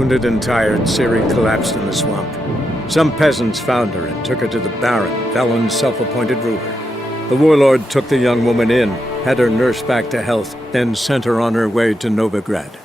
Wounded and tired, Ciri collapsed in the swamp. Some peasants found her and took her to the Baron, Velen's self-appointed ruler. The warlord took the young woman in, had her nursed back to health, then sent her on her way to Novigrad.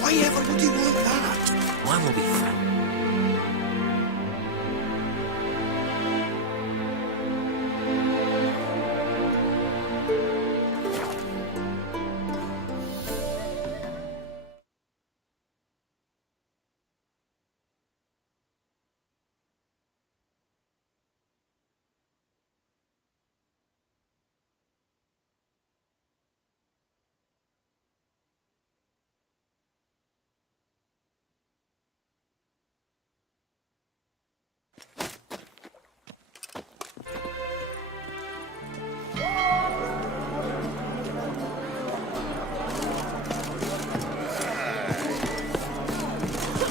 Why ever would you want that? One will be fun.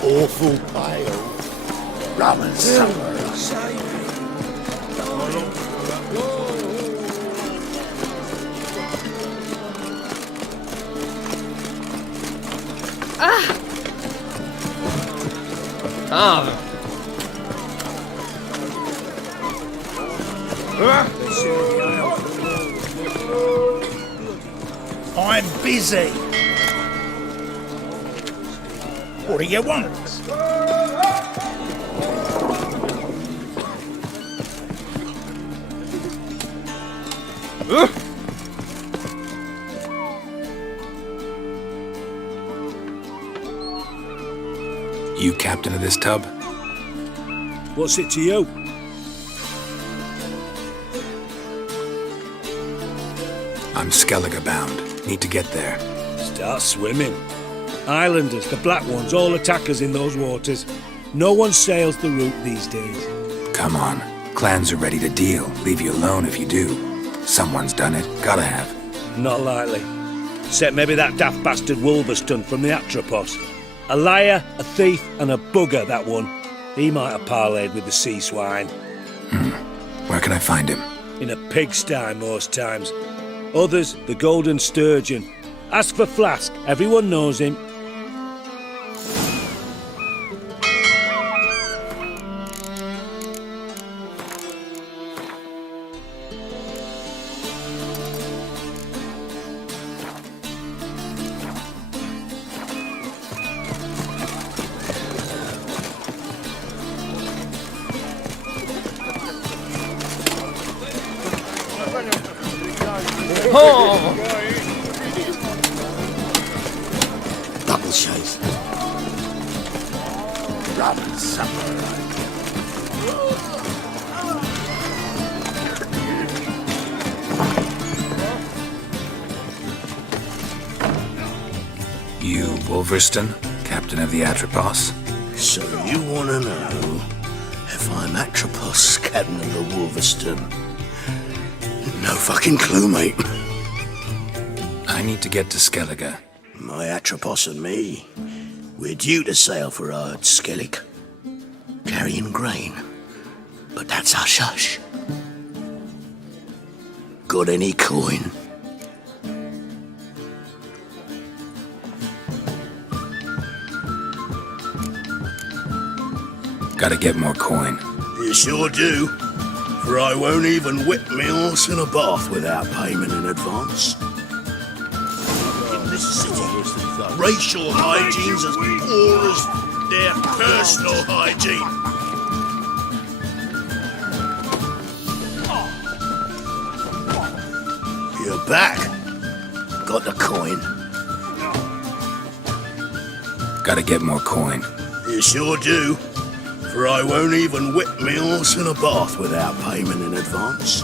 Awful pale. Rum and supper. I'm busy. What do you want? You captain of this tub? What's it to you? I'm Skellige bound. Need to get there. Start swimming. Islanders, the black ones, all attackers in those waters. No one sails the route these days. Come on. Clans are ready to deal. Leave you alone if you do. Someone's done it. Gotta have. Not likely. Except maybe that daft bastard Wolverston from the Atropos. A liar, a thief, and a bugger, that one. He might have parlayed with the sea swine. Where can I find him? In a pigsty most times. Others, the Golden Sturgeon. Ask for Flask. Everyone knows him. Double shave. Rum and supper. You, Wolverston, captain of the Atropos? So you want to know if I'm Atropos, captain of the Wolverston? No fucking clue, mate. I need to get to Skellige. My Atropos and me, we're due to sail for Ard Skellig, carrying grain. But that's hush-hush. Got any coin? Gotta get more coin. You sure do. For I won't even whip me horse in a bath without payment in advance. In this city, racial hygiene's as poor as their personal hygiene. You're back. Got the coin. Gotta get more coin. You sure do. For I won't even whip me horse in a bath without payment in advance.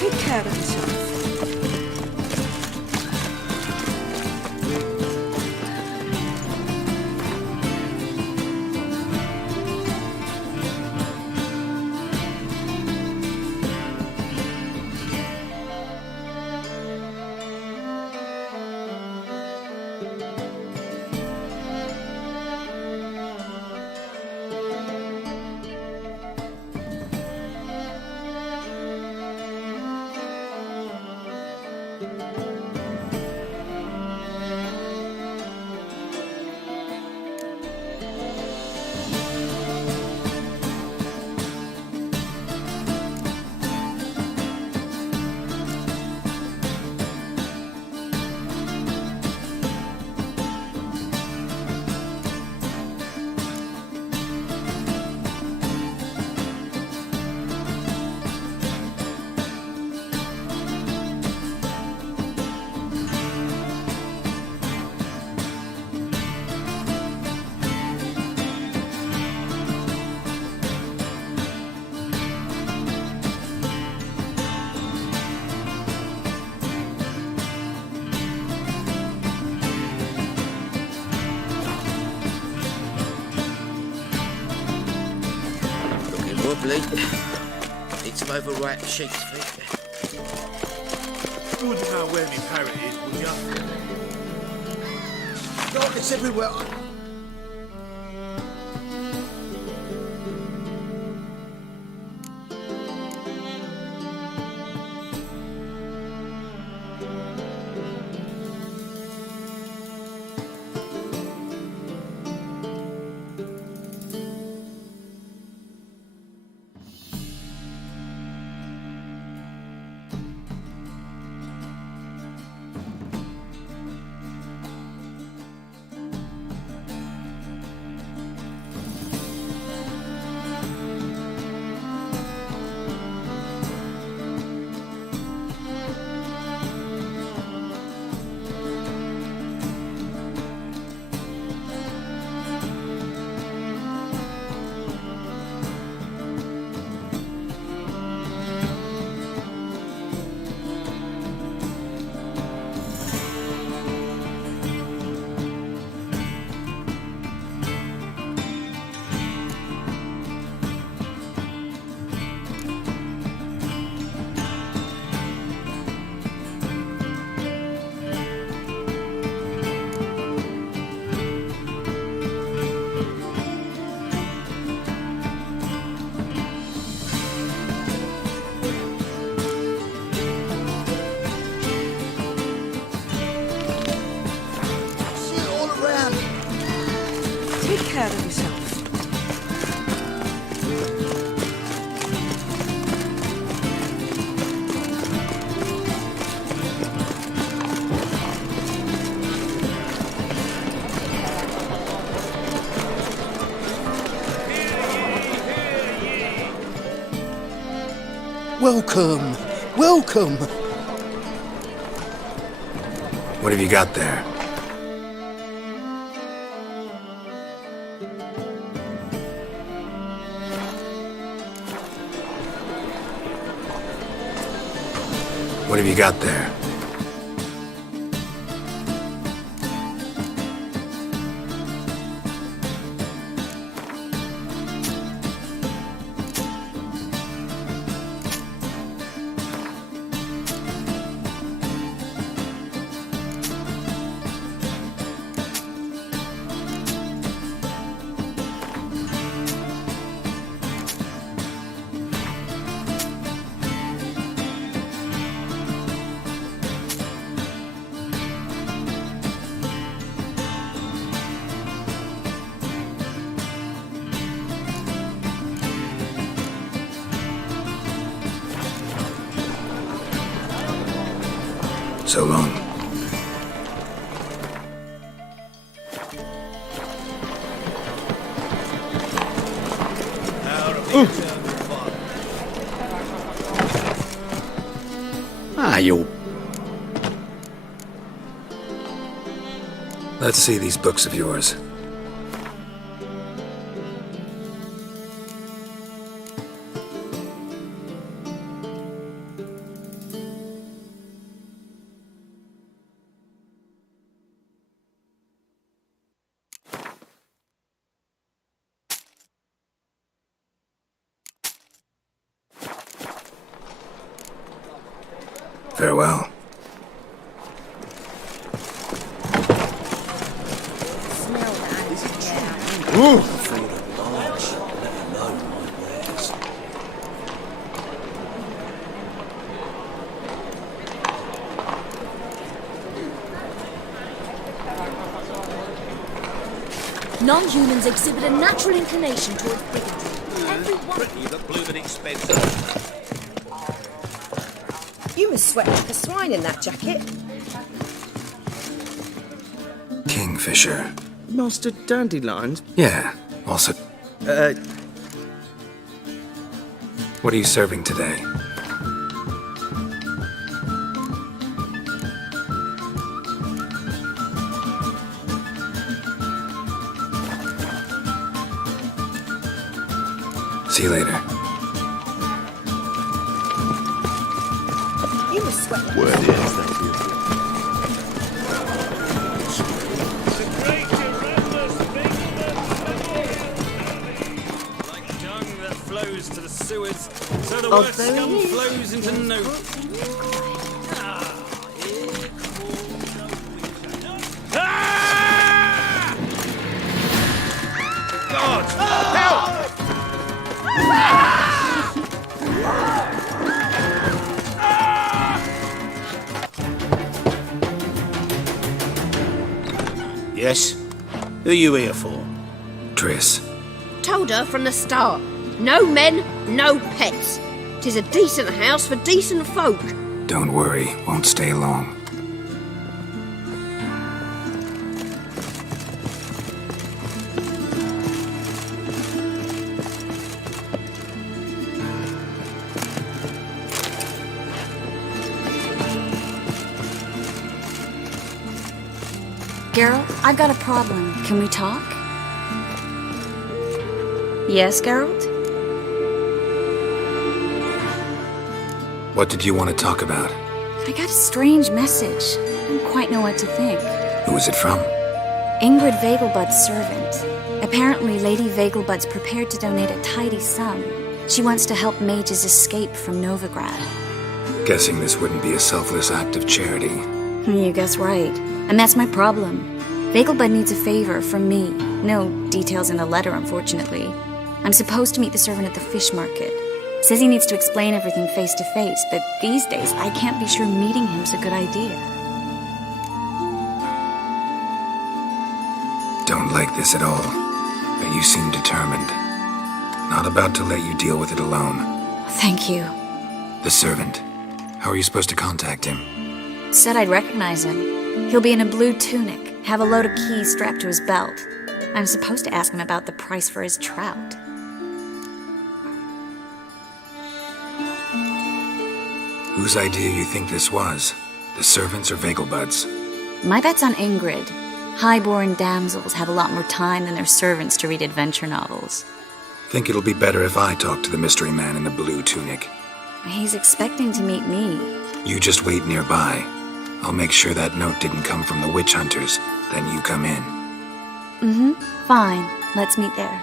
Take care of yourself. Wobbly. Need some overripe sheets, Vic. You wouldn't know where my parrot is, would you? No, it's everywhere. Take care of yourself. Welcome, welcome. What have you got there? What have you got there? So long. You. Let's see these books of yours. Farewell. Smell that. Non-humans exhibit a natural inclination towards bigotry. Everyone. You look blooming expensive. You must sweat like a swine in that jacket. Kingfisher. Master Dandelions? Yeah, also... What are you serving today? See you later. You must sweat like Where is that? Like dung that flows to the sewers, so the Oh, worst there scum he is. flows into no... Yes? Who you here for? Triss. Told her from the start. No men, no pets. 'Tis a decent house for decent folk. Don't worry, won't stay long. Geralt, I've got a problem. Can we talk? Yes, Geralt? What did you want to talk about? I got a strange message. I don't quite know what to think. Who was it from? Ingrid Vegelbud's servant. Apparently, Lady Vegelbud's prepared to donate a tidy sum. She wants to help mages escape from Novigrad. Guessing this wouldn't be a selfless act of charity. You guess right. And that's my problem. Vegelbud needs a favor from me. No details in the letter, unfortunately. I'm supposed to meet the servant at the fish market. Says he needs to explain everything face to face, but these days I can't be sure meeting him's a good idea. Don't like this at all, but you seem determined. Not about to let you deal with it alone. Thank you. The servant. How are you supposed to contact him? Said I'd recognize him. He'll be in a blue tunic, have a load of keys strapped to his belt. I'm supposed to ask him about the price for his trout. Whose idea you think this was? The servants or Vegelbud's? My bet's on Ingrid. High-born damsels have a lot more time than their servants to read adventure novels. Think it'll be better if I talk to the mystery man in the blue tunic. He's expecting to meet me. You just wait nearby. I'll make sure that note didn't come from the witch hunters. Then you come in. Fine. Let's meet there.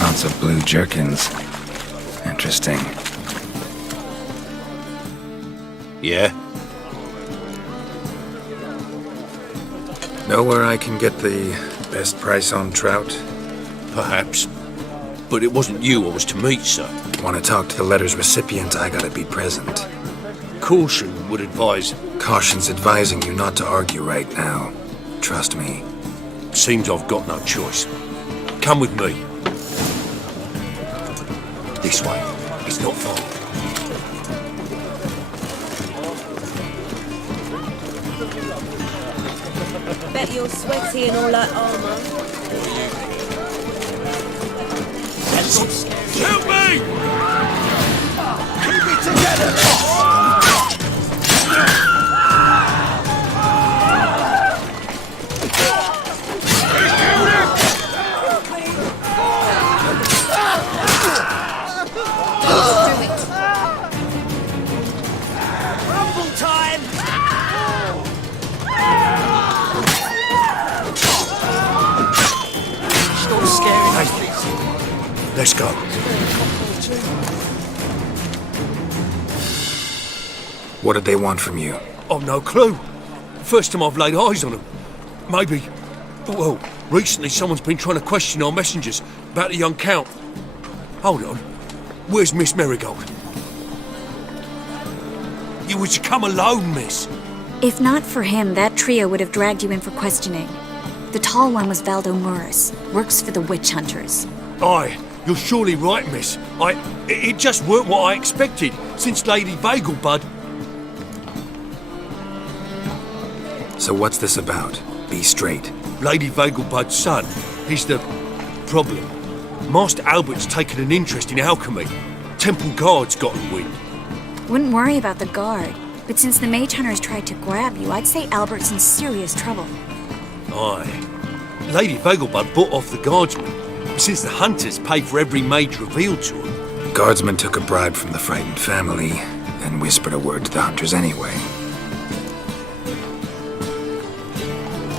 Lots of blue jerkins. Interesting. Yeah? Know where I can get the best price on trout? Perhaps. But it wasn't you I was to meet, sir. Want to talk to the letter's recipient, I gotta be present. Caution would advise. Caution's advising you not to argue right now. Trust me. Seems I've got no choice. Come with me. This way. It's not far. Bet you're sweaty and all that armour. Help me! Keep it together! Rumble time! Stop scaring us. Let's go. What did they want from you? I've no clue. First time I've laid eyes on them. Maybe... Well, recently someone's been trying to question our messengers about the young Count. Hold on. Where's Miss Marigold? You were to come alone, miss. If not for him, that trio would have dragged you in for questioning. The tall one was Valdo Murris, works for the witch hunters. Aye, you're surely right, miss. It just weren't what I expected, since Lady Vagelbud... So what's this about? Be straight. Lady Vagelbud's son, he's the problem. Master Albert's taken an interest in alchemy. Temple Guard's gotten wind. Wouldn't worry about the guard, but since the mage hunters tried to grab you, I'd say Albert's in serious trouble. Aye. Lady Vagelbud bought off the guardsmen, since the hunters pay for every mage revealed to them. Guardsman took a bribe from the frightened family, then whispered a word to the hunters anyway.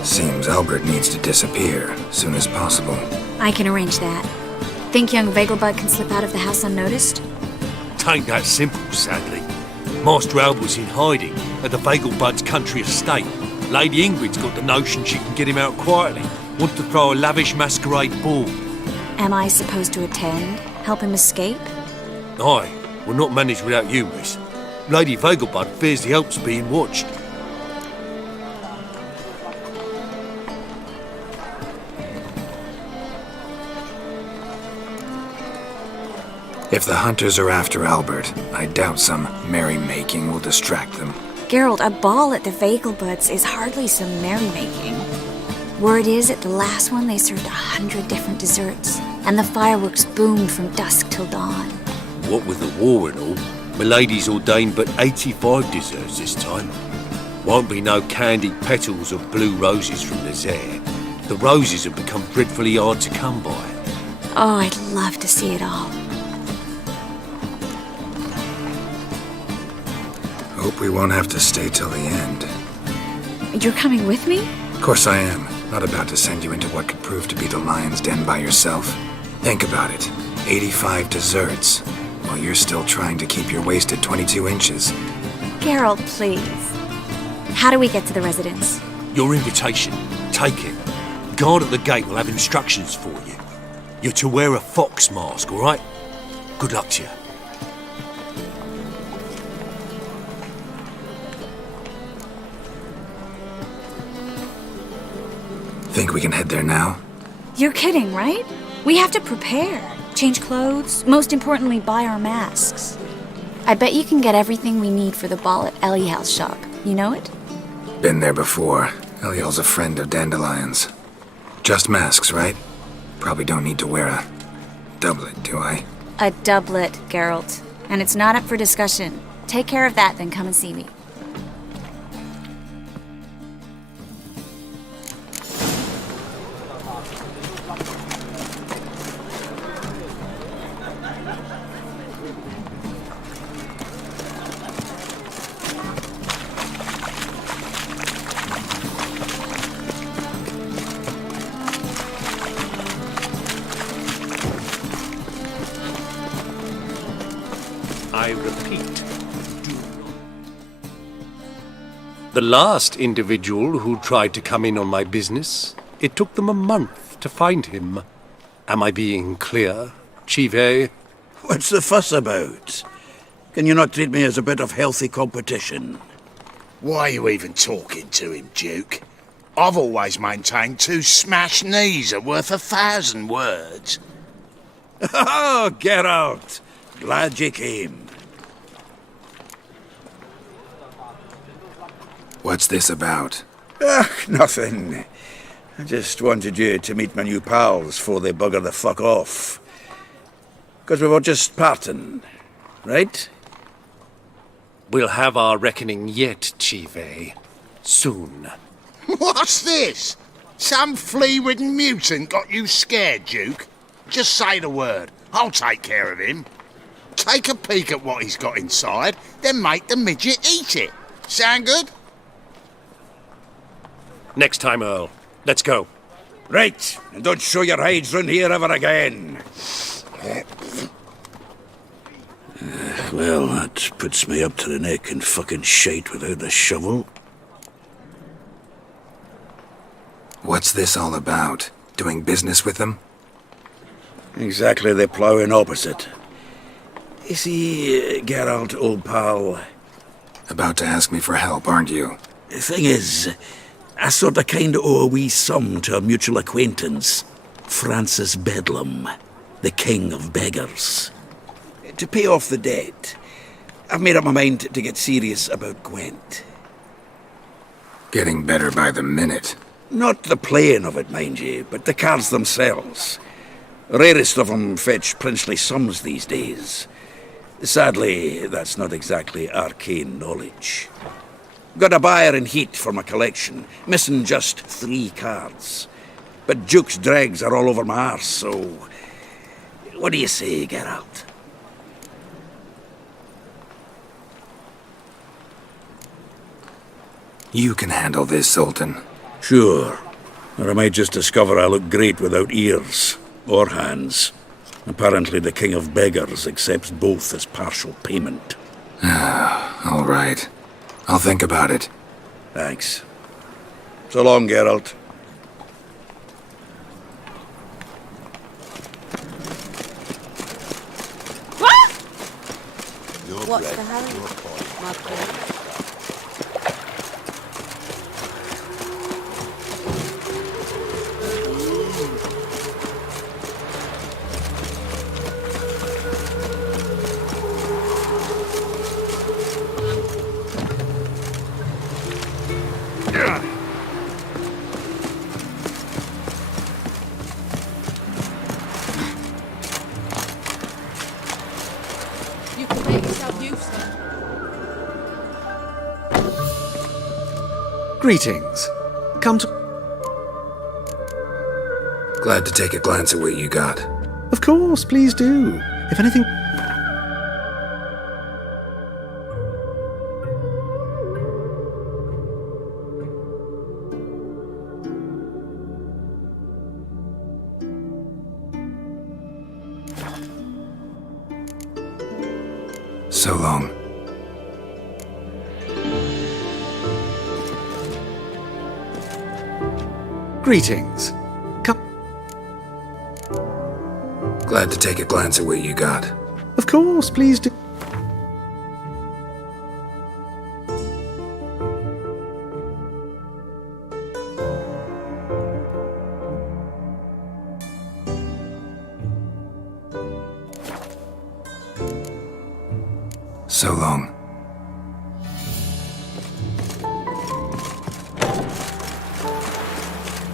Seems Albert needs to disappear as soon as possible. I can arrange that. Think young Vagelbud can slip out of the house unnoticed? Tain't that simple, sadly. Master Albert's in hiding at the Vagelbud's country estate. Lady Ingrid's got the notion she can get him out quietly. Wants to throw a lavish masquerade ball. Am I supposed to attend? Help him escape? Aye, we'll not manage without you, miss. Lady Vagelbud fears the help's being watched. If the hunters are after Albert, I doubt some merrymaking will distract them. Geralt, a ball at the Vagelbuds is hardly some merrymaking. Word is, at the last one they served 100 different desserts, and the fireworks boomed from dusk till dawn. What with the war and all, Milady's ordained but 85 desserts this time. Won't be no candied petals or blue roses from the Zaire. The roses have become dreadfully hard to come by. Oh, I'd love to see it all. Hope we won't have to stay till the end. You're coming with me? Of course I am. Not about to send you into what could prove to be the lion's den by yourself. Think about it. 85 desserts, while you're still trying to keep your waist at 22 inches. Geralt, please. How do we get to the residence? Your invitation. Take it. Guard at the gate will have instructions for you. You're to wear a fox mask, all right? Good luck to you. Think we can head there now? You're kidding, right? We have to prepare. Change clothes, most importantly, buy our masks. I bet you can get everything we need for the ball at Eliel's shop. You know it? Been there before. Eliel's a friend of Dandelion's. Just masks, right? Probably don't need to wear a doublet, do I? A doublet, Geralt. And it's not up for discussion. Take care of that, then come and see me. I repeat, the last individual who tried to come in on my business, it took them a month to find him. Am I being clear, Chive? What's the fuss about? Can you not treat me as a bit of healthy competition? Why are you even talking to him, Duke? I've always maintained 2 smashed knees are worth 1,000 words. Oh, get out! Glad you came. What's this about? Nothing. I just wanted you to meet my new pals before they bugger the fuck off. Because we were just parting, right? We'll have our reckoning yet, Chive. Soon. What's this? Some flea-ridden mutant got you scared, Duke? Just say the word. I'll take care of him. Take a peek at what he's got inside, then make the midget eat it. Sound good? Next time, Earl. Let's go. Right, and don't show your hides round here ever again. Well, that puts me up to the neck in fucking shite without a shovel. What's this all about? Doing business with them? Exactly the ploughing opposite. You see, Geralt, old pal, About to ask me for help, aren't you? The thing is, I sort of kind of owe a wee sum to a mutual acquaintance, Francis Bedlam, the king of beggars. To pay off the debt, I've made up my mind to get serious about Gwent. Getting better by the minute. Not the playing of it, mind you, but the cards themselves. Rarest of them fetch princely sums these days. Sadly, that's not exactly arcane knowledge. Got a buyer in heat for my collection, missing just 3 cards. But Duke's dregs are all over my arse, so... What do you say, Geralt? You can handle this, Sultan. Sure. Or I might just discover I look great without ears. Or hands. Apparently the King of Beggars accepts both as partial payment. All right. I'll think about it. Thanks. So long, Geralt. What's the hurry? My friend. You can make yourself useful. Greetings. Come to... Glad to take a glance at what you got. Of course, please do. If anything... So long. Greetings. Come... Glad to take a glance at what you got. Of course, please do. So long.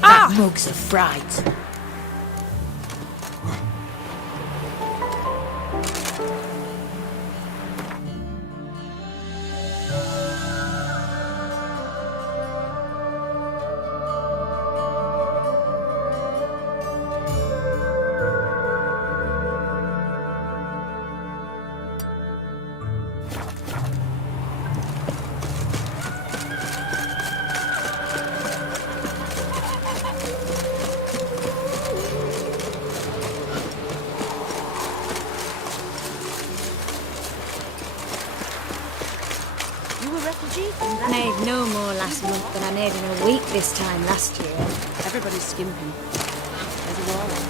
That mug's a fright. I made no more last month than I made in a week this time last year. Everybody's skimping. There's a war.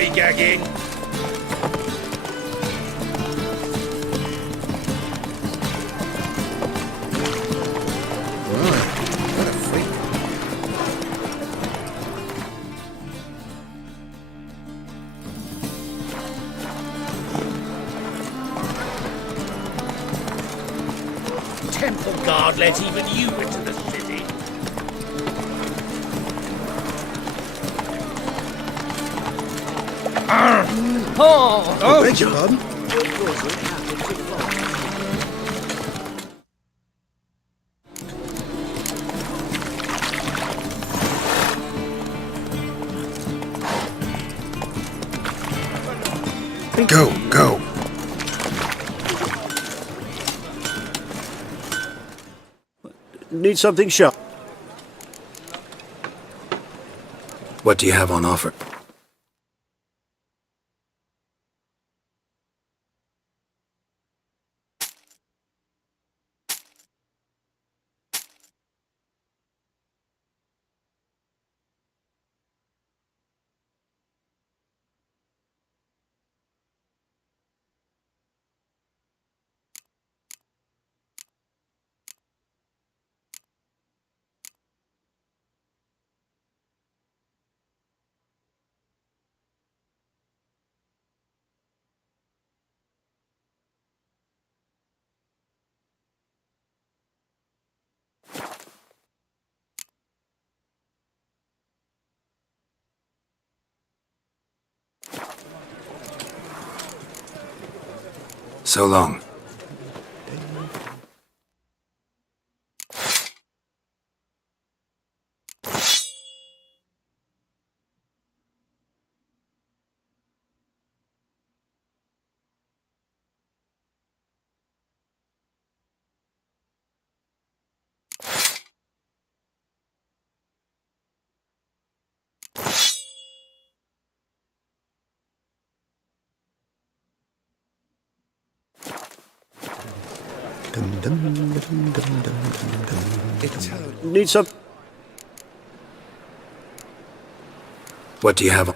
lollygagging. What a freak. Temple guard let even you into the city. Oh, beg your pardon? Go, go. Need something sharp. What do you have on offer? So long. Need some. What do you have?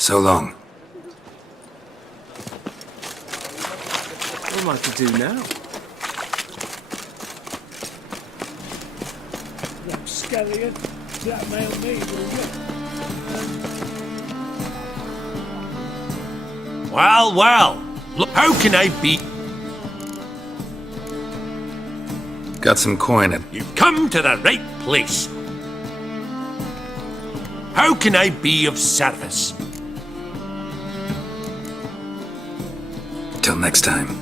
So long. What am I to do now? Scallion, blackmail me, will you? Well, well. Look, how can I be? Got some coin at... You've come to the right place. How can I be of service? Till next time.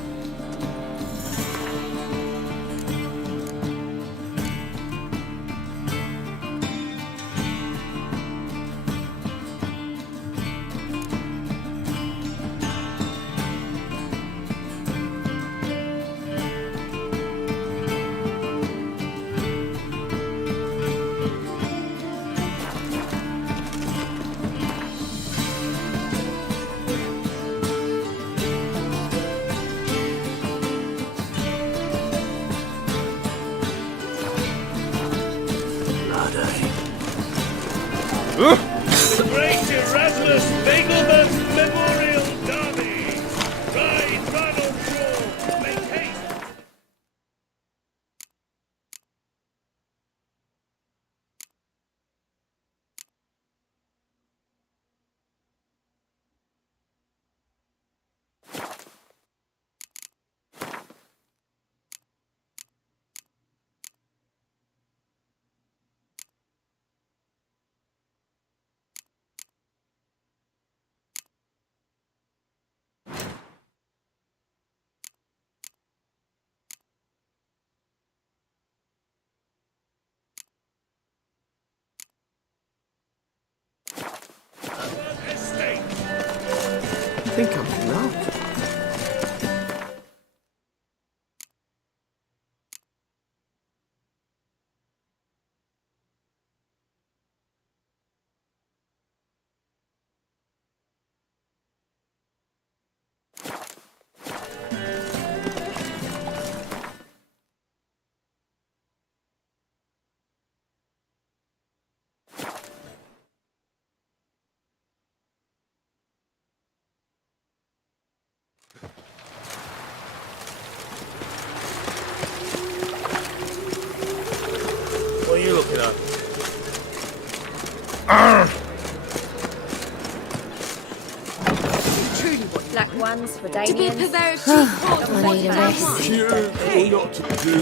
The Great Erasmus Begelman Memorial Derby. Ride, run on shore. Make haste. things for Damien. To be a Pavera cheap I need a rest. Hey, not to do.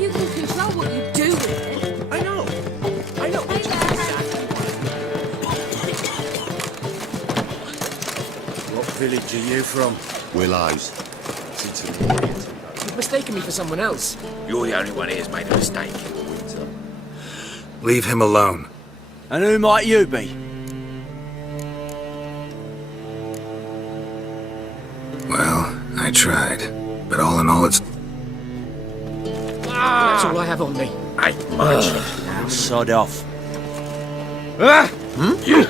You can control what you do with it. I know. What village are you from? Willows. You've mistaken me for someone else. You're the only one here who's made a mistake. Leave him alone. And who might you be? Well, I tried. But all in all, it's... That's all I have on me. Ain't much. Now sod off. You,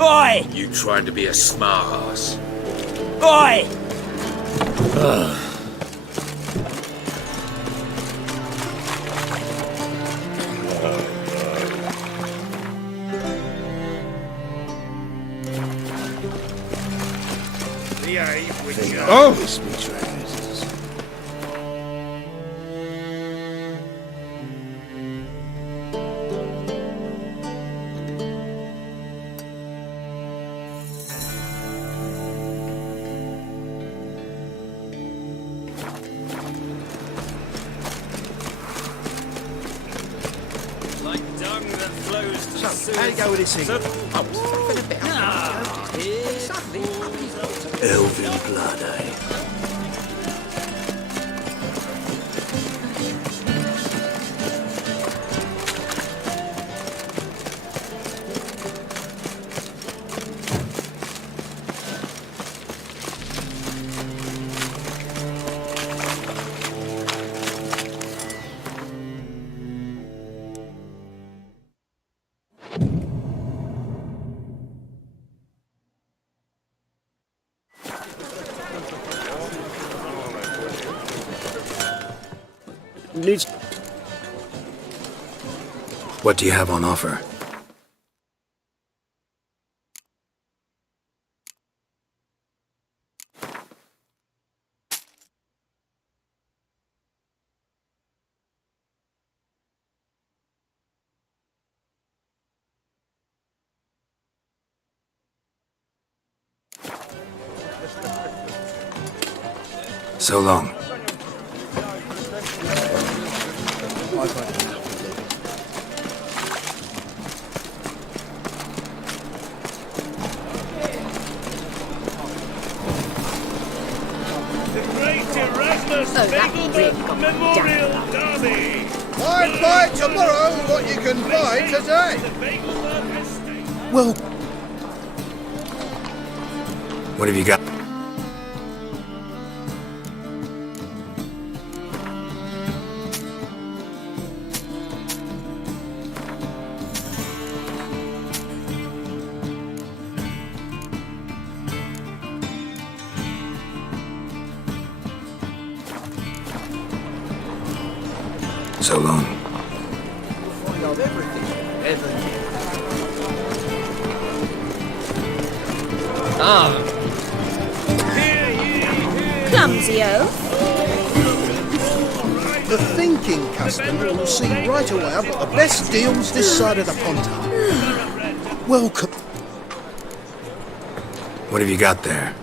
Oi! you trying to be a smart ass. Oi! Like dung that flows to the So, how you go with this thing? Elven blood, eh? Needs. What do you have on offer? So long. Oh, that really got me down. I'd buy tomorrow what you can buy today. Well, What have you got? So long. Find out everything. Clumsy oaf. The thinking customer will see right away I've got the best deals this side of the pond. Welcome. What have you got there?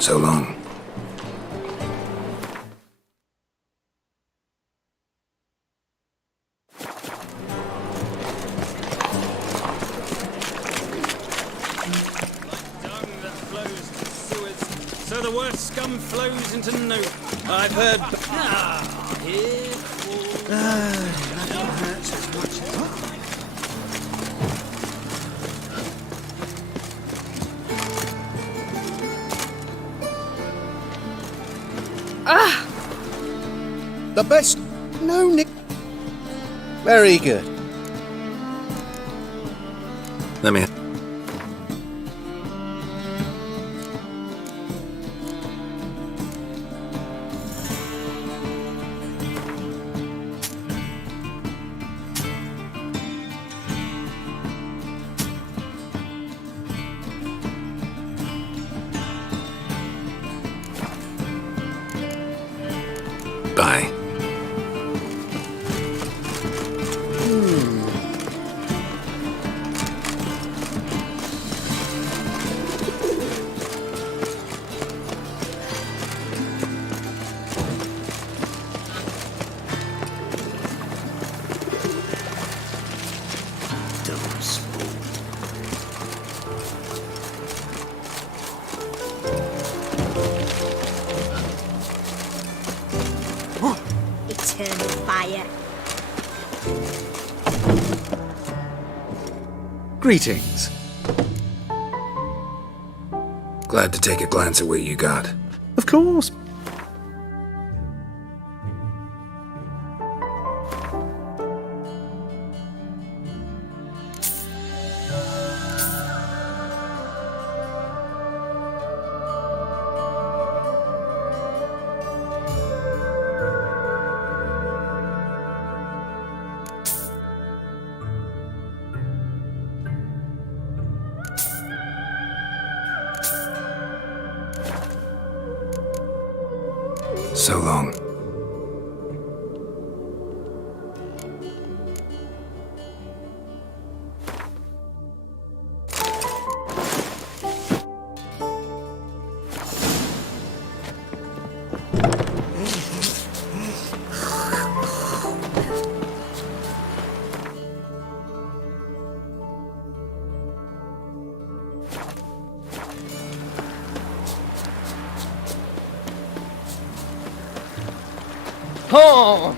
So long. So the worst scum flows into no. I've heard. Here. Nothing hurts as much as the best. No, Nick. Very good. Let me... Bye. Eternal fire. Greetings. Glad to take a glance at what you got. Of course. So long. Oh!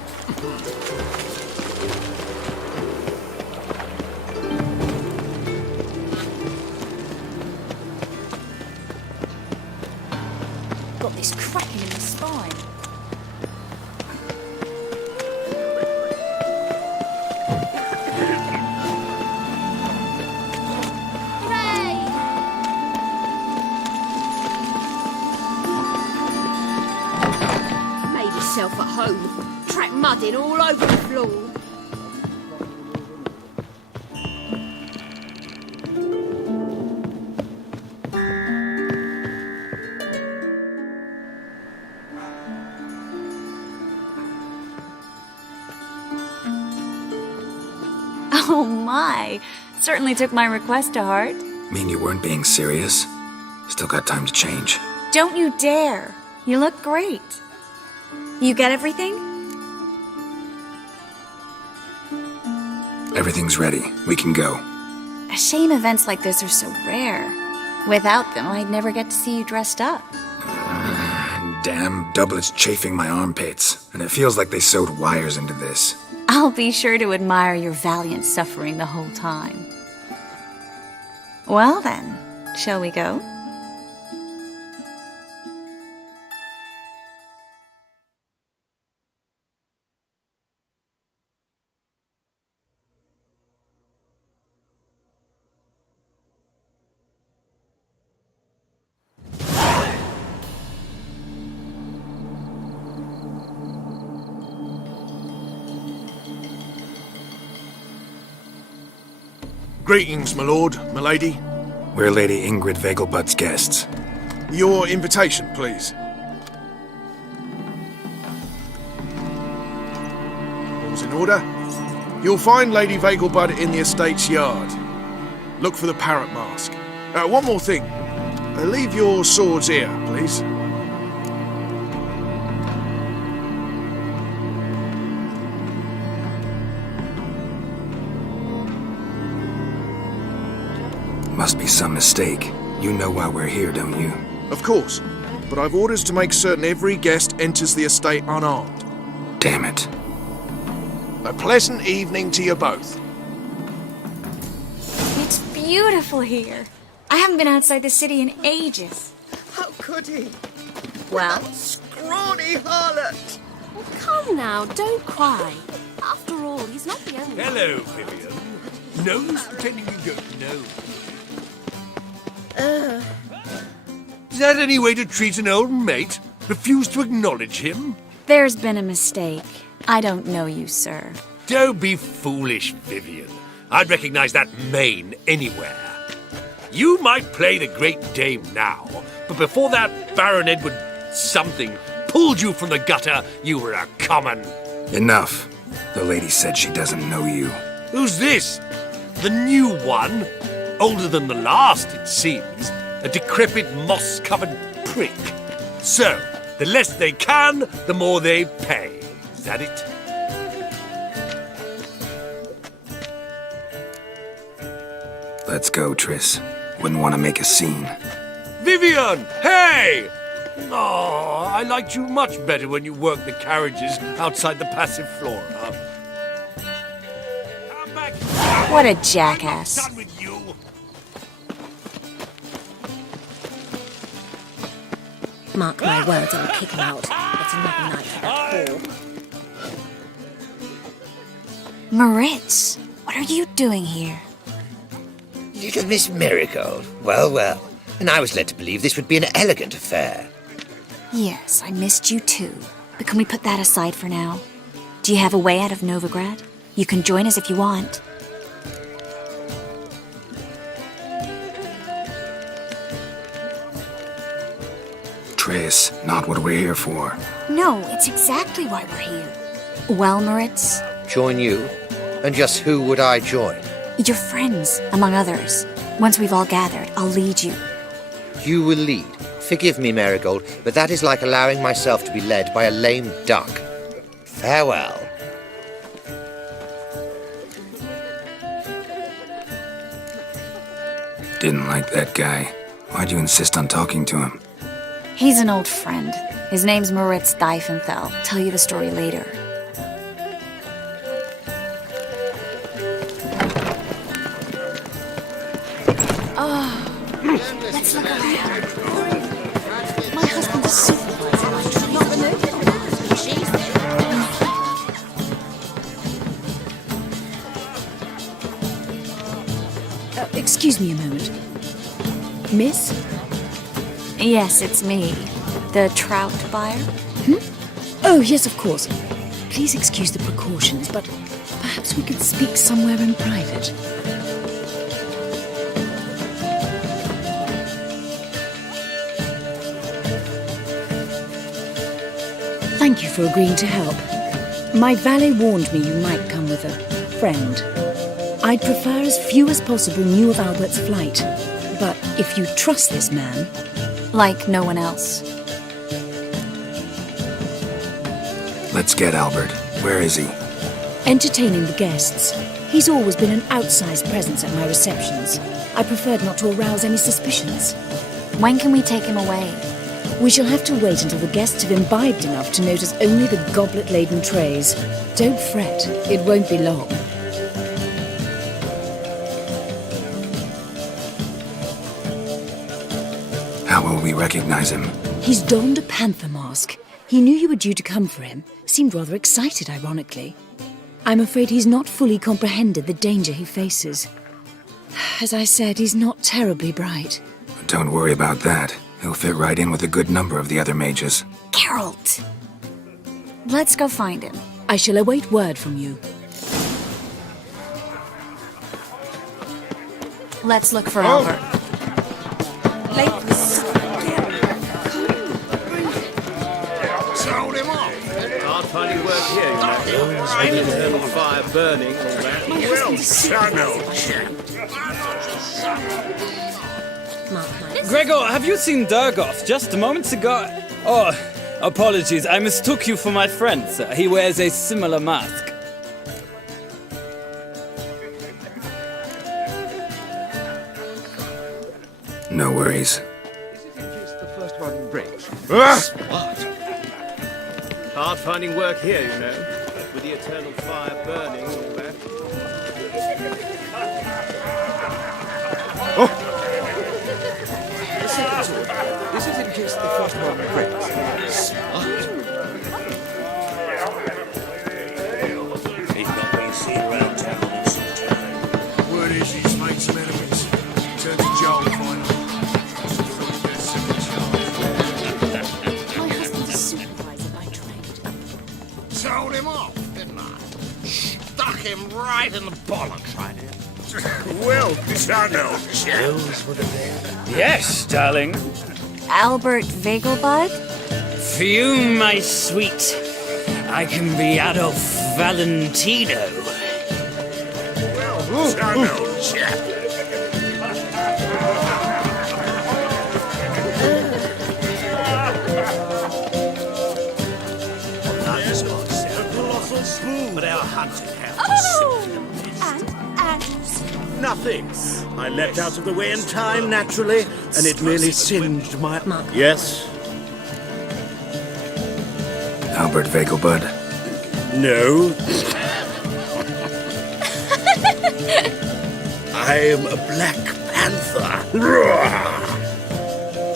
Got this cracking in the spine. Made yourself at home. Track mudding all over the floor. Oh my! Certainly took my request to heart. Mean you weren't being serious? Still got time to change. Don't you dare! You look great. You get everything? Everything's ready. We can go. A shame events like this are so rare. Without them, I'd never get to see you dressed up. Damn doublet's chafing my armpits, and it feels like they sewed wires into this. I'll be sure to admire your valiant suffering the whole time. Well then, shall we go? Greetings, my lord, my lady. We're Lady Ingrid Vegelbud's guests. Your invitation, please. All's in order. You'll find Lady Vegelbud in the estate's yard. Look for the parrot mask. One more thing. Leave your swords here, please. Must be some mistake. You know why we're here, don't you? Of course, but I've orders to make certain every guest enters the estate unarmed. Damn it. A pleasant evening to you both. It's beautiful here. I haven't been outside the city in ages. How could he? Well? That scrawny harlot! Oh, come now, don't cry. After all, he's not the only one. Hello, Vivian. No use pretending you don't know. Is that any way to treat an old mate? Refuse to acknowledge him? There's been a mistake. I don't know you, sir. Don't be foolish, Vivian. I'd recognize that mane anywhere. You might play the Great Dame now, but before that Baron Edward something pulled you from the gutter, you were a common. Enough. The lady said she doesn't know you. Who's this? The new one? Older than the last, it seems. A decrepit, moss-covered prick. So, the less they can, the more they pay. Is that it? Let's go, Triss. Wouldn't want to make a scene. Vivian! Hey! Oh, I liked you much better when you worked the carriages outside the passive flora. Come back. What a jackass. I'm done with you. Mark my words, I'll kick him out. It's another night for that whore. Moritz, what are you doing here? Little Miss Marigold. Well, well. And I was led to believe this would be an elegant affair. Yes, I missed you too. But can we put that aside for now? Do you have a way out of Novigrad? You can join us if you want. Triss, not what we're here for. No, it's exactly why we're here. Well, Moritz? Join you? And just who would I join? Your friends, among others. Once we've all gathered, I'll lead you. You will lead. Forgive me, Marigold, but that is like allowing myself to be led by a lame duck. Farewell. Didn't like that guy. Why'd you insist on talking to him? He's an old friend. His name's Moritz Diefenthal. Tell you the story later. Let's look around. My husband's a supervisor. Not the note. She's there. Excuse me a moment. Miss? Yes, it's me. The trout buyer? Oh, yes, of course. Please excuse the precautions, but perhaps we could speak somewhere in private. Thank you for agreeing to help. My valet warned me you might come with a friend. I'd prefer as few as possible knew of Albert's flight. But if you trust this man... Like no one else. Let's get Albert. Where is he? Entertaining the guests. He's always been an outsized presence at my receptions. I preferred not to arouse any suspicions. When can we take him away? We shall have to wait until the guests have imbibed enough to notice only the goblet-laden trays. Don't fret, it won't be long. How will we recognize him? He's donned a panther mask. He knew you were due to come for him. Seemed rather excited, ironically. I'm afraid he's not fully comprehended the danger he faces. As I said, he's not terribly bright. Don't worry about that. He'll fit right in with a good number of the other mages. Geralt! Let's go find him. I shall await word from you. Let's look for Albert. Sold him off. Hard finding work here, you know. With the eternal fire burning and all that. Well, son of a chap. Gregor, have you seen Durgoff just moments ago? Oh, apologies, I mistook you for my friend, sir. He wears a similar mask. No worries. The first one breaks. Hard finding work here, you know, with the eternal fire burning all that. This is in case the first one breaks. He's not been seen around town in some time. Word is he's made some enemies. Turned to Joel finally. My husband's a supervisor by trade. Told him off, didn't I? Stuck him right in the bollocks, I did. Well done, old chap. Yes, darling. Albert Vegelbud? For you, my sweet, I can be Adolf Valentino. Well done, old chap. A colossal spoon. But our hunting hound Nothing. I leapt out of the way in time, naturally, and it merely singed my... Yes? Albert Vegelbud. No. I am a Black Panther.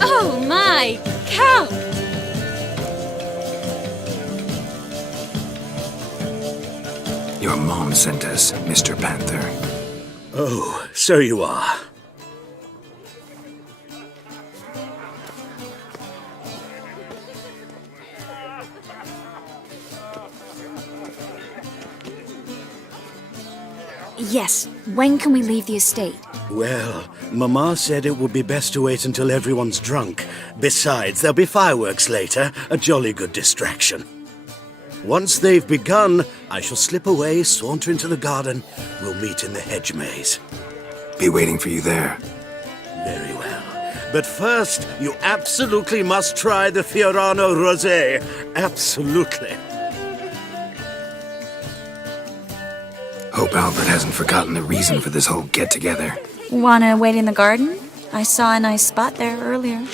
Oh my cow! Your mom sent us, Mr. Panther. Oh, so you are. Yes, when can we leave the estate? Well, Mama said it would be best to wait until everyone's drunk. Besides, there'll be fireworks later, a jolly good distraction. Once they've begun, I shall slip away, saunter into the garden. We'll meet in the hedge maze. Be waiting for you there. Very well. But first, you absolutely must try the Fiorano Rosé. Absolutely. Hope Albert hasn't forgotten the reason for this whole get-together. Wanna wait in the garden? I saw a nice spot there earlier.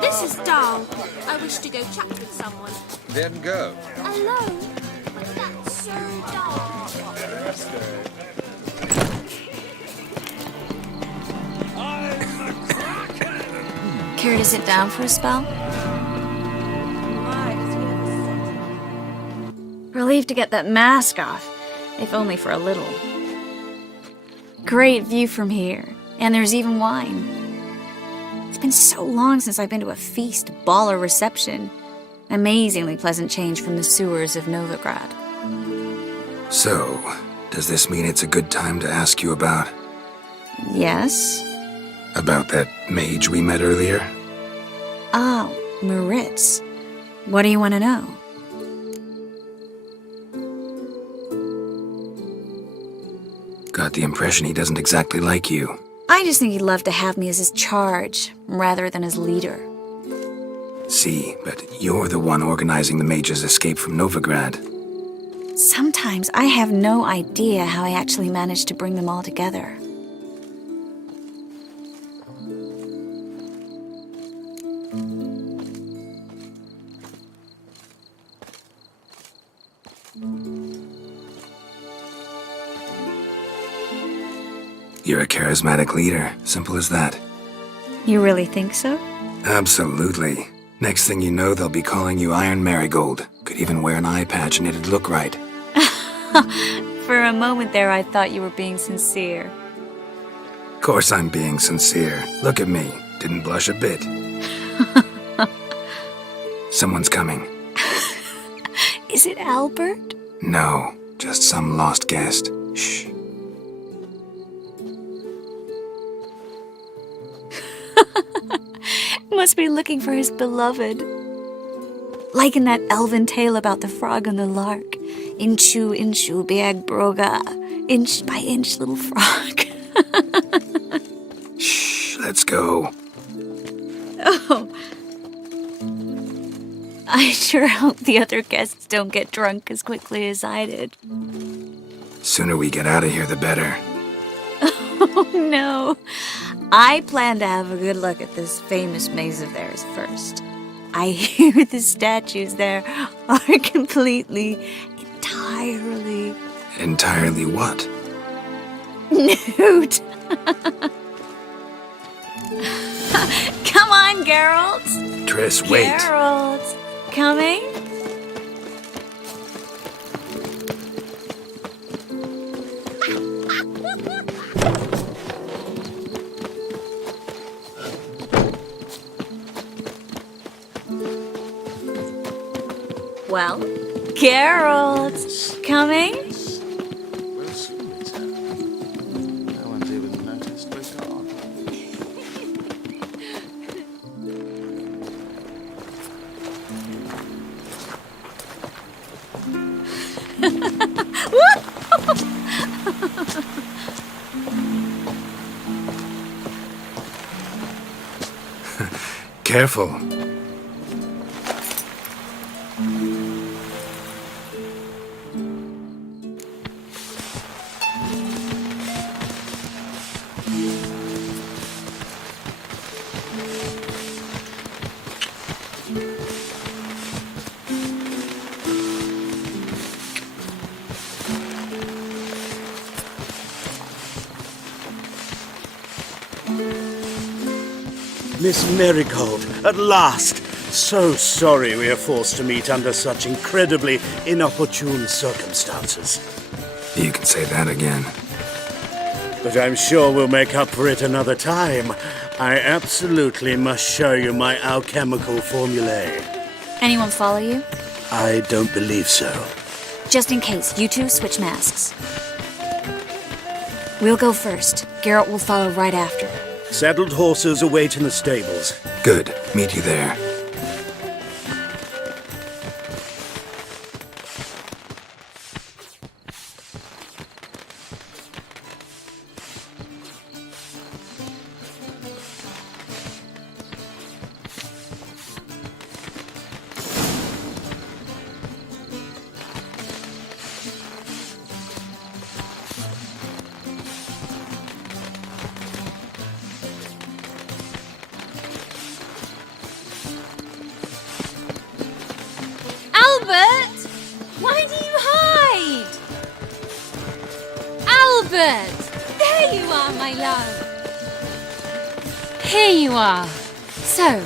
This is dull. I wish to go chat with someone. Then go. Alone? But that's so dull. Care to sit down for a spell? Relieved to get that mask off, if only for a little. Great view from here, and there's even wine. It's been so long since I've been to a feast, ball, or reception. Amazingly pleasant change from the sewers of Novigrad. So, does this mean it's a good time to ask you about... Yes? About that mage we met earlier? Oh, Moritz. What do you want to know? Got the impression he doesn't exactly like you. I just think he'd love to have me as his charge, rather than his leader. See, but you're the one organizing the mage's escape from Novigrad. Sometimes I have no idea how I actually managed to bring them all together. You're a charismatic leader, simple as that. You really think so? Absolutely. Next thing you know, they'll be calling you Iron Marigold. Could even wear an eye patch and it'd look right. For a moment there, I thought you were being sincere. Of course I'm being sincere. Look at me. Didn't blush a bit. Someone's coming. Is it Albert? No, just some lost guest. Shh. Must be looking for his beloved. Like in that elven tale about the frog and the lark. Inchu, big broga. Inch by inch, little frog. Shh, let's go. Oh. I sure hope the other guests don't get drunk as quickly as I did. Sooner we get out of here, the better. Oh, no. I plan to have a good look at this famous maze of theirs first. I hear the statues there are entirely... Entirely what? nude. Come on, Geralt. Triss, wait. Geralt, coming? Well, Geralt, coming? No one's even noticed we're gone. Careful. Miss Marigold, at last! So sorry we are forced to meet under such incredibly inopportune circumstances. You can say that again. But I'm sure we'll make up for it another time. I absolutely must show you my alchemical formulae. Anyone follow you? I don't believe so. Just in case, you two switch masks. We'll go first. Geralt will follow right after. Saddled horses await in the stables. Good. Meet you there. Albert! Why do you hide? Albert! There you are, my love. Here you are. So,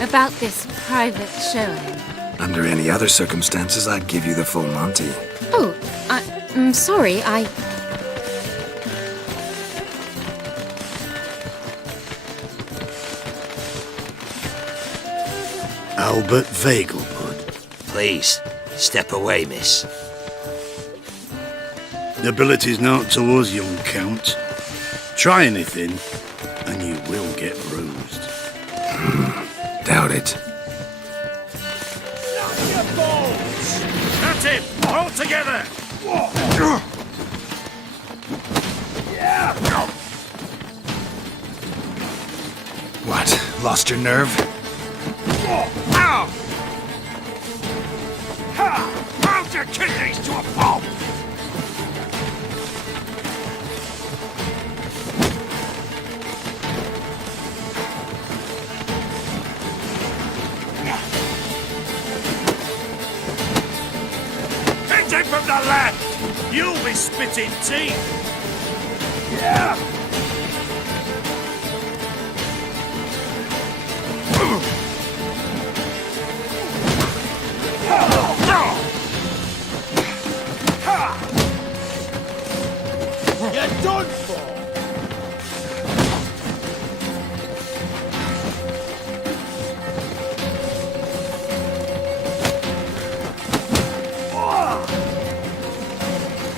about this private showing. Under any other circumstances, I'd give you the full Monty. Oh, I'm sorry, Albert Vegelbud. Please, step away, miss. Nobility's not towards young Count. Try anything, and you will get bruised. Doubt it. That's it! All together! What? Lost your nerve? Ow! Ha! Pound your kidneys to a pulp! Hit him from the left! You'll be spitting teeth! Yeah! You're done for!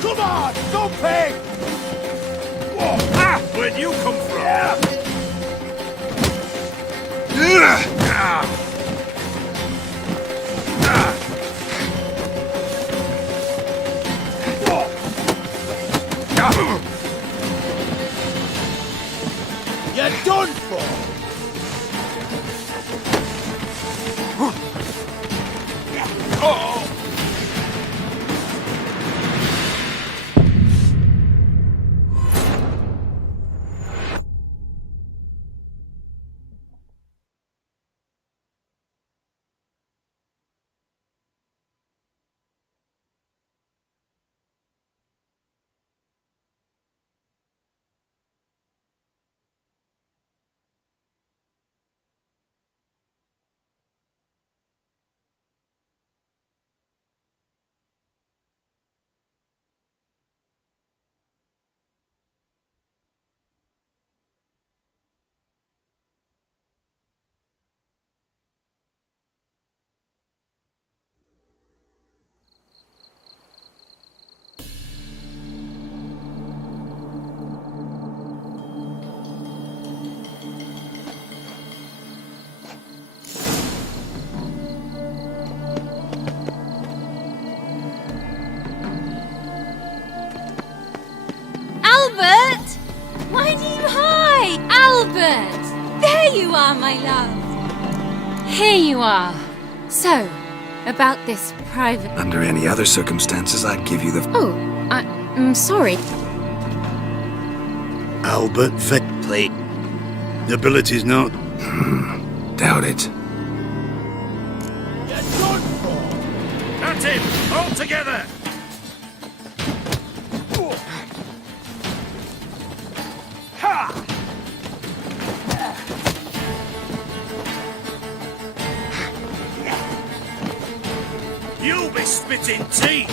Come on, don't pay! Ah, where'd you come from? my love. Here you are. So, about this private... Under any other circumstances, I'd give you the... Oh, I'm sorry. Albert Veckley. The ability's not... Doubt it. That's him! All together! Ha! You'll be spitting teeth!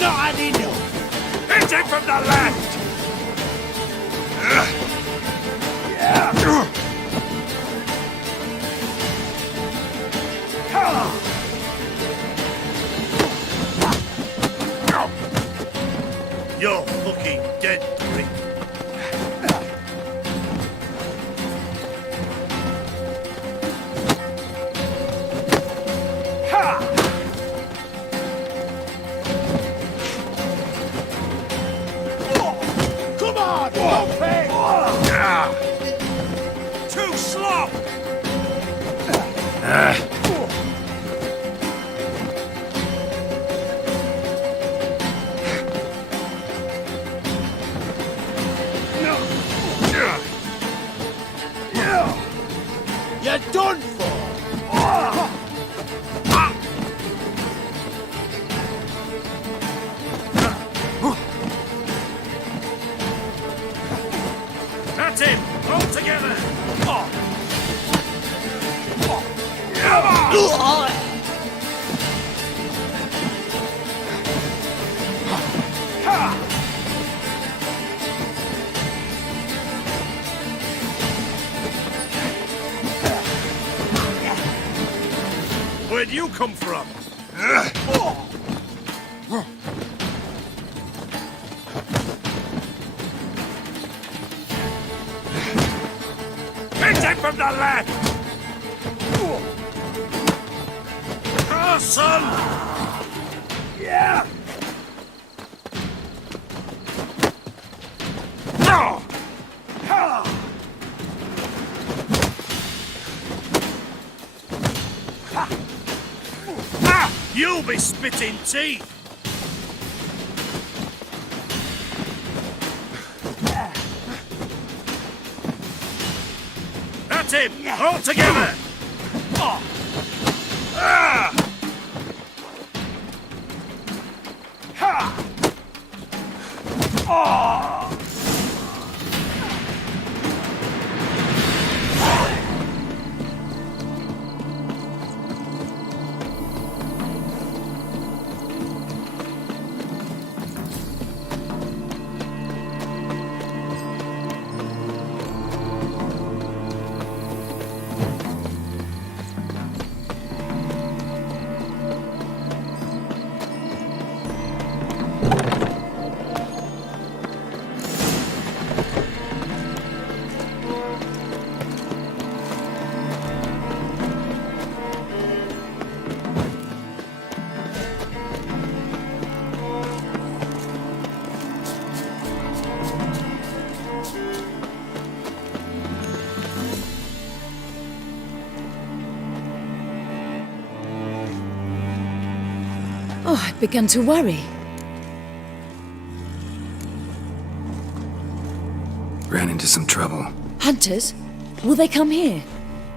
Not enough! Hit him from the left! You're fucking dead, prick. Come on, open! Too slow! You're done for! That's him! All together! Come on! Where'd you come from? Hit him from the left! Oh, son! Yeah! Oh! You'll be spitting teeth! That's him! All together! Oh, I'd begun to worry. Ran into some trouble. Hunters? Will they come here?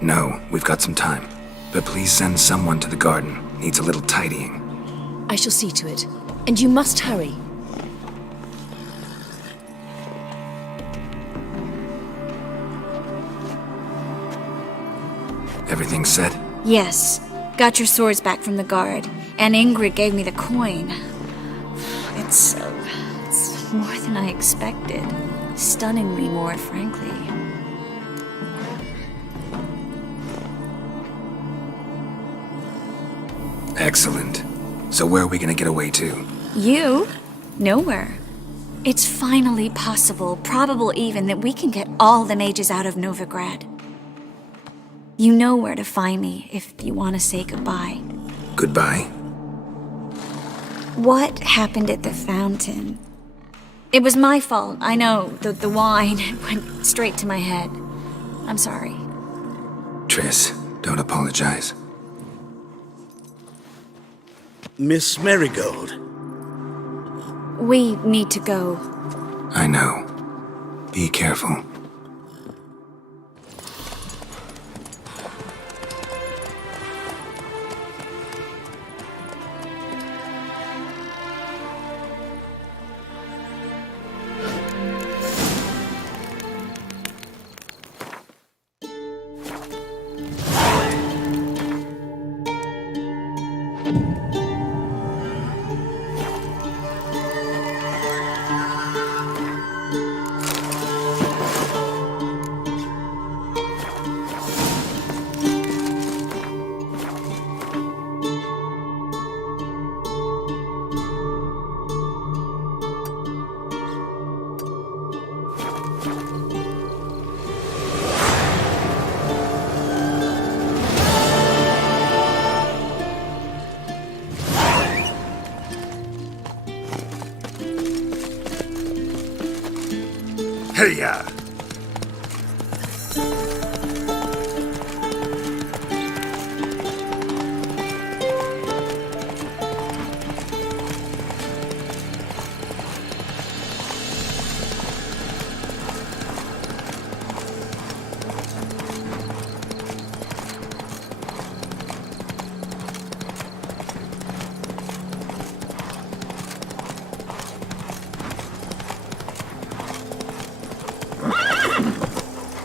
No, we've got some time. But please send someone to the garden. Needs a little tidying. I shall see to it. And you must hurry. Everything set? Yes. Got your swords back from the guard. And Ingrid gave me the coin. It's more than I expected. Stunningly more, frankly. Excellent. So where are we gonna get away to? You? Nowhere. It's finally possible, probable even, that we can get all the mages out of Novigrad. You know where to find me if you want to say goodbye. Goodbye. What happened at the fountain? It was my fault, I know. The wine went straight to my head. I'm sorry. Triss, don't apologize. Miss Marigold. We need to go. I know. Be careful. Hiya!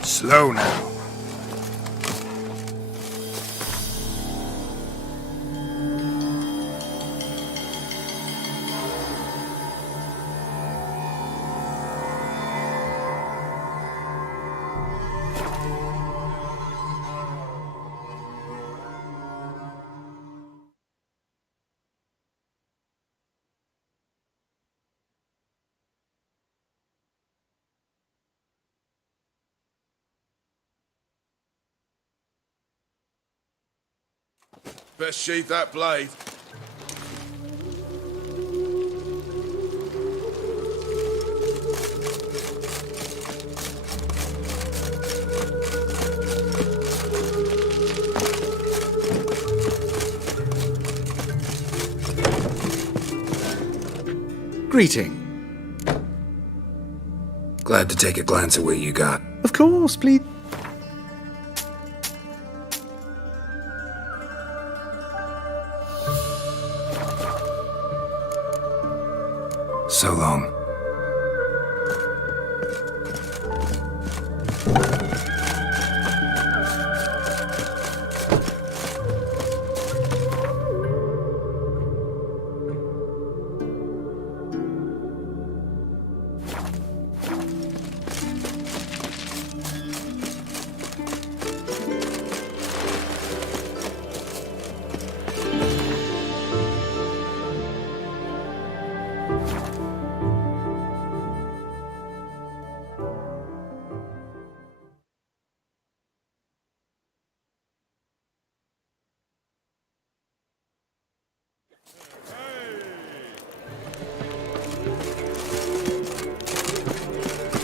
Slow now. Best sheath that blade. Greeting. Glad to take a glance at what you got. Of course, please. So long.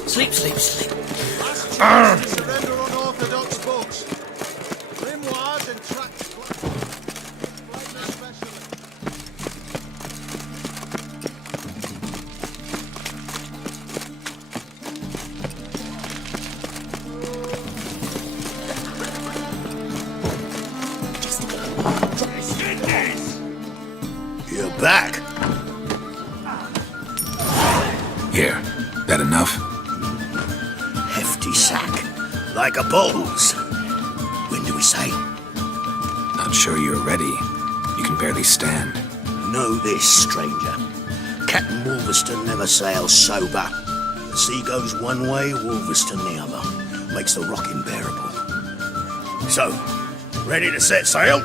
Sleep, sleep, sleep. Surrender unorthodox books. Grimoires and tracts. You're back. Here, that enough? Hefty sack. Like a bull's. When do we sail? Not sure you're ready. You can barely stand. Know this, stranger. Captain Wolverston never sails sober. The sea goes one way, Wolverston the other. Makes the rock unbearable. So, ready to set sail?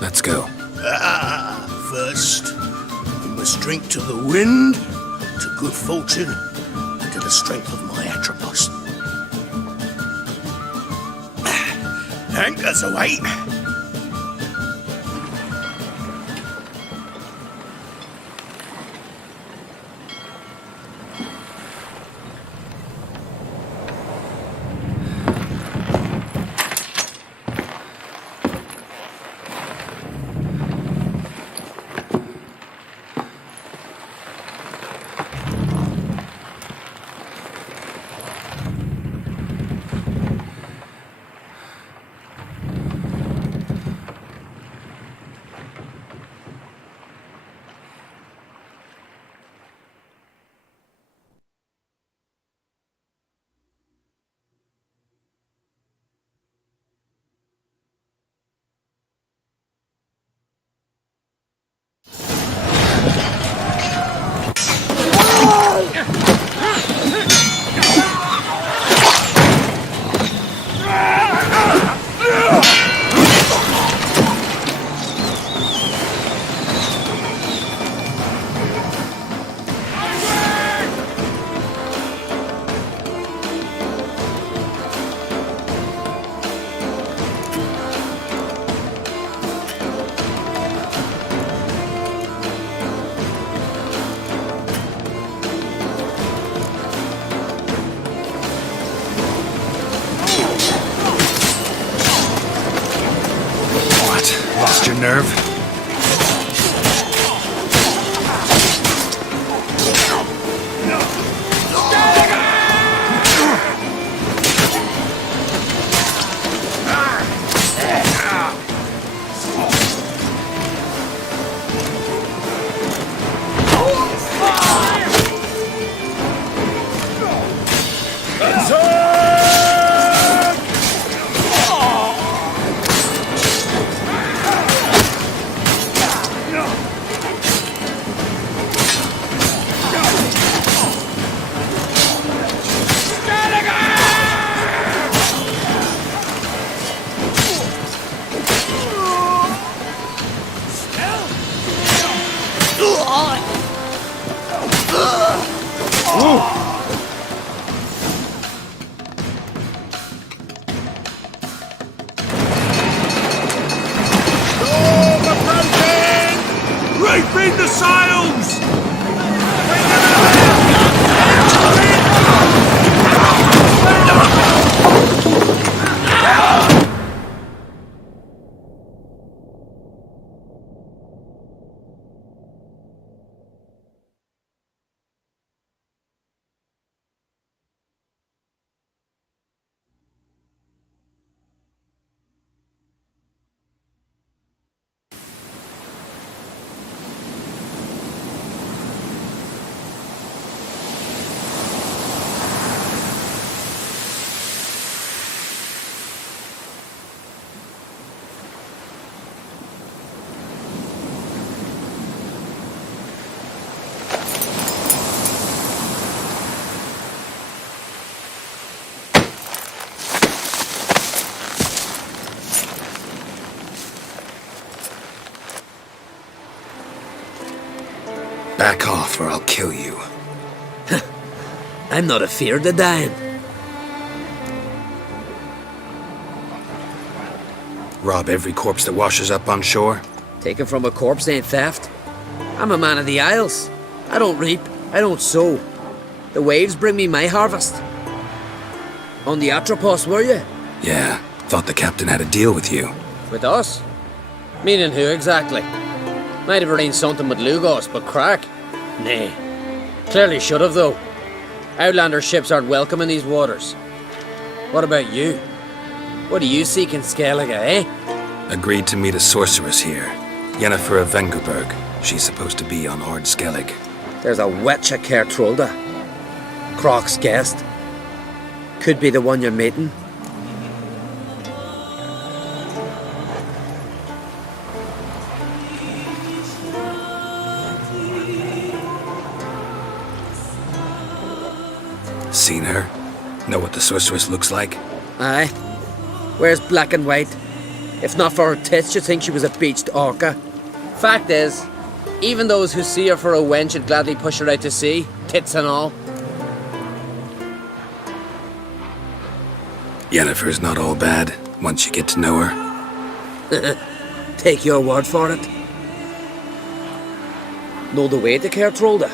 Let's go. First, we must drink to the wind, to good fortune, and to the strength of my Atropos. Anchors await. Lost your nerve? Reefing the sails! Back off or I'll kill you. I'm not afeard of dying. Rob every corpse that washes up on shore? Taken from a corpse ain't theft. I'm a man of the Isles. I don't reap, I don't sow. The waves bring me my harvest. On the Atropos, were you? Yeah, thought the captain had a deal with you. With us? Meaning who exactly? Might have arranged something with Lugos, but crack? Nay. Clearly should have, though. Outlander ships aren't welcome in these waters. What about you? What do you seek in Skellige, eh? Agreed to meet a sorceress here. Yennefer of Vengerberg. She's supposed to be on Ord Skellig. There's a witch at Kertrolda. Croc's guest. Could be the one you're meeting. Seen her? Know what the sorceress looks like? Aye. Wears black and white. If not for her tits, you'd think she was a beached orca. Fact is, even those who see her for a wench would gladly push her out to sea, tits and all. Yennefer's not all bad. once you get to know her. Take your word for it. Know the way to Kertrolda?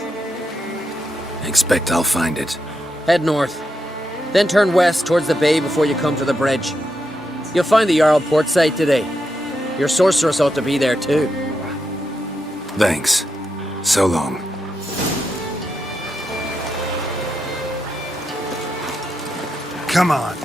Expect I'll find it. Head north, then turn west towards the bay before you come to the bridge. You'll find the Jarl port site today. Your sorceress ought to be there too. Thanks. So long. Come on.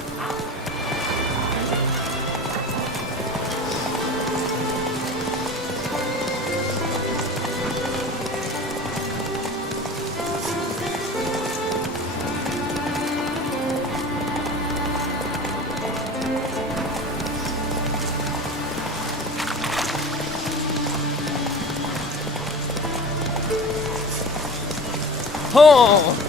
Oh!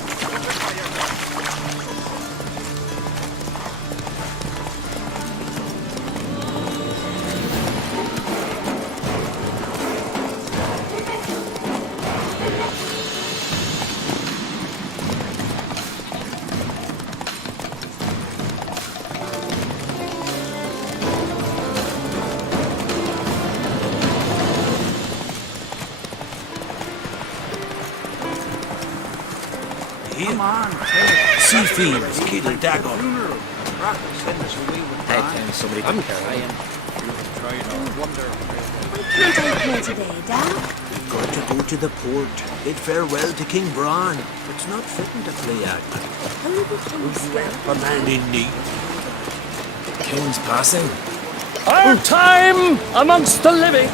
Come on, sea fiends, kid and dagger. Somebody couldn't carry him. Can't I play today, Dad? We've got to go to the port, bid farewell to King Bran. It's not fitting to play out. How will we A man in need. King's passing. Our time amongst the living.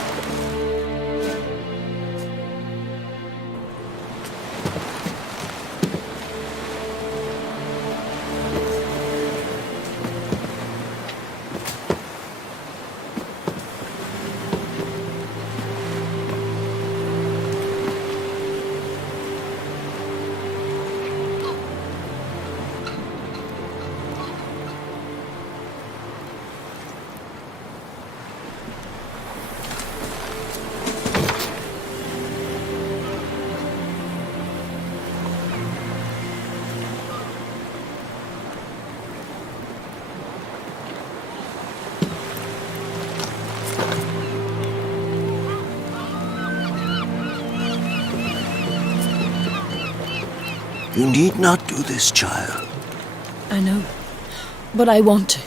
You need not do this, child. I know, but I want to.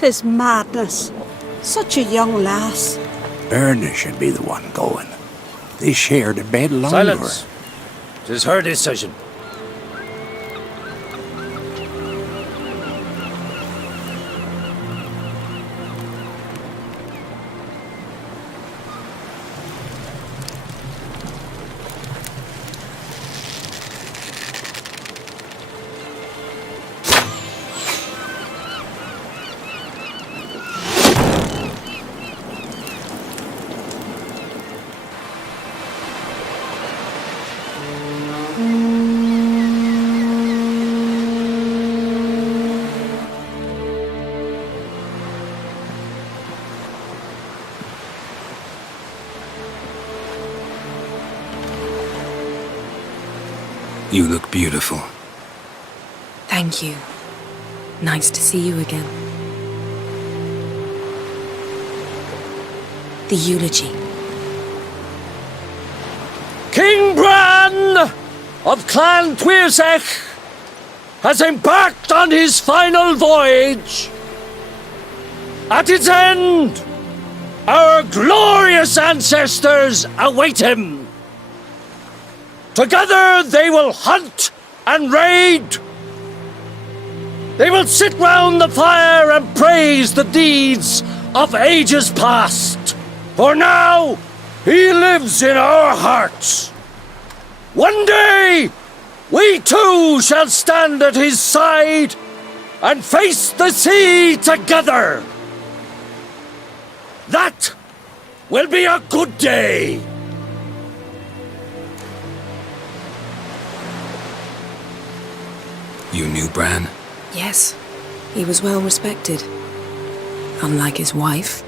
"'Tis madness. Such a young lass." Erna should be the one going. They shared a bed longer. Silence! 'Tis her decision. You look beautiful. Thank you. Nice to see you again. The eulogy. King Bran of Clan Tuirsech has embarked on his final voyage. At its end, our glorious ancestors await him. Together they will hunt and raid. They will sit round the fire and praise the deeds of ages past. For now, he lives in our hearts. One day, we too shall stand at his side and face the sea together. That will be a good day. You knew Bran? Yes, he was well respected. Unlike his wife.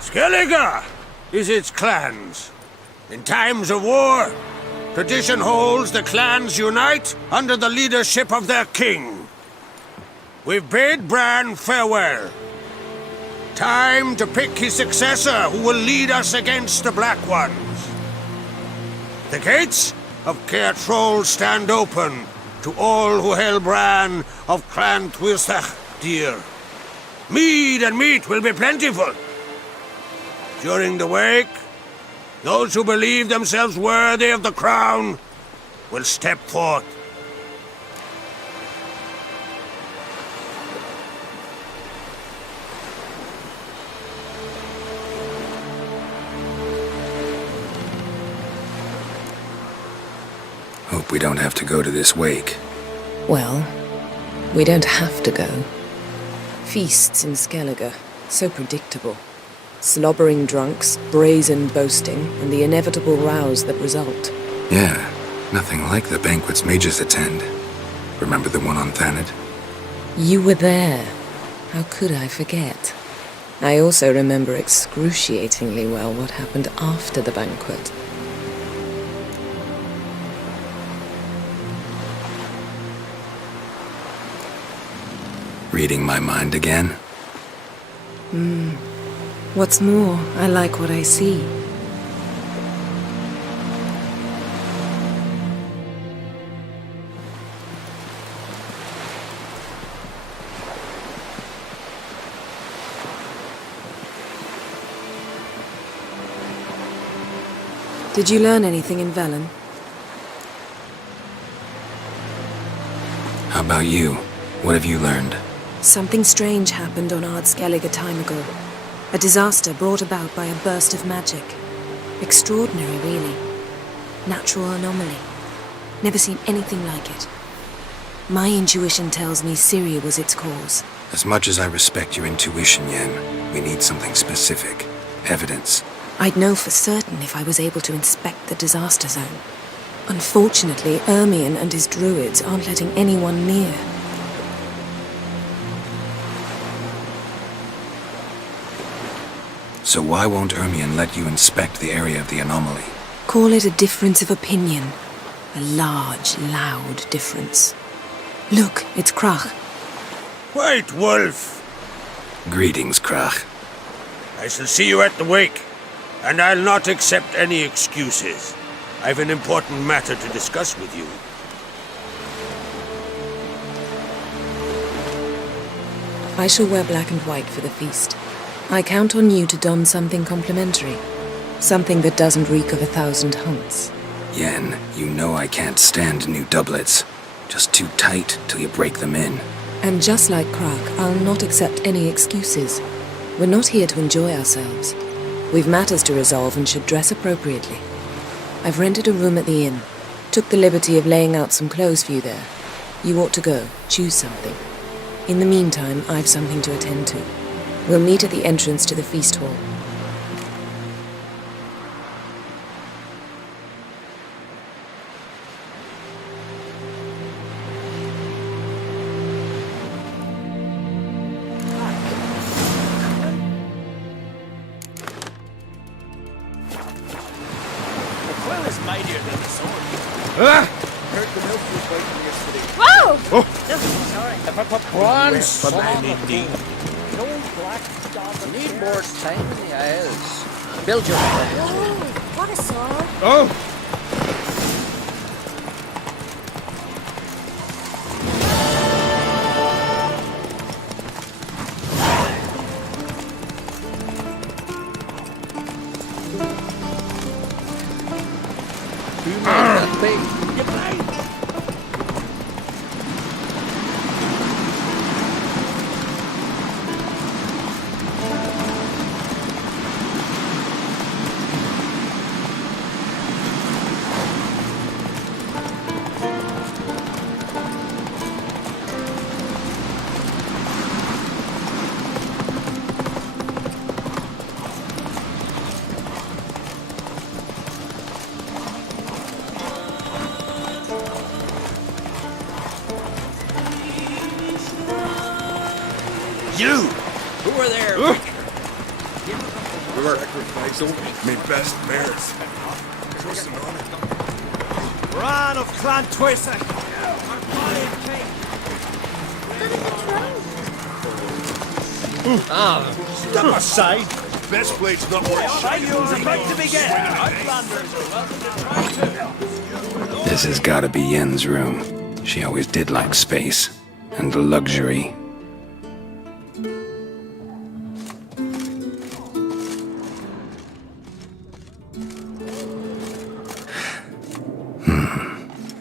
Skellige is its clans. In times of war, tradition holds the clans unite under the leadership of their king. We've bid Bran farewell. Time to pick his successor who will lead us against the Black Ones. The gates of Caer Troll stand open to all who held Bran of Clan Twistach dear. Mead and meat will be plentiful. During the wake, those who believe themselves worthy of the crown will step forth. Hope we don't have to go to this wake. Well, we don't have to go. Feasts in Skellige, so predictable. Slobbering drunks, brazen boasting, and the inevitable rows that result. Yeah, nothing like the banquets mages attend. Remember the one on Thanedd? You were there. How could I forget? I also remember excruciatingly well what happened after the banquet. Reading my mind again? What's more, I like what I see. Did you learn anything in Velen? How about you? What have you learned? Something strange happened on Ard Skellige a time ago. A disaster brought about by a burst of magic. Extraordinary, really. Natural anomaly. Never seen anything like it. My intuition tells me Syria was its cause. As much as I respect your intuition, Yen, we need something specific. Evidence. I'd know for certain if I was able to inspect the disaster zone. Unfortunately, Ermion and his druids aren't letting anyone near. So why won't Ermion let you inspect the area of the anomaly? Call it a difference of opinion. A large, loud difference. Look, it's Krach. White Wolf! Greetings, Krach. I shall see you at the wake, and I'll not accept any excuses. I've an important matter to discuss with you. I shall wear black and white for the feast. I count on you to don something complimentary. Something that doesn't reek of 1,000 hunts. Yen, you know I can't stand new doublets. Just too tight till you break them in. And just like Krach, I'll not accept any excuses. We're not here to enjoy ourselves. We've matters to resolve and should dress appropriately. I've rented a room at the inn. Took the liberty of laying out some clothes for you there. You ought to go. Choose something. In the meantime, I've something to attend to. We'll meet at the entrance to the feast hall. Heard the milk was waiting yesterday. Whoa! Oh! Sorry. Bronze Banana indeed. No black dog. Need more time in the aisles. Build your Oh, what a sword. Oh! Me best bears. Bran of Clan Twisa. Step aside. Best blade's not worth shit. About to begin. This has gotta be Yen's room. She always did like space. And luxury.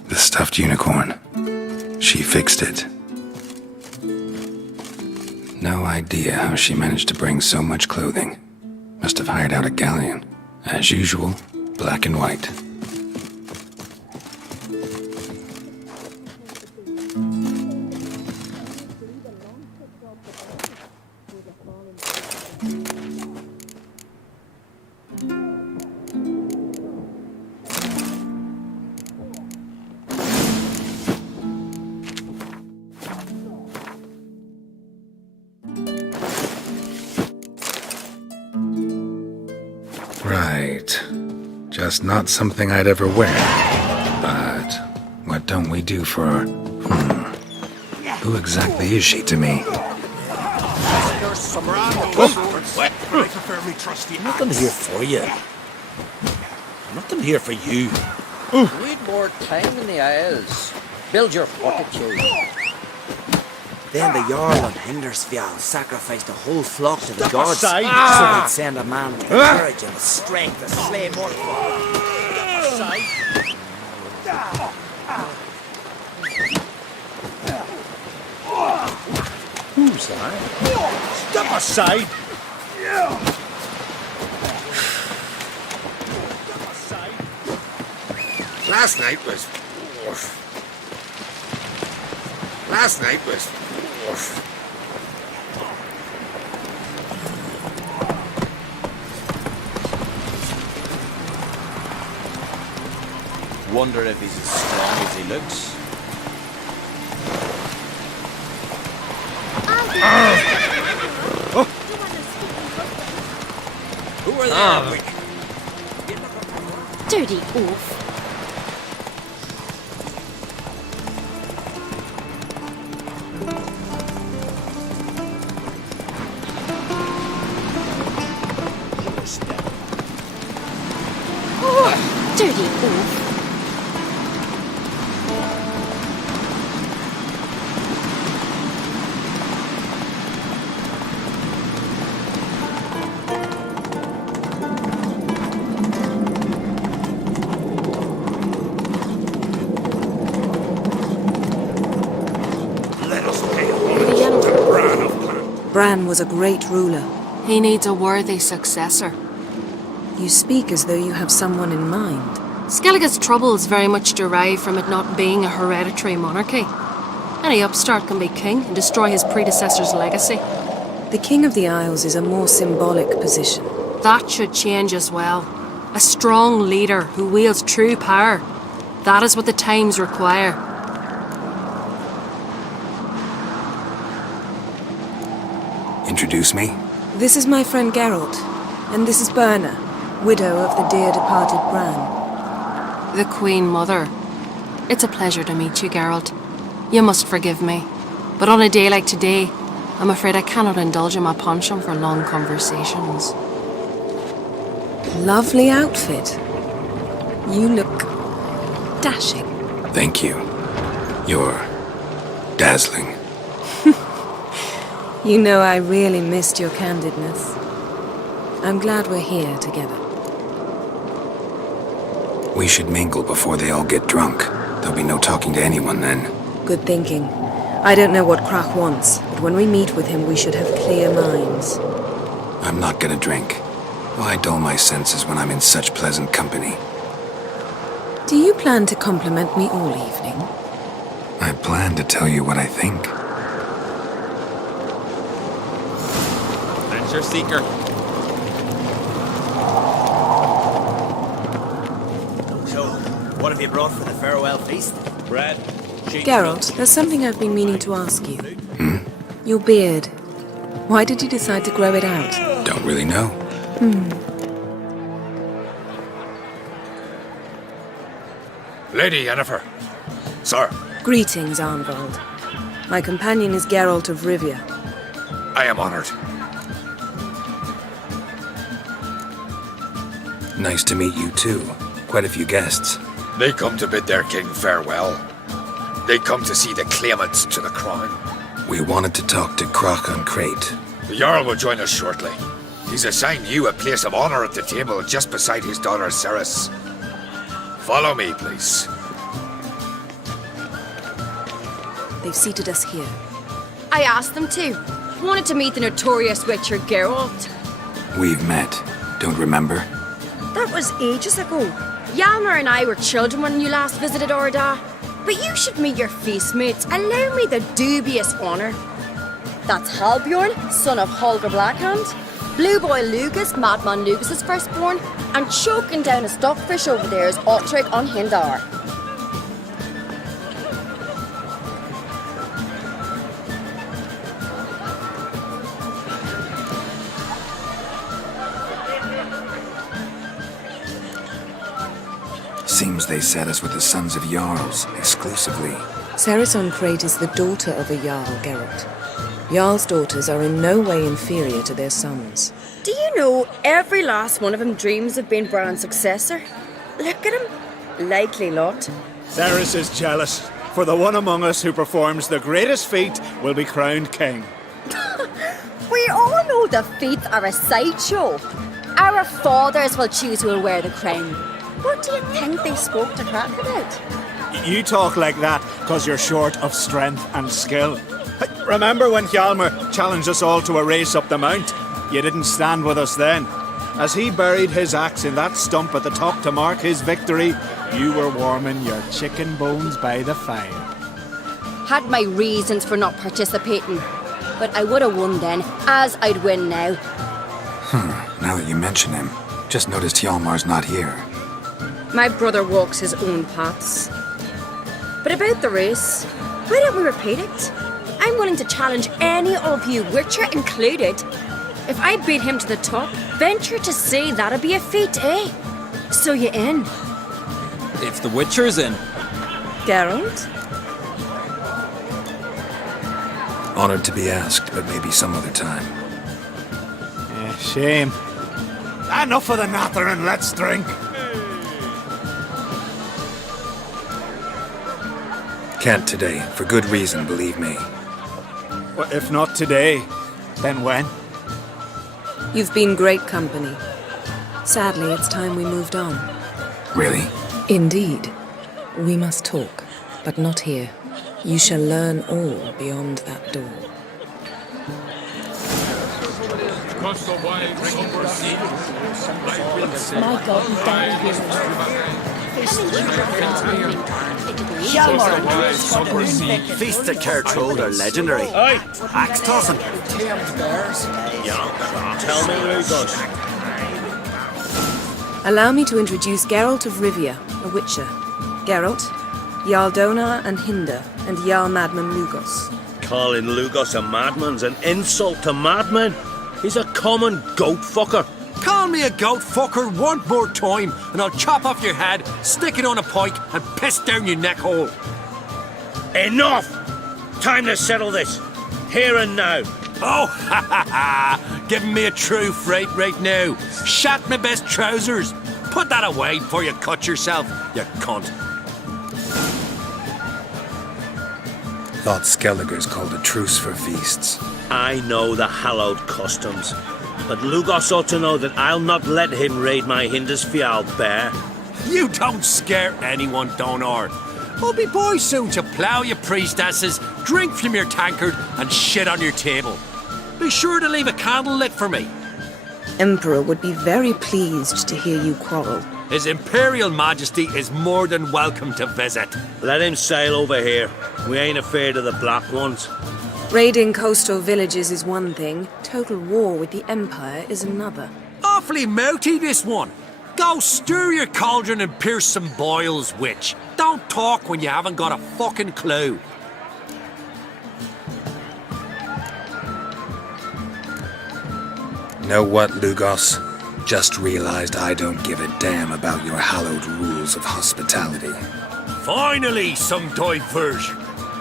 The stuffed unicorn. She fixed it. No idea how she managed to bring so much clothing. Must have hired out a galleon. As usual, black and white. Right. Just not something I'd ever wear. But what don't we do for her? Who exactly is she to me? Nothing here for you. Nothing here for you. Need more time in the Isles. Build your fortitude. Then the Jarl on Hindersfjall sacrificed a whole flock to the Step gods, aside. so he'd send a man with the courage and the strength to slay more folk. Who's that? Step aside. Last night was... Wonder if he's as strong as he looks. Who are they? Dirty oaf. Dirty oaf. Bran was a great ruler. He needs a worthy successor. You speak as though you have someone in mind. Skellige's troubles very much derive from it not being a hereditary monarchy. Any upstart can be king and destroy his predecessor's legacy. The King of the Isles is a more symbolic position. That should change as well. A strong leader who wields true power. That is what the times require. Introduce me? This is my friend Geralt, and this is Berna, widow of the dear departed Bran. The Queen Mother. It's a pleasure to meet you, Geralt. You must forgive me, but on a day like today, I'm afraid I cannot indulge in my penchant for long conversations. Lovely outfit. You look dashing. Thank you. You're dazzling. You know I really missed your candidness. I'm glad we're here together. We should mingle before they all get drunk. There'll be no talking to anyone then. Good thinking. I don't know what Krach wants, but when we meet with him, we should have clear minds. I'm not gonna drink. Why dull my senses when I'm in such pleasant company? Do you plan to compliment me all evening? I plan to tell you what I think. Adventure seeker. So, what have you brought for the farewell feast? Bread. Geralt, there's something I've been meaning to ask you. Your beard. Why did you decide to grow it out? Don't really know. Lady Yennefer. Sir, Greetings, Arnvald. My companion is Geralt of Rivia. I am honored. Nice to meet you too. Quite a few guests. They come to bid their king farewell. They come to see the claimants to the crown. We wanted to talk to Croc on Crate. The Jarl will join us shortly. He's assigned you a place of honor at the table just beside his daughter Ceres. Follow me, please. They've seated us here. I asked them to. Wanted to meet the notorious witcher Geralt. We've met. Don't remember? That was ages ago. Hjalmar and I were children when you last visited Orda. But you should meet your feast mates. Allow me the dubious honour. That's Halbjorn, son of Holger Blackhand. Blue Boy Lugus, Madman Lugus' firstborn. And choking down a stockfish over there is Otrek on Hindar. Seems they set us with the sons of Jarls, exclusively. Ceres on Crate is the daughter of a Jarl, Geralt. Jarl's daughters are in no way inferior to their sons. Do you know every last one of them dreams of being Bran's successor? Look at him. Likely lot. Ceres is jealous, for the one among us who performs the greatest feat will be crowned king. We all know the feats are a sideshow. Our fathers will choose who will wear the crown. What do you think they spoke to Crack about? You talk like that because you're short of strength and skill. Remember when Hjalmar challenged us all to a race up the mount? You didn't stand with us then. As he buried his axe in that stump at the top to mark his victory, you were warming your chicken bones by the fire. Had my reasons for not participating, but I would have won then, as I'd win now. Now that you mention him, just noticed Hjalmar's not here. My brother walks his own paths. But about the race, why don't we repeat it? I'm willing to challenge any of you, Witcher included. If I beat him to the top, venture to say that'd be a feat, eh? So you in? If the Witcher's in. Geralt? Honored to be asked, but maybe some other time. Shame. Enough of the nattering, let's drink. Can't today, for good reason, believe me. Well, if not today, then when? You've been great company. Sadly, it's time we moved on. Really? Indeed. We must talk, but not here. You shall learn all beyond that door. My God, we died Feasts at Kertrode are legendary. Aye. Axe tossing. Tell me, Lugos. Allow me to introduce Geralt of Rivia, a witcher. Geralt, Jarl Donar and Hinder, and Jarl Madman Lugos. Calling Lugos a madman's an insult to madmen. He's a common goat fucker. Call me a goat fucker one more time, and I'll chop off your head, stick it on a pike, and piss down your neck hole. Enough! Time to settle this. Here and now. Oh, ha ha ha! Giving me a true fright right now. Shat my best trousers. Put that away before you cut yourself, you cunt. Thought Skelliger's called a truce for feasts. I know the hallowed customs, but Lugos ought to know that I'll not let him raid my Hindisfjall bear. You don't scare anyone, Donar. I'll be boys soon to plough your priestesses, drink from your tankard, and shit on your table. Be sure to leave a candle lit for me. Emperor would be very pleased to hear you quarrel. His Imperial Majesty is more than welcome to visit. Let him sail over here. We ain't afraid of the Black Ones. Raiding coastal villages is one thing. Total war with the Empire is another. Awfully mouty, this one. Go stir your cauldron and pierce some boils, witch. Don't talk when you haven't got a fucking clue. Know what, Lugos? Just realized I don't give a damn about your hallowed rules of hospitality. Finally, some diversion.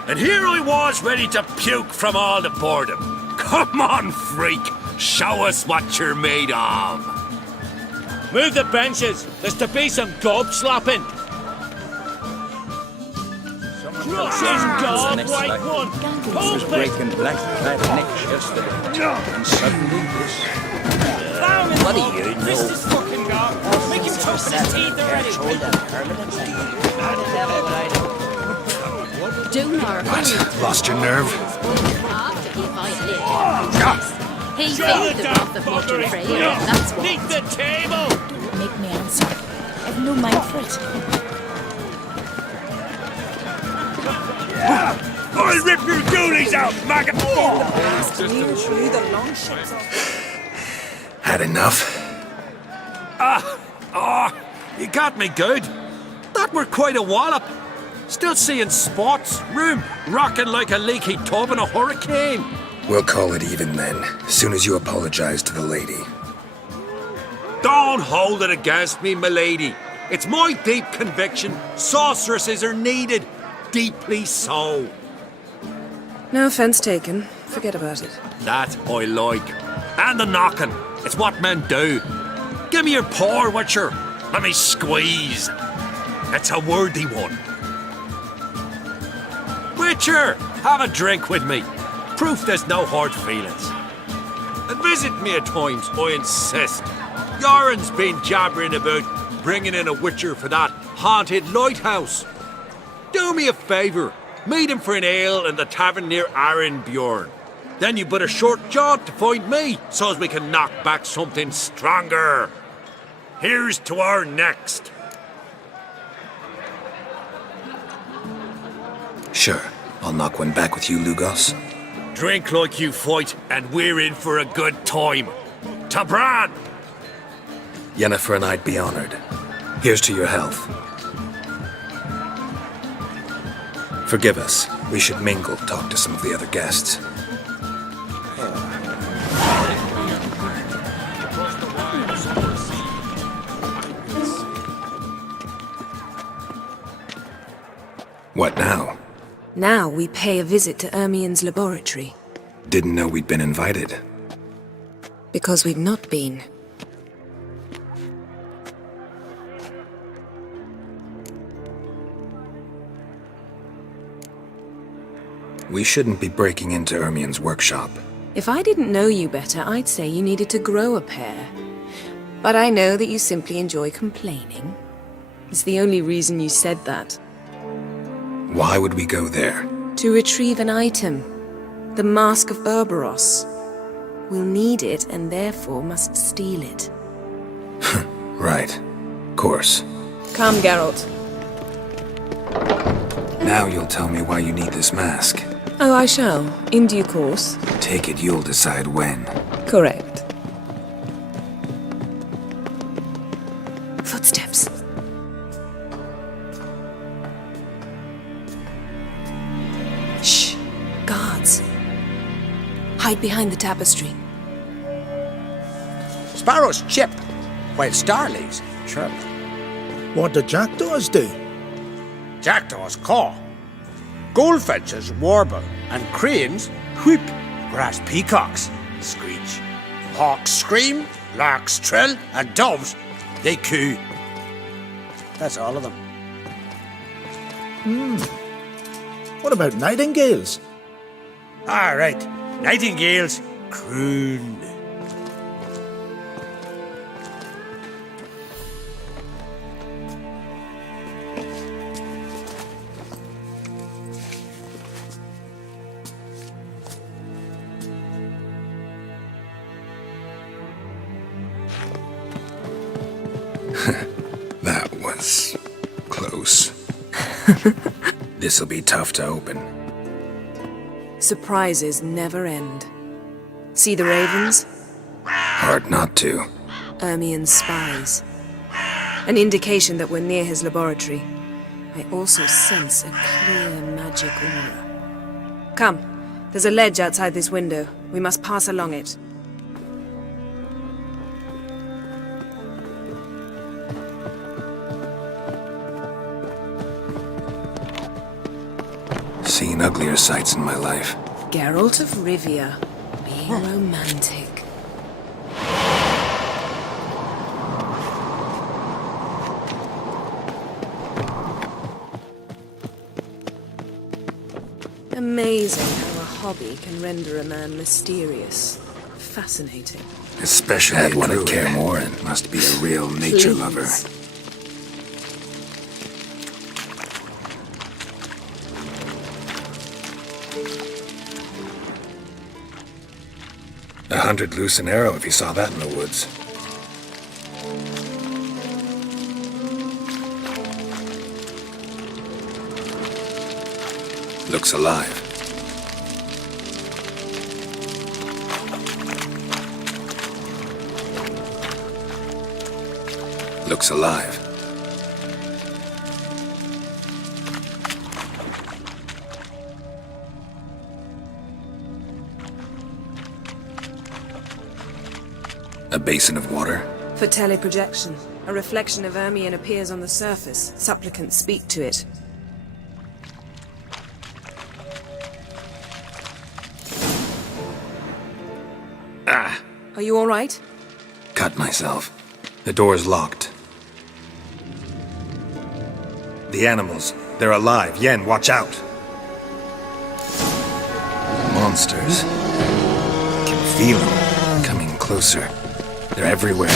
And here I was ready to puke from all the boredom. Come on, freak. Show us what you're made of. Move the benches. There's to be some gob slapping. Crush his gob, white one. Was breaking black clad necks yesterday, and suddenly this. What do you know? This is fucking gob. Make him toast his teeth already. What? Lost your nerve? He failed the wrath of Mother Freya, that's what. Beat the table! Don't make me answer. I've no mind for it. I'll rip your ghoulies out, maggot! Had enough? You got me good. That were quite a wallop. Still seeing spots, room rocking like a leaky tub in a hurricane. We'll call it even then, soon as you apologize to the lady. Don't hold it against me, milady. It's my deep conviction sorceresses are needed. Deeply so. No offense taken. Forget about it. That I like. And the knocking. It's what men do. Give me your paw, Witcher. Let me squeeze. It's a worthy one. Witcher, have a drink with me. Proof there's no hard feelings. And visit me at times, I insist. Yoren's been jabbering about bringing in a Witcher for that haunted lighthouse. Do me a favour. Meet him for an ale in the tavern near Arenbjorn. Then you but a short jaunt to find me, so as we can knock back something stronger. Here's to our next. Sure, I'll knock one back with you, Lugos. Drink like you fight, and we're in for a good time. To Bran! Yennefer and I'd be honored. Here's to your health. Forgive us. We should mingle, talk to some of the other guests. What now? Now we pay a visit to Ermien's laboratory. Didn't know we'd been invited. Because we've not been. We shouldn't be breaking into Ermien's workshop. If I didn't know you better, I'd say you needed to grow a pair. But I know that you simply enjoy complaining. It's the only reason you said that. Why would we go there? To retrieve an item. The Mask of Urboros. We'll need it and therefore must steal it. Right. Course. Come, Geralt. Now you'll tell me why you need this mask. Oh, I shall. In due course. Take it you'll decide when. Correct. Footsteps. Shh. Guards. Hide behind the tapestry. Sparrows chip, while starlings chirp. What do jackdaws do? Jackdaws caw. Goldfinches warble, and cranes whoop, whereas peacocks screech. Hawks scream, larks trill, and doves, they coo. That's all of them. What about nightingales? All right, nightingales croon. That was close. This'll be tough to open. Surprises never end. See the ravens? Hard not to. Ermien's spies. An indication that we're near his laboratory. I also sense a clear magic aura. Come, there's a ledge outside this window. We must pass along it. seen uglier sights in my life. Geralt of Rivia, being romantic. Amazing how a hobby can render a man mysterious. Fascinating. Especially that one at Kaer Morhen must be a real nature lover. 100 loose an arrow if you saw that in the woods. Looks alive. Looks alive. A basin of water? For teleprojection, a reflection of Ermion appears on the surface. Supplicants speak to it. Ah! Are you all right? Cut myself. The door's locked. The animals, they're alive. Yen, watch out! Monsters. I can feel them coming closer. They're everywhere.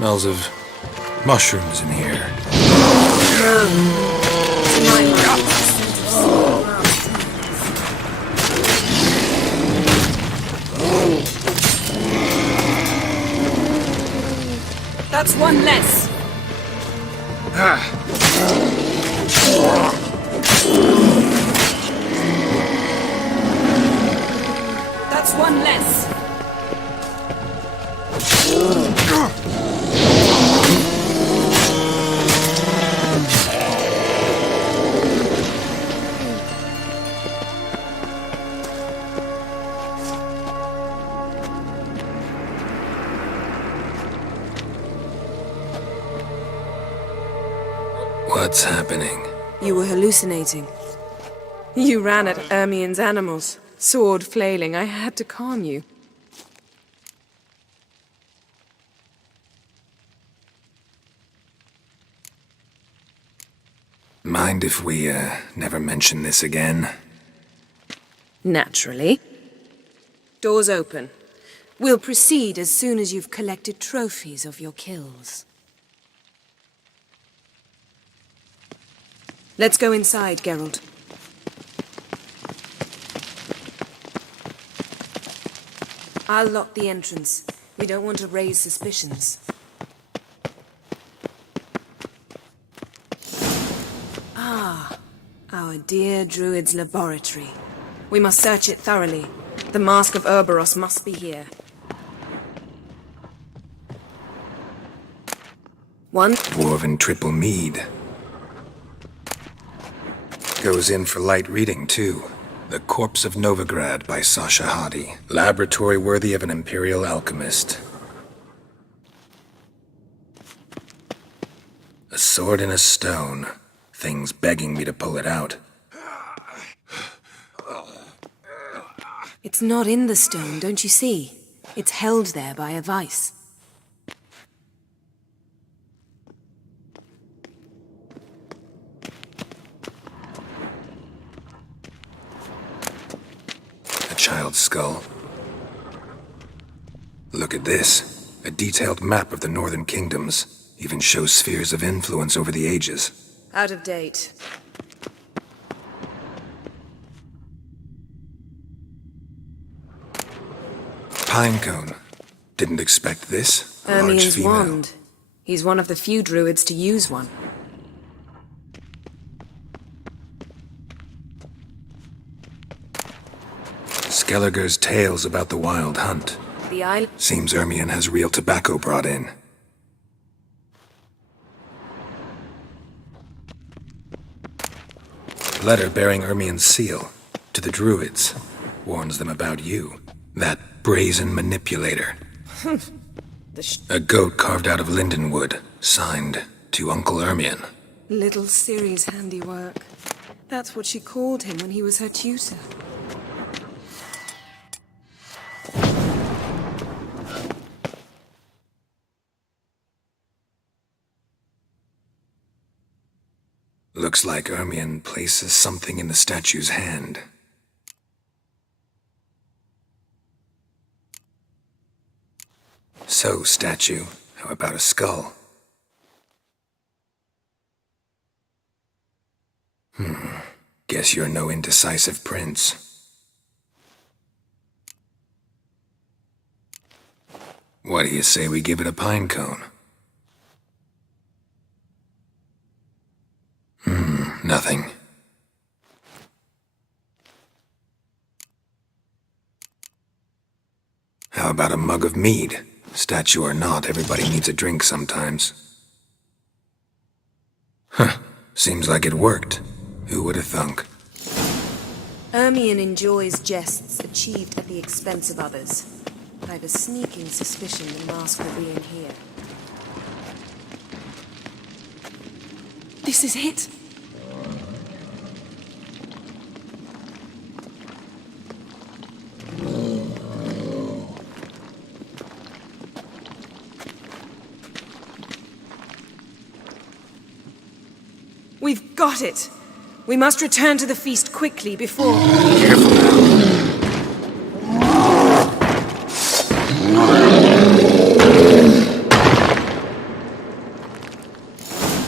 Smells of mushrooms in here. That's one less. That's one less. What's happening? You were hallucinating. You ran at Ermion's animals, sword flailing. I had to calm you. Mind if we, never mention this again? Naturally. Doors open. We'll proceed as soon as you've collected trophies of your kills. Let's go inside, Geralt. I'll lock the entrance. We don't want to raise suspicions. Ah, our dear Druid's laboratory. We must search it thoroughly. The Mask of Ouroboros must be here. One. Dwarven triple mead. Goes in for light reading, too. The Corpse of Novigrad by Sasha Hadi. Laboratory worthy of an imperial alchemist. A sword in a stone. Things begging me to pull it out. It's not in the stone, don't you see? It's held there by a vice. Child's skull. Look at this. A detailed map of the northern kingdoms. Even shows spheres of influence over the ages. Out of date. Pinecone. Didn't expect this. A large Ermion's female. wand. He's one of the few druids to use one. Skelliger's tales about the wild hunt. The island. Seems Ermion has real tobacco brought in. Letter bearing Ermion's seal to the druids. Warns them about you. That brazen manipulator. A goat carved out of lindenwood. Signed to Uncle Ermion. Little Ciri's handiwork. That's what she called him when he was her tutor. Looks like Ermion places something in the statue's hand. So, statue, how about a skull? Guess you're no indecisive prince. What do you say we give it a pine cone? Nothing. How about a mug of mead? Statue or not, everybody needs a drink sometimes. Seems like it worked. Who would have thunk? Ermion enjoys jests achieved at the expense of others. I've a sneaking suspicion the mask will be in here. This is it. We've got it! We must return to the feast quickly before... Careful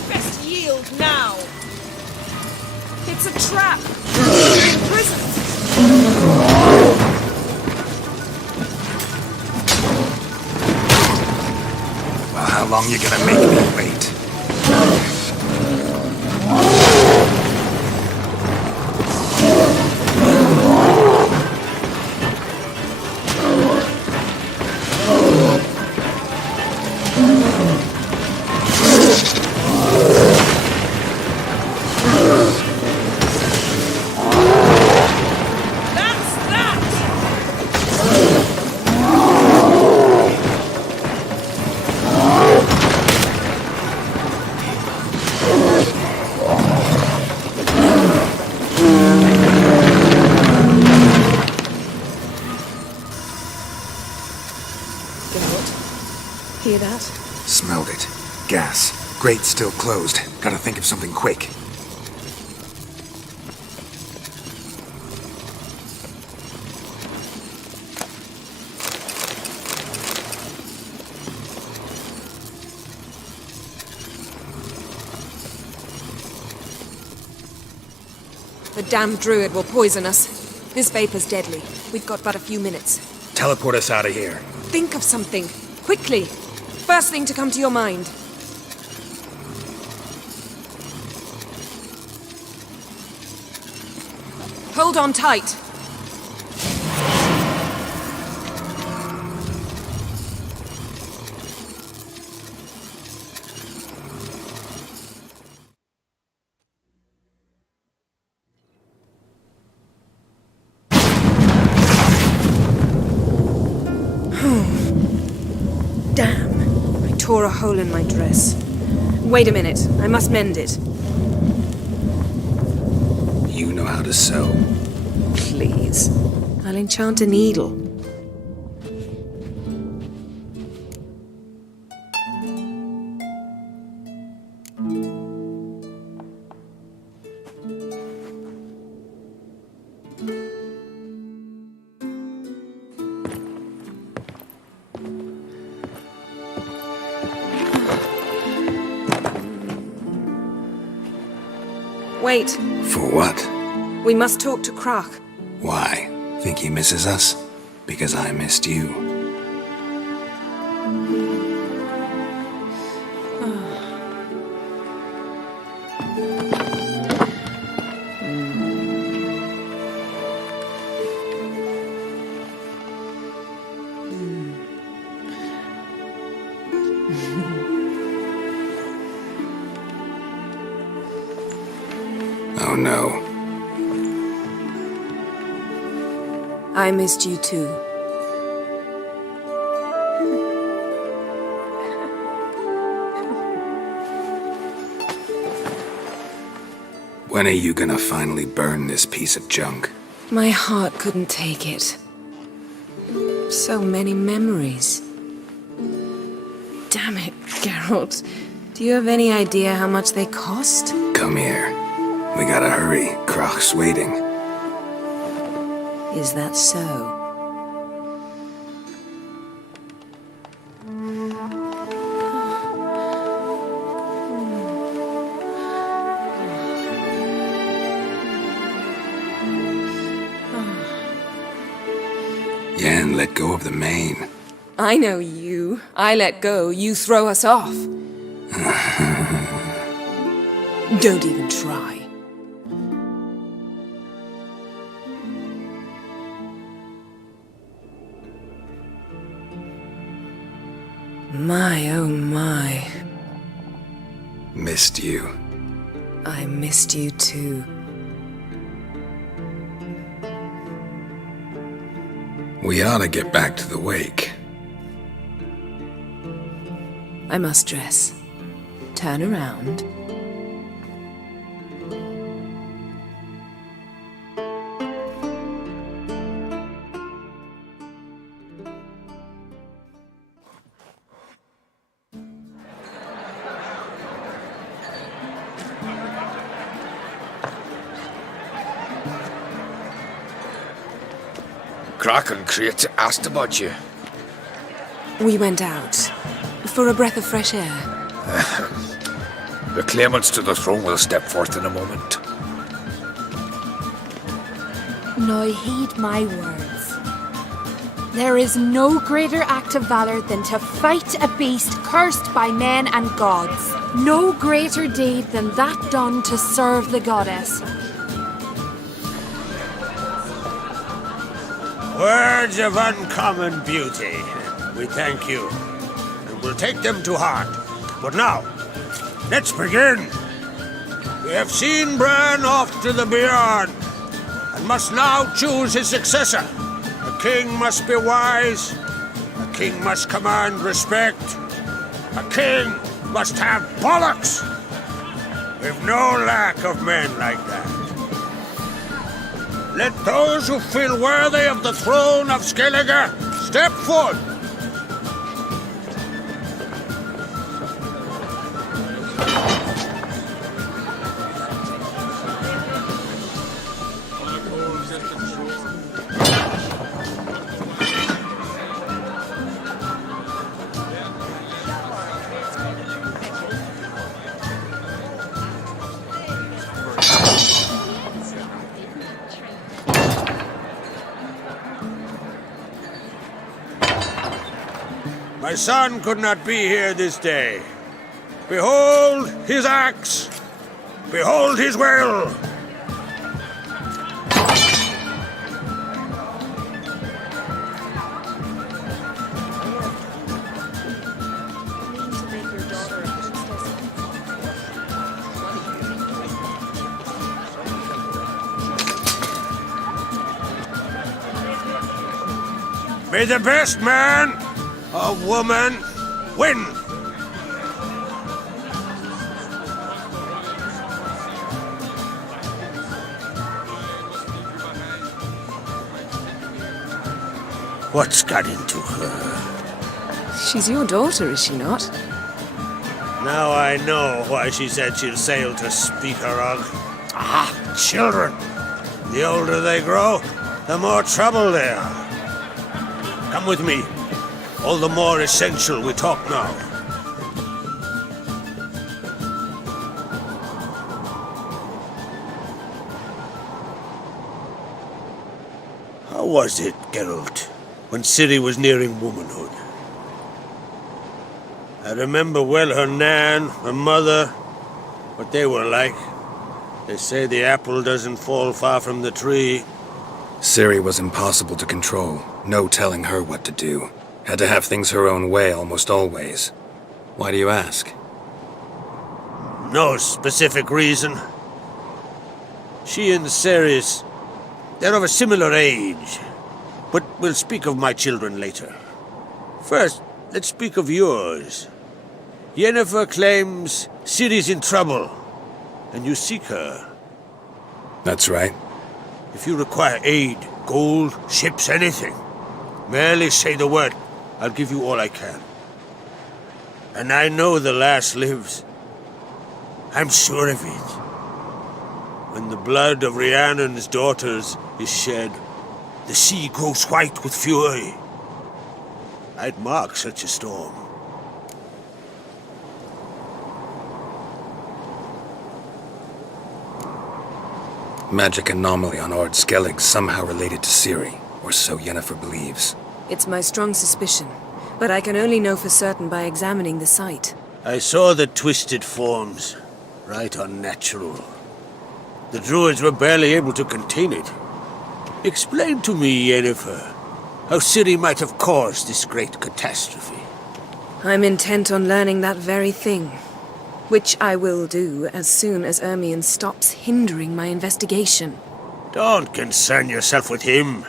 Best yield now! It's a trap! We're in prison! Well, how long you gonna make me wait? Hear that? Smelled it. Gas. Grate's still closed. Gotta think of something quick. The damned druid will poison us. This vapor's deadly. We've got but a few minutes. Teleport us out of here. Think of something. Quickly. First thing to come to your mind. Hold on tight. Damn. I tore a hole in my dress. Wait a minute. I must mend it. You know how to sew. Please. I'll enchant a needle. Wait. For what? We must talk to Croc. Why? Think he misses us? Because I missed you. Oh no. I missed you too. When are you gonna finally burn this piece of junk? My heart couldn't take it. So many memories. Damn it, Geralt. Do you have any idea how much they cost? Come here. We gotta hurry. Croc's waiting. Is that so? Yen let go of the mane. I know you. I let go, you throw us off. Don't even try. My, oh my. Missed you. I missed you too. We ought to get back to the wake. I must dress. Turn around. Crack and Crate asked about you. We went out. For a breath of fresh air. The claimants to the throne will step forth in a moment. Now heed my words. There is no greater act of valor than to fight a beast cursed by men and gods. No greater deed than that done to serve the goddess. Words of uncommon beauty. We thank you, and we'll take them to heart. But now, let's begin. We have seen Bran off to the beyond, and must now choose his successor. A king must be wise. A king must command respect. A king must have bollocks. We've no lack of men like that. Let those who feel worthy of the throne of Skellige step forth. My son could not be here this day. Behold his axe! Behold his will! May the best man or woman win! What's got into her? She's your daughter, is she not? Now I know why she said she'll sail to speak her of. Ah, children! The older they grow, the more trouble they are. Come with me. All the more essential we talk now. How was it, Geralt, when Ciri was nearing womanhood? I remember well her nan, her mother, what they were like. They say the apple doesn't fall far from the tree. Ciri was impossible to control. No telling her what to do. Had to have things her own way almost always. Why do you ask? No specific reason. She and Ceres, they're of a similar age. But we'll speak of my children later. First, let's speak of yours. Yennefer claims Ciri's in trouble, and you seek her. That's right. If you require aid, gold, ships, anything, merely say the word. I'll give you all I can. And I know the lass lives. I'm sure of it. When the blood of Rhiannon's daughters is shed, the sea grows white with fury. I'd mark such a storm. Magic anomaly on Ard Skellig somehow related to Ciri, or so Yennefer believes. It's my strong suspicion, but I can only know for certain by examining the site. I saw the twisted forms. Right unnatural. The druids were barely able to contain it. Explain to me, Yennefer, how Ciri might have caused this great catastrophe. I'm intent on learning that very thing, which I will do as soon as Ermion stops hindering my investigation. Don't concern yourself with him.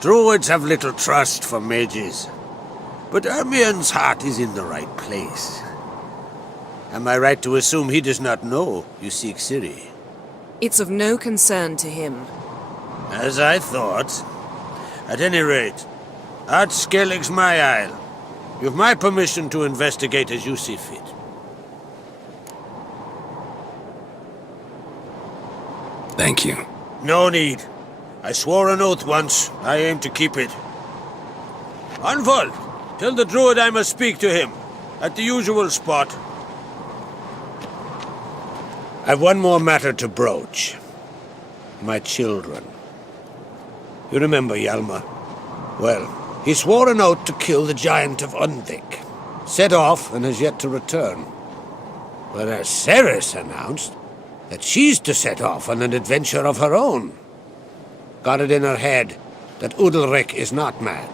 Druids have little trust for mages, but Ermion's heart is in the right place. Am I right to assume he does not know you seek Ciri? It's of no concern to him. As I thought. At any rate, Ard Skellig's my isle. You've my permission to investigate as you see fit. Thank you. No need. I swore an oath once. I aim to keep it. Unfold! Tell the druid I must speak to him. At the usual spot. I've one more matter to broach. My children. You remember Hjalmar? Well, he swore an oath to kill the giant of Undvik. Set off and has yet to return. Whereas Ceres announced that she's to set off on an adventure of her own. Got it in her head that Udalric is not mad,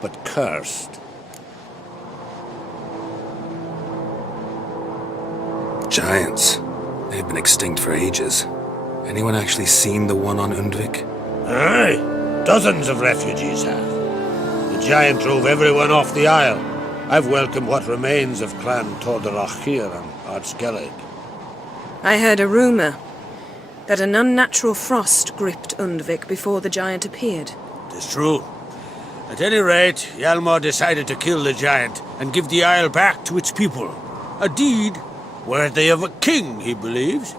but cursed. Giants. They've been extinct for ages. Anyone actually seen the one on Undvik? Aye, dozens of refugees have. The giant drove everyone off the isle. I've welcomed what remains of Clan Tordarach here on Ard Skellig. I heard a rumor that an unnatural frost gripped Undvik before the giant appeared. It's true. At any rate, Hjalmar decided to kill the giant and give the isle back to its people. A deed worthy of a king, he believes.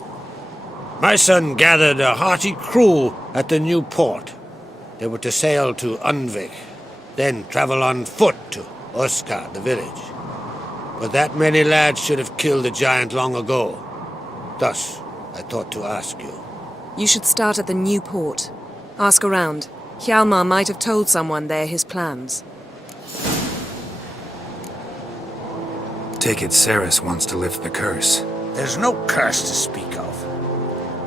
My son gathered a hearty crew at the new port. They were to sail to Undvik, then travel on foot to Oskar, the village. But that many lads should have killed the giant long ago. Thus, I thought to ask you. You should start at the new port. Ask around. Hjalmar might have told someone there his plans. Take it Ceres wants to lift the curse. There's no curse to speak of.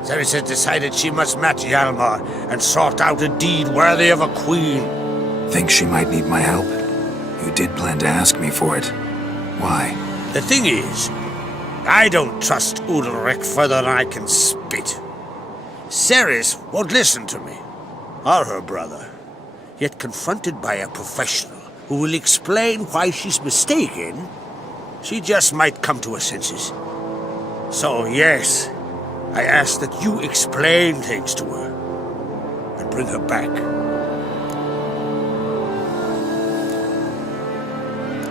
Ceres has decided she must match Hjalmar and sort out a deed worthy of a queen. Think she might need my help? You did plan to ask me for it. Why? The thing is, I don't trust Udalric further than I can spit. Ceres won't listen to me, or her brother. Yet confronted by a professional who will explain why she's mistaken, she just might come to her senses. So yes, I ask that you explain things to her and bring her back.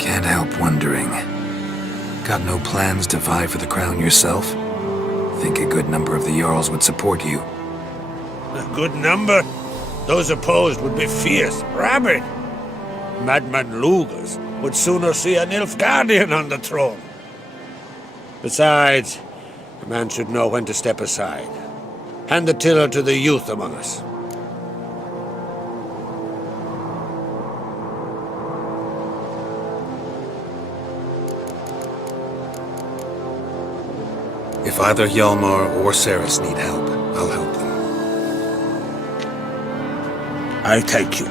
Can't help wondering. Got no plans to vie for the crown yourself? Think a good number of the Jarls would support you. A good number? Those opposed would be fierce, rabid. Madman Lugas would sooner see an Nilfgaardian on the throne. Besides, a man should know when to step aside. Hand the tiller to the youth among us. If either Hjalmar or Ceres need help, I'll help them. I thank you.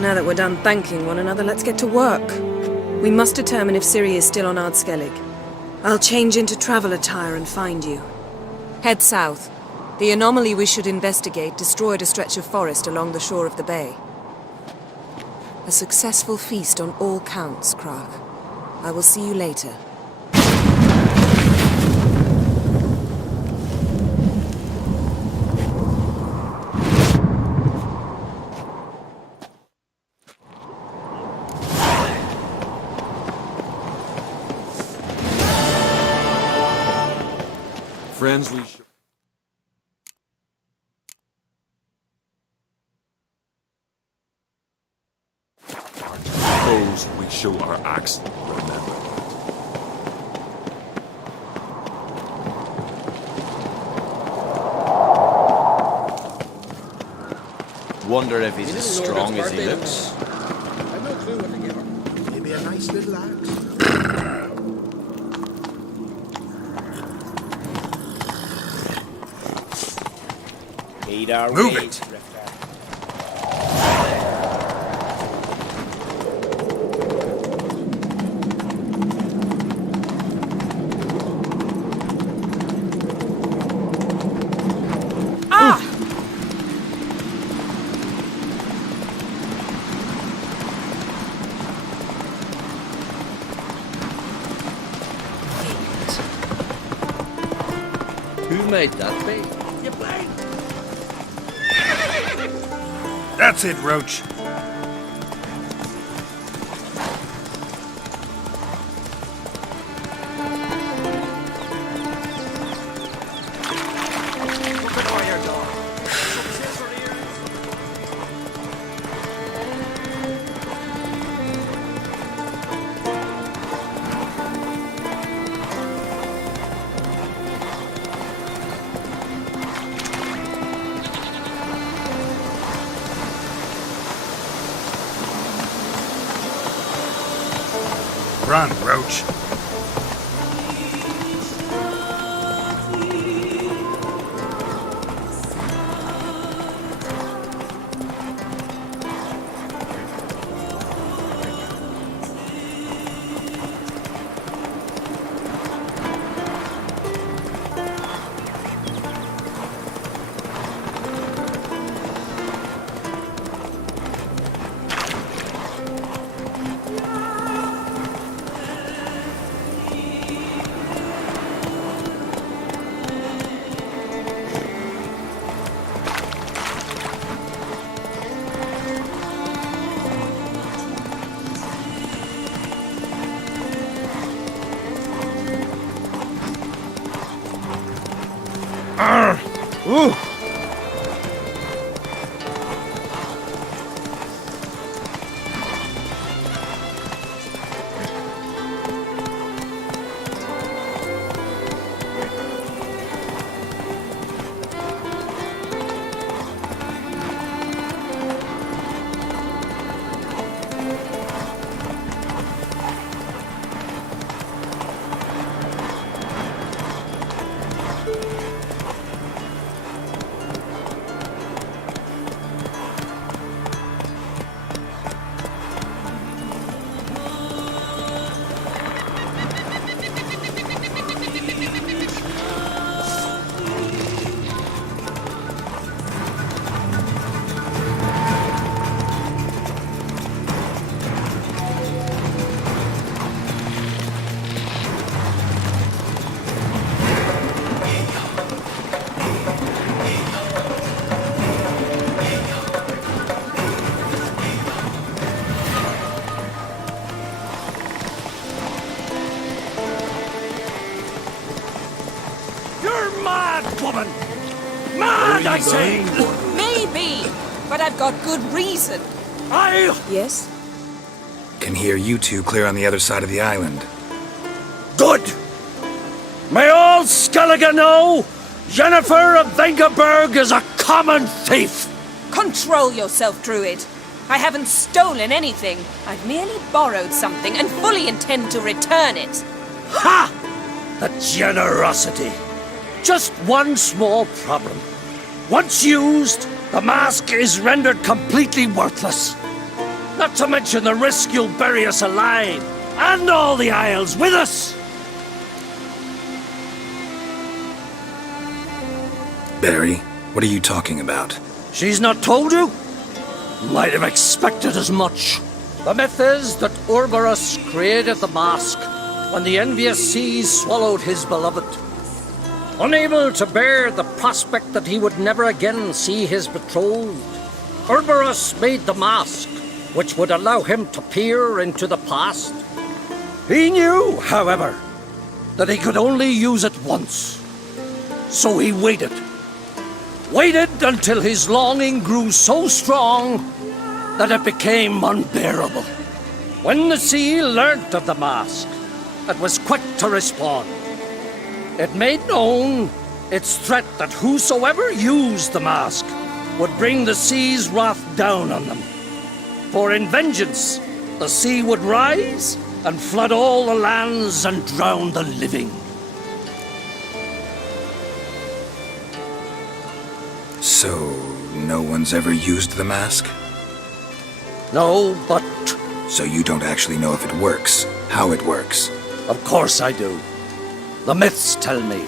Now that we're done thanking one another, let's get to work. We must determine if Ciri is still on Ard-Skellig. I'll change into travel attire and find you. Head south. The anomaly we should investigate destroyed a stretch of forest along the shore of the bay. A successful feast on all counts, Krag. I will see you later. Friends, we show our acts. Remember. Wonder if he's as strong as he looks. I've no clue what to give her. Maybe a nice little axe. Move it! Who made that bait? That's it, Roach. Run, Roach. Ooh. Woman! Mad, I say! Maybe, but I've got good reason. Yes? Can hear you two clear on the other side of the island. Good! May all Skellige know Yennefer of Vengerberg is a common thief! Control yourself, Druid. I haven't stolen anything. I've merely borrowed something and fully intend to return it. Ha! The generosity! Just one small problem. Once used, the mask is rendered completely worthless. Not to mention the risk you'll bury us alive. and all the Isles with us! Barry, what are you talking about? She's not told you? Might have expected as much. The myth is that Ouroboros created the mask when the envious seas swallowed his beloved. Unable to bear the prospect that he would never again see his betrothed, Ouroboros made the mask, which would allow him to peer into the past. He knew, however, that he could only use it once. So he waited. Waited until his longing grew so strong that it became unbearable. When the sea learnt of the mask, it was quick to respond. It made known its threat that whosoever used the mask would bring the sea's wrath down on them. For in vengeance, the sea would rise and flood all the lands and drown the living. So, no one's ever used the mask? No, but... So you don't actually know if it works, how it works? Of course I do. The myths tell me.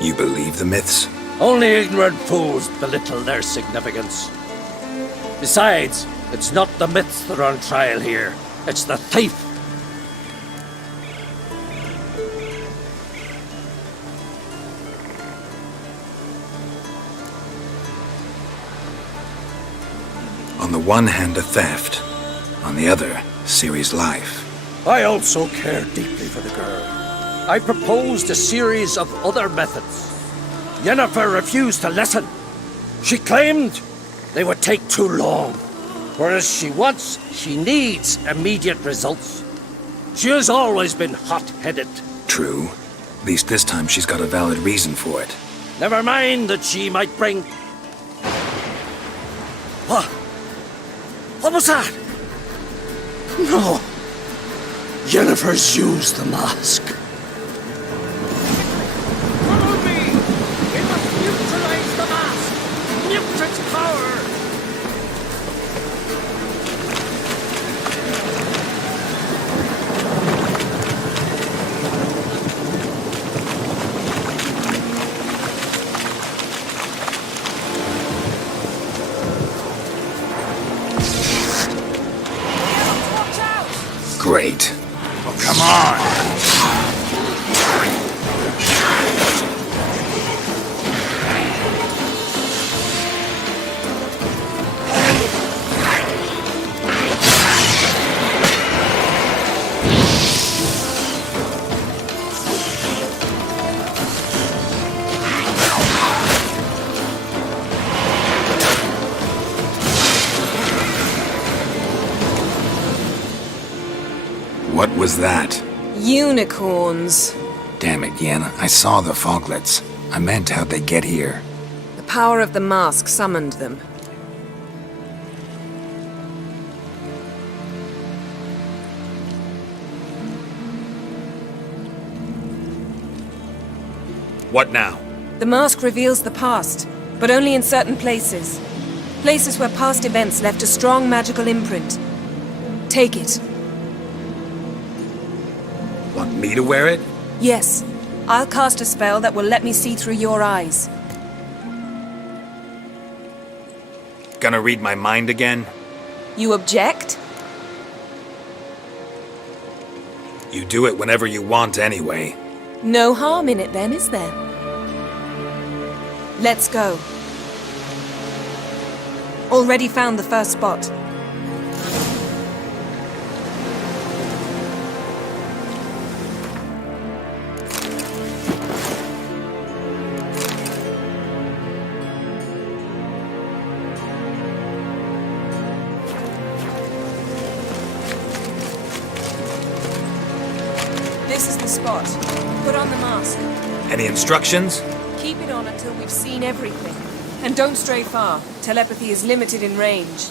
You believe the myths? Only ignorant fools belittle their significance. Besides, it's not the myths that are on trial here. It's the thief. On the one hand, a theft. On the other, Ciri's life. I also care deeply for the girl. I proposed a series of other methods. Yennefer refused to listen. She claimed they would take too long, whereas she needs immediate results. She has always been hot-headed. True. At least this time she's got a valid reason for it. Never mind that she might bring... What? What was that? No. Yennefer's used the mask. Follow me! We must neutralize the mask! Mute its power! Great. Oh, come on! What was that? Unicorns. Damn it, Yen. I saw the foglets. I meant how'd they get here? The power of the mask summoned them. What now? The mask reveals the past, but only in certain places. Places where past events left a strong magical imprint. Take it. Want me to wear it? Yes. I'll cast a spell that will let me see through your eyes. Gonna read my mind again? You object? You do it whenever you want anyway. No harm in it then, is there? Let's go. Already found the first spot. This is the spot. Put on the mask. Any instructions? Keep it on until we've seen everything. And don't stray far. Telepathy is limited in range.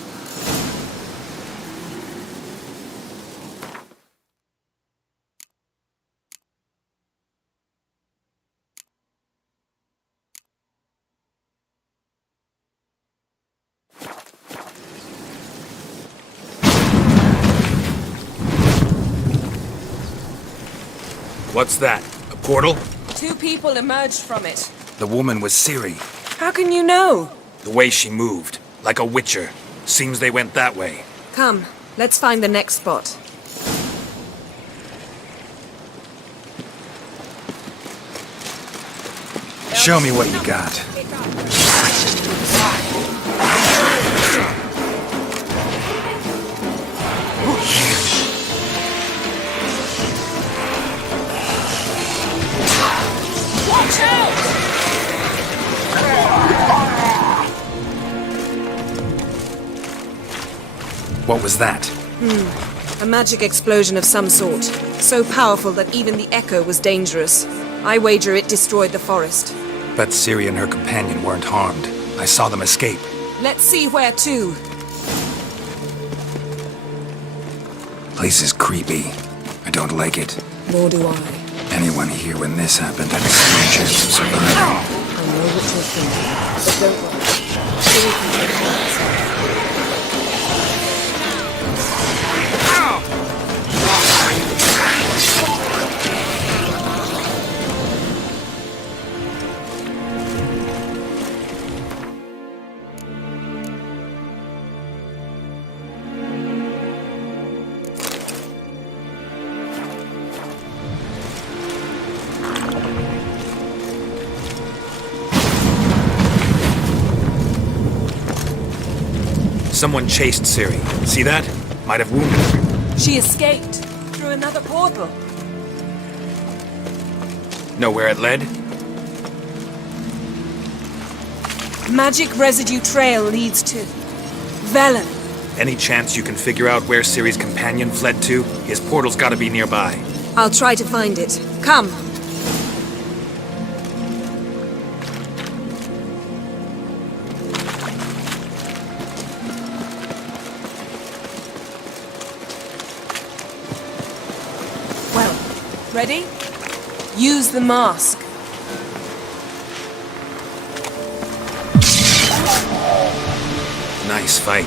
What's that? A portal? 2 people emerged from it. The woman was Ciri. How can you know? The way she moved, like a witcher. Seems they went that way. Come, let's find the next spot. Show me what you got. Watch out! What was that? A magic explosion of some sort. So powerful that even the echo was dangerous. I wager it destroyed the forest. But Ciri and her companion weren't harmed. I saw them escape. Let's see where to. Place is creepy. I don't like it. Nor do I. Anyone here when this happened had a slim chance of surviving. I know what you're thinking, but don't worry. Ciri can take care of herself. Someone chased Ciri. See that? Might have wounded her. She escaped through another portal. Know where it led? Magic residue trail leads to Velen. Any chance you can figure out where Ciri's companion fled to? His portal's gotta be nearby. I'll try to find it. Come. Well, ready? Use the mask. Nice fight.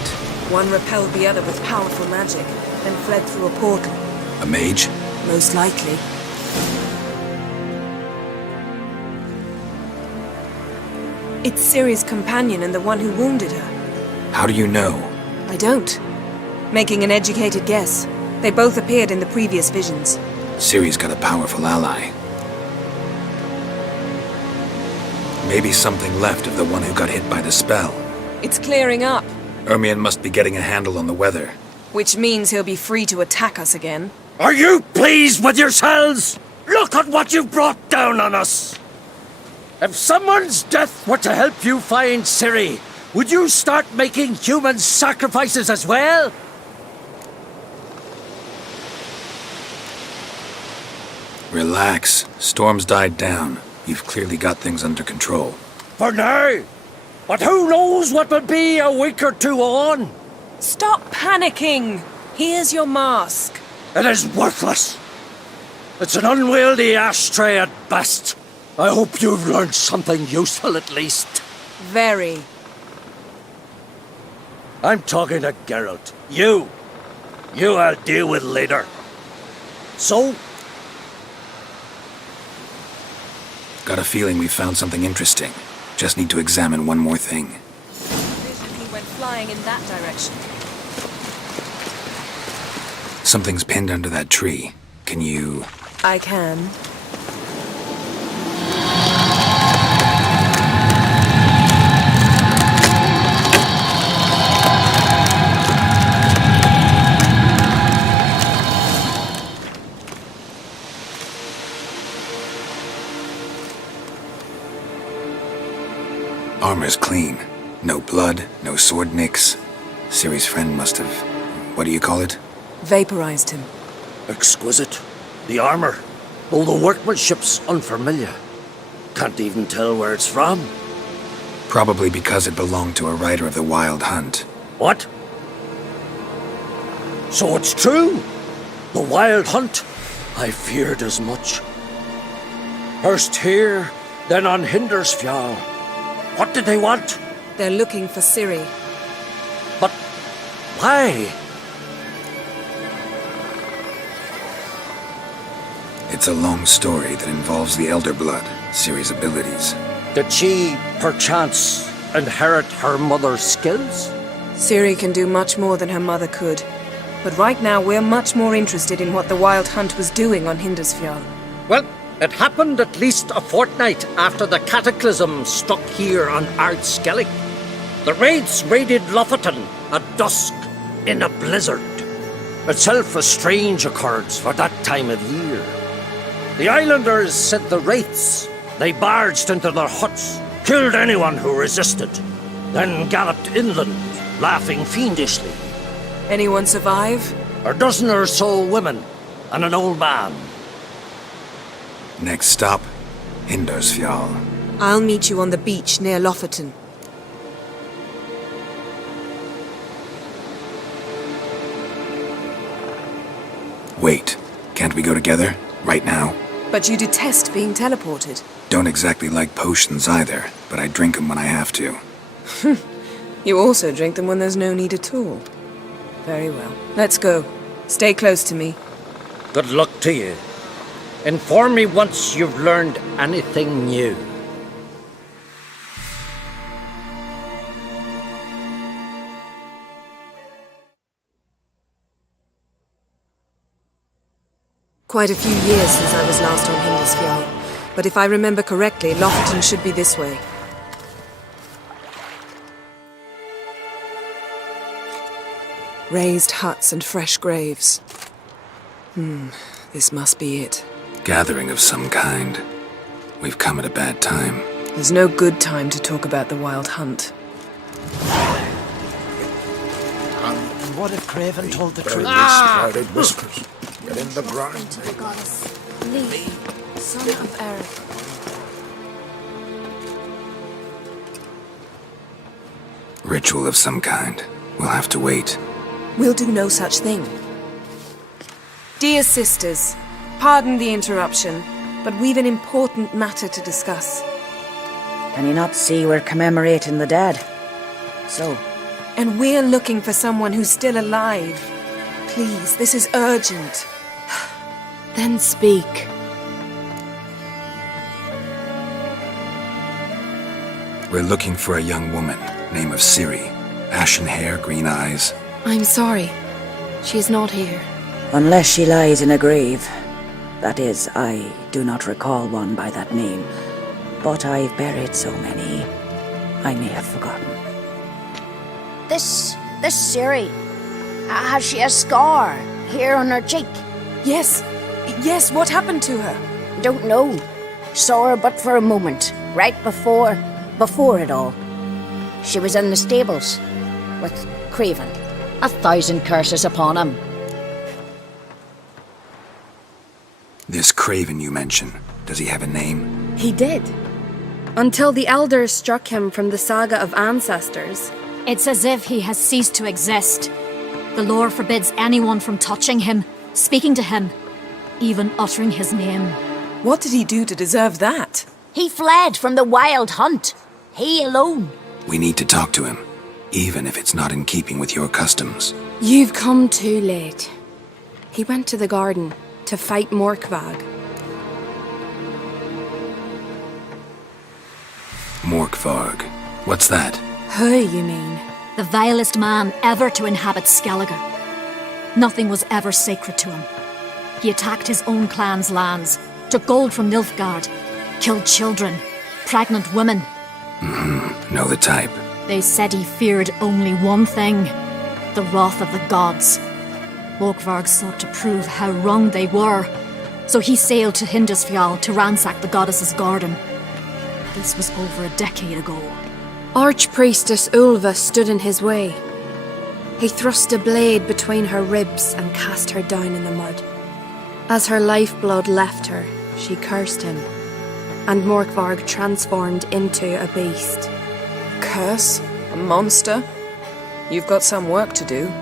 One repelled the other with powerful magic, then fled through a portal. A mage? Most likely. It's Ciri's companion and the one who wounded her. How do you know? I don't. Making an educated guess. They both appeared in the previous visions. Ciri's got a powerful ally. Maybe something left of the one who got hit by the spell. It's clearing up, Ermion must be getting a handle on the weather. which means he'll be free to attack us again. Are you pleased with yourselves? Look at what you've brought down on us! If someone's death were to help you find Ciri, would you start making human sacrifices as well? Relax. Storm's died down. You've clearly got things under control. For now. But who knows what will be a week or two on? Stop panicking! Here's your mask. It is worthless. It's an unwieldy ashtray at best. I hope you've learned something useful at least. Very. I'm talking to Geralt. You I'll deal with later. So? Got a feeling we found something interesting. Just need to examine one more thing. Vision he went flying in that direction. Something's pinned under that tree. Can you... I can. Armor's clean. No blood, no sword nicks. Ciri's friend must have... what do you call it? Vaporized him. Exquisite. The armor, though the workmanship's unfamiliar. Can't even tell where it's from. Probably because it belonged to a rider of the Wild Hunt. What? So it's true? The Wild Hunt? I feared as much. First here, then on Hindersfjall. What did they want? They're looking for Ciri. But why? It's a long story that involves the Elder Blood, Ciri's abilities. Did she, perchance, inherit her mother's skills? Ciri can do much more than her mother could. But right now, we're much more interested in what the Wild Hunt was doing on Hindersfjall. Well, it happened at least a fortnight after the cataclysm struck here on Ardskellig. The raids raided Lofoten at dusk in a blizzard. Itself a strange occurrence for that time of year. The islanders sent the wraiths. They barged into their huts, killed anyone who resisted, then galloped inland, laughing fiendishly. Anyone survive? A dozen or so women and an old man. Next stop, Hindersfjall. I'll meet you on the beach near Lofoten. Wait, can't we go together? Right now? But you detest being teleported. Don't exactly like potions either, but I drink them when I have to. You also drink them when there's no need at all. Very well. Let's go. Stay close to me. Good luck to you. Inform me once you've learned anything new. Quite a few years since I was last on Hindersfjall, but if I remember correctly, Lofoten should be this way. Raised huts and fresh graves. This must be it. Gathering of some kind. We've come at a bad time. There's no good time to talk about the Wild Hunt. And what if Craven told the truth? Clouded whiskers. Get in the grind. The goddess. Lee, son of Eric. Ritual of some kind. We'll have to wait. We'll do no such thing. Dear sisters, pardon the interruption, but we've an important matter to discuss. Can you not see we're commemorating the dead? So? And we're looking for someone who's still alive. Please, this is urgent. Then speak. We're looking for a young woman, name of Ciri. Ashen hair, green eyes. I'm sorry. She is not here. Unless she lies in a grave. That is, I do not recall one by that name. But I've buried so many, I may have forgotten. This Ciri, has she a scar here on her cheek? Yes, what happened to her? Don't know. Saw her but for a moment, right before it all. She was in the stables with Craven. 1,000 curses upon him. This Craven you mention, does he have a name? He did. Until the elders struck him from the saga of ancestors. It's as if he has ceased to exist. The lore forbids anyone from touching him, speaking to him, even uttering his name. What did he do to deserve that? He fled from the Wild Hunt. He alone. We need to talk to him, even if it's not in keeping with your customs. You've come too late. He went to the garden to fight Morkvag. Morkvarg. What's that? Who, you mean? The vilest man ever to inhabit Skellige. Nothing was ever sacred to him. He attacked his own clan's lands, took gold from Nilfgaard, killed children, pregnant women. Know the type. They said he feared only one thing, the wrath of the gods. Morkvarg sought to prove how wrong they were, so he sailed to Hindersfjall to ransack the goddess's garden. This was over a decade ago. Archpriestess Ulva stood in his way. He thrust a blade between her ribs and cast her down in the mud. As her lifeblood left her, she cursed him, and Morkvarg transformed into a beast. Curse? A monster? You've got some work to do.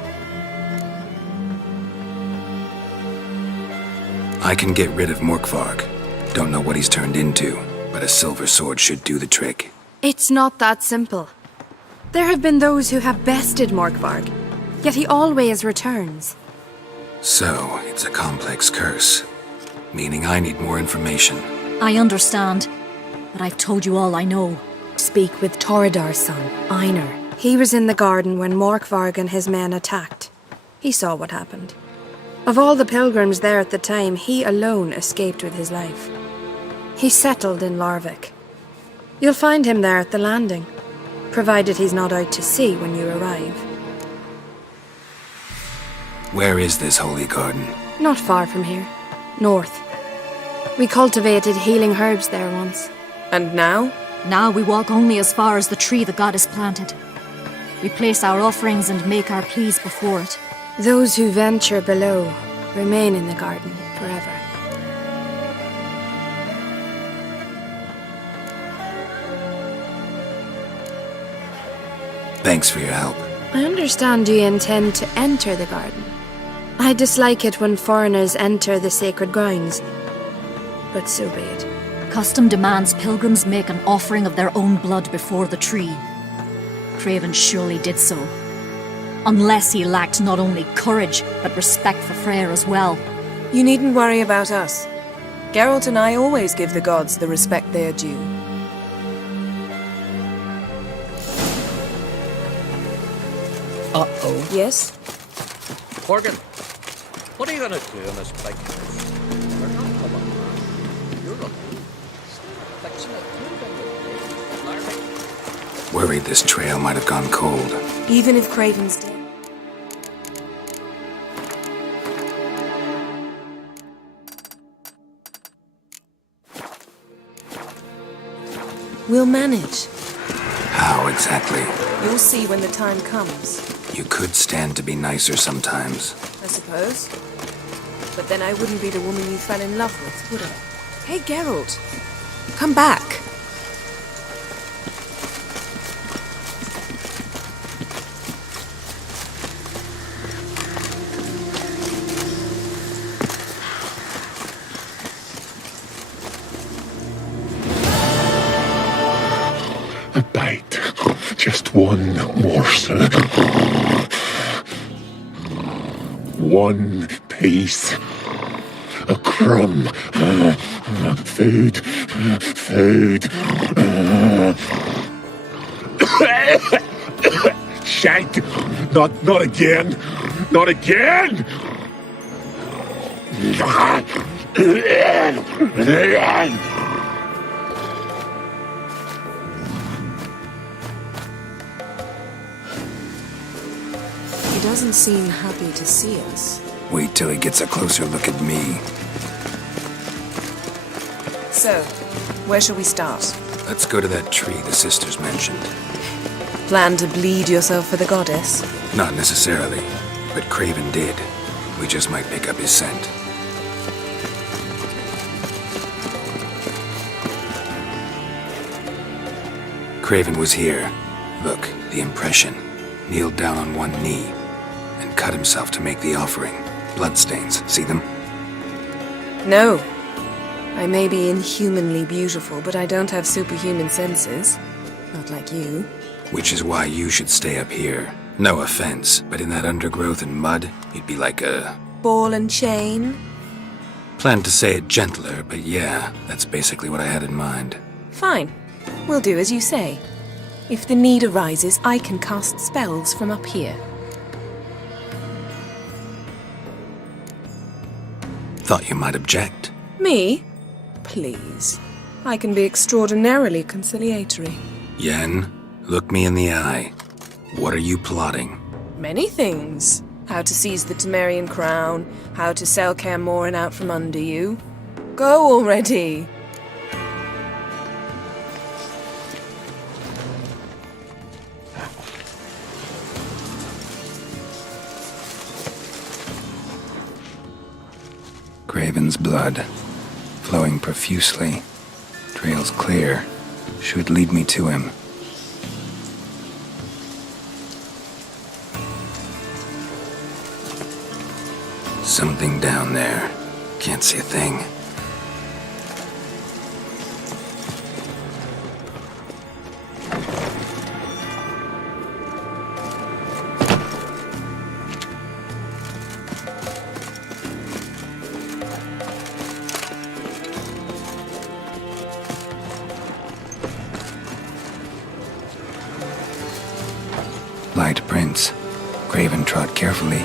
I can get rid of Morkvarg. Don't know what he's turned into, but a silver sword should do the trick. It's not that simple. There have been those who have bested Morkvarg, yet he always returns. So, it's a complex curse. Meaning I need more information. I understand, but I've told you all I know. Speak with Toredar's son, Einar. He was in the garden when Morkvarg and his men attacked. He saw what happened. Of all the pilgrims there at the time, he alone escaped with his life. He settled in Larvik. You'll find him there at the landing, provided he's not out to sea when you arrive. Where is this holy garden? Not far from here. North. We cultivated healing herbs there once. And now? Now we walk only as far as the tree the goddess planted. We place our offerings and make our pleas before it. Those who venture below remain in the garden forever. Thanks for your help. I understand you intend to enter the garden. I dislike it when foreigners enter the sacred grounds, but so be it. Custom demands pilgrims make an offering of their own blood before the tree. Craven surely did so. Unless he lacked not only courage, but respect for Freyr as well. You needn't worry about us. Geralt and I always give the gods the respect they are due. Uh-oh. Yes? Morgan, what are you gonna do in this big house? We're not coming back. You're alone. Fixing it. Worried this trail might have gone cold. Even if Craven's dead. We'll manage. How exactly? You'll see when the time comes. You could stand to be nicer sometimes. I suppose. But then I wouldn't be the woman you fell in love with, would I? Hey, Geralt. Come back. A bite. Just one morsel. One piece. A crumb. Food. Food. Shank. Not again. Not again. He doesn't seem happy to see us. Wait till he gets a closer look at me. So, where shall we start? Let's go to that tree the sisters mentioned. Plan to bleed yourself for the goddess? Not necessarily, but Craven did. We just might pick up his scent. Craven was here. Look, the impression. Kneeled down on one knee and cut himself to make the offering. Bloodstains, see them? No. I may be inhumanly beautiful, but I don't have superhuman senses. Not like you. Which is why you should stay up here. No offense, but in that undergrowth and mud, you'd be like a... Ball and chain? Planned to say it gentler, but yeah, that's basically what I had in mind. Fine. We'll do as you say. If the need arises, I can cast spells from up here. Thought you might object. Me? Please. I can be extraordinarily conciliatory. Yen, look me in the eye. What are you plotting? Many things. How to seize the Temerian crown, how to sell Kaer Morhen out from under you. Go already! Craven's blood, flowing profusely. Trails clear, should lead me to him. Something down there. Can't see a thing. Craven trod carefully.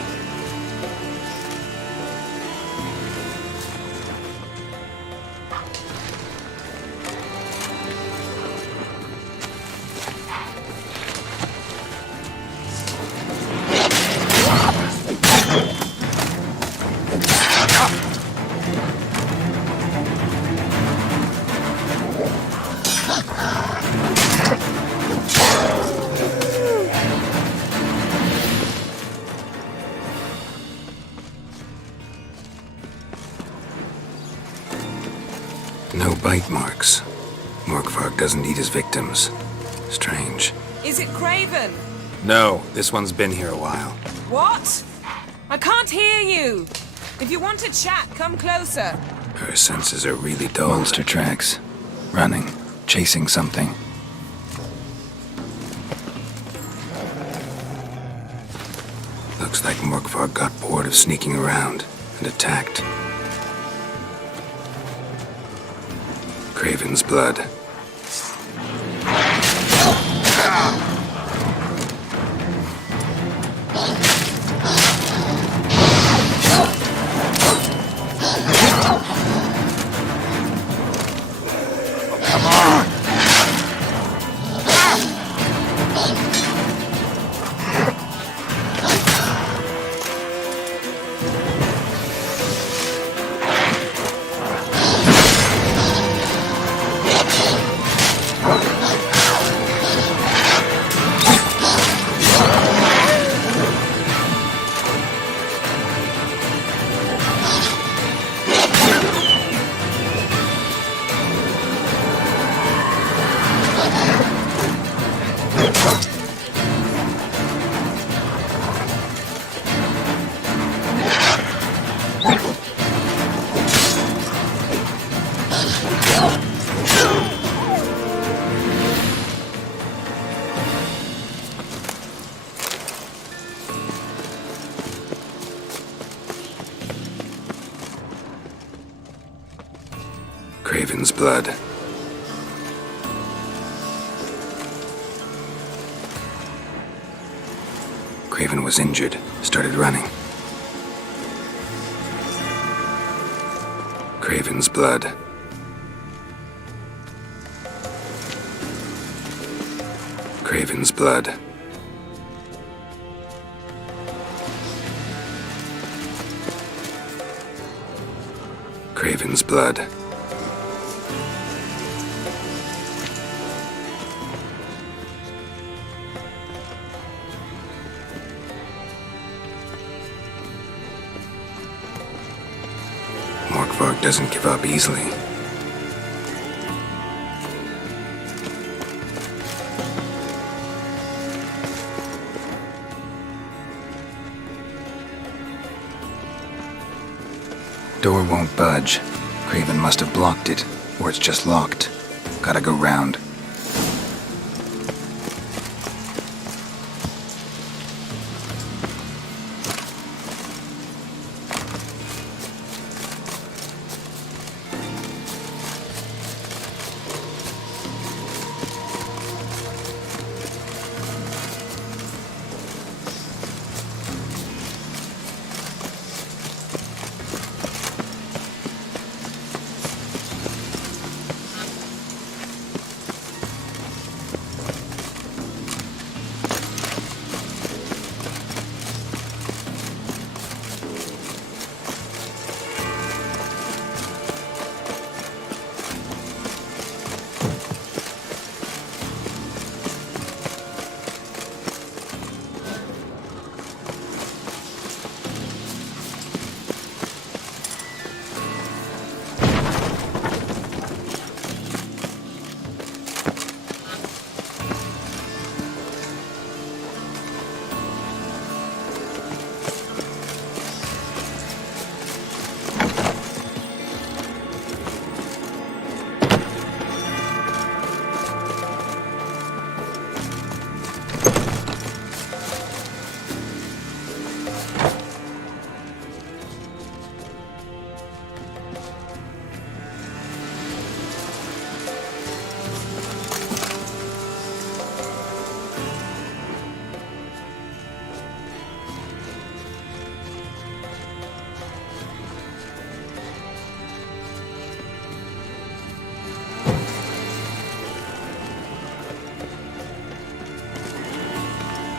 No bite marks. Morkvarg doesn't eat his victims. Strange. Is it Craven? No, this one's been here a while. What? I can't hear you. If you want to chat, come closer. Her senses are really dull. Monster tracks. Running. Chasing something. Looks like Morkvarg got bored of sneaking around and attacked. Craven's blood. Come on! Craven's blood. Craven was injured, started running. Craven's blood. Craven's blood. Craven's blood. Morkvarg doesn't give up easily. Door won't budge. Craven must have blocked it, or it's just locked. Gotta go round.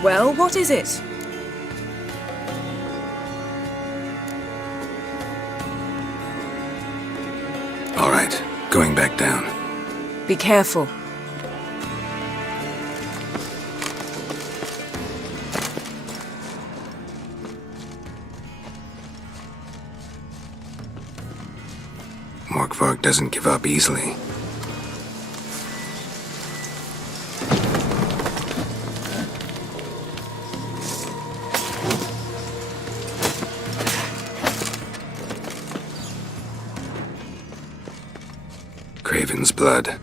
Well, what is it? All right, going back down. Be careful. Morkvarg doesn't give up easily. Craven's blood.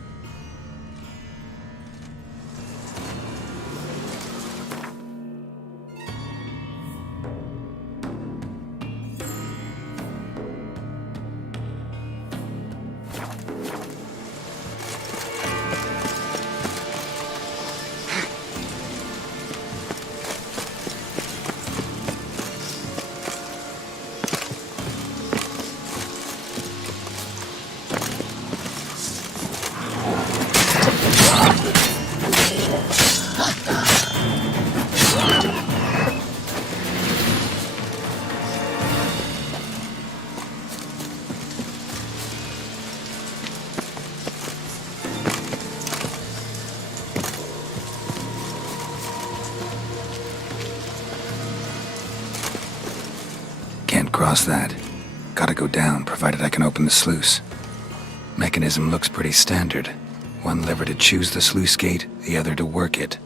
Cross that. Gotta go down, provided I can open the sluice. Mechanism looks pretty standard. One lever to choose the sluice gate, the other to work it.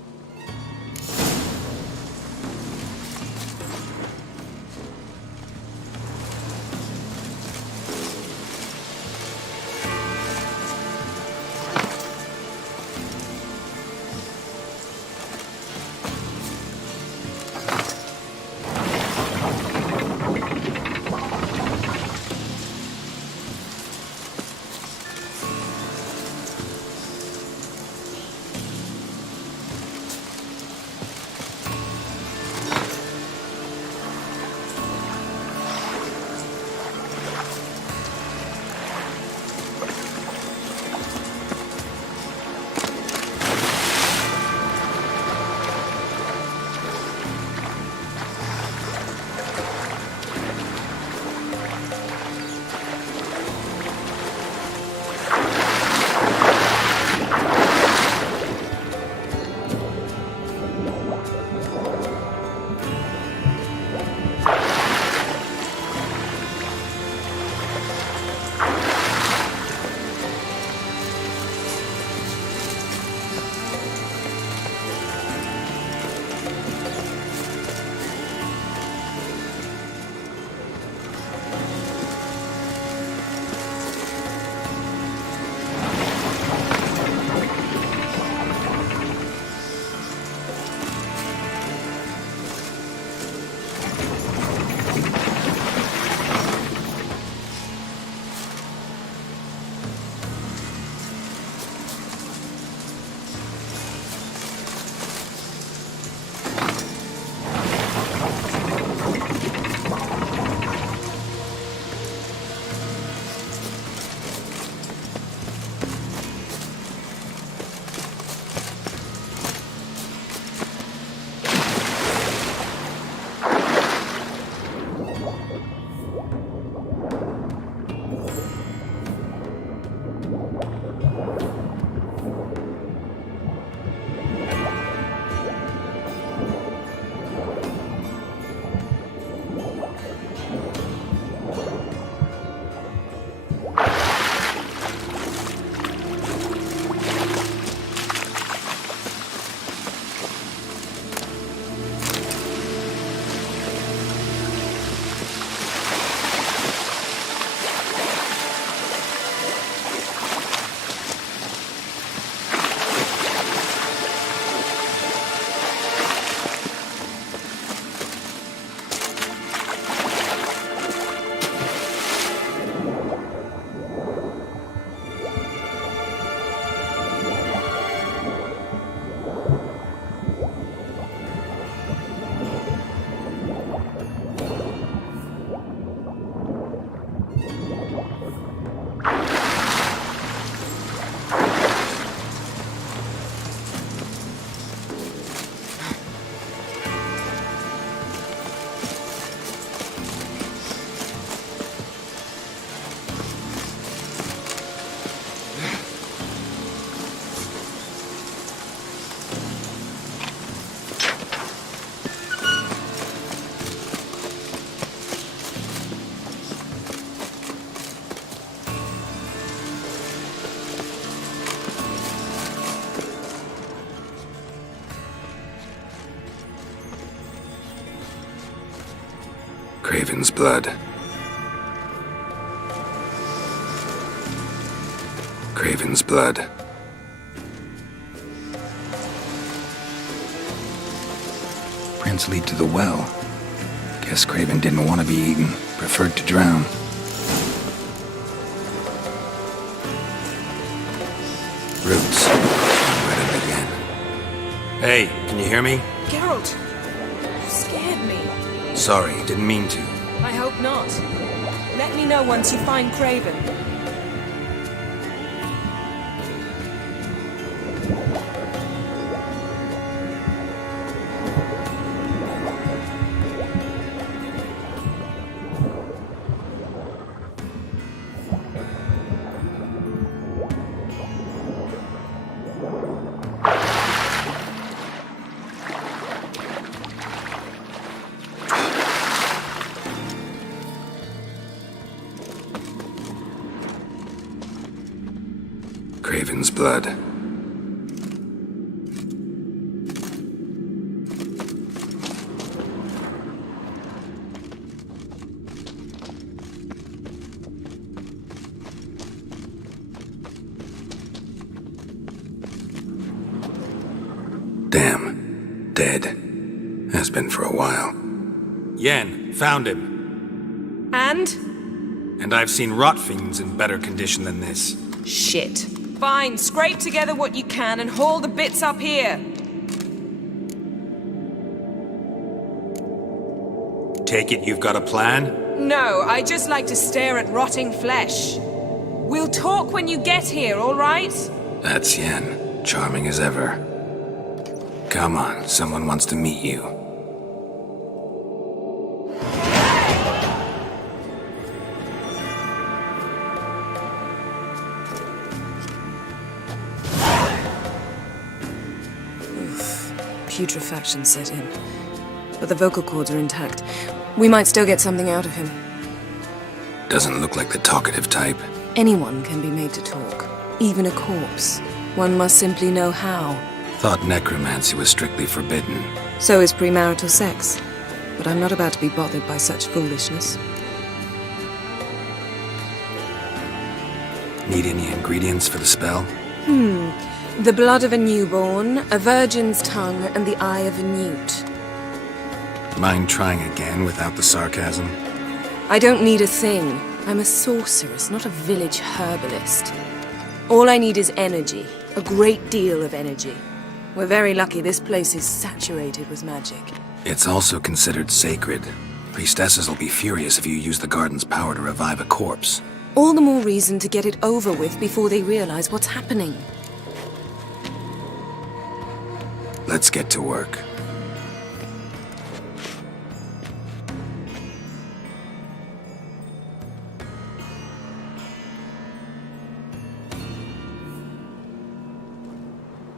Craven's blood. Craven's blood. Prints lead to the well. Guess Craven didn't want to be eaten, preferred to drown. Roots. Read it again. Hey, can you hear me? Geralt, you scared me. Sorry, didn't mean to. I hope not. Let me know once you find Craven. Craven's blood. Damn. Dead. Has been for a while. Yen, found him. And? And I've seen rot fiends in better condition than this. Shit. Fine, scrape together what you can and haul the bits up here. Take it you've got a plan? No, I just like to stare at rotting flesh. We'll talk when you get here, all right? That's Yen. Charming as ever. Come on, someone wants to meet you. Putrefaction set in. But the vocal cords are intact. We might still get something out of him. Doesn't look like the talkative type. Anyone can be made to talk. Even a corpse. One must simply know how. Thought necromancy was strictly forbidden. So is premarital sex. But I'm not about to be bothered by such foolishness. Need any ingredients for the spell? The blood of a newborn, a virgin's tongue, and the eye of a newt. Mind trying again without the sarcasm? I don't need a thing. I'm a sorceress, not a village herbalist. All I need is energy. A great deal of energy. We're very lucky this place is saturated with magic. It's also considered sacred. Priestesses will be furious if you use the garden's power to revive a corpse. All the more reason to get it over with before they realize what's happening. Let's get to work.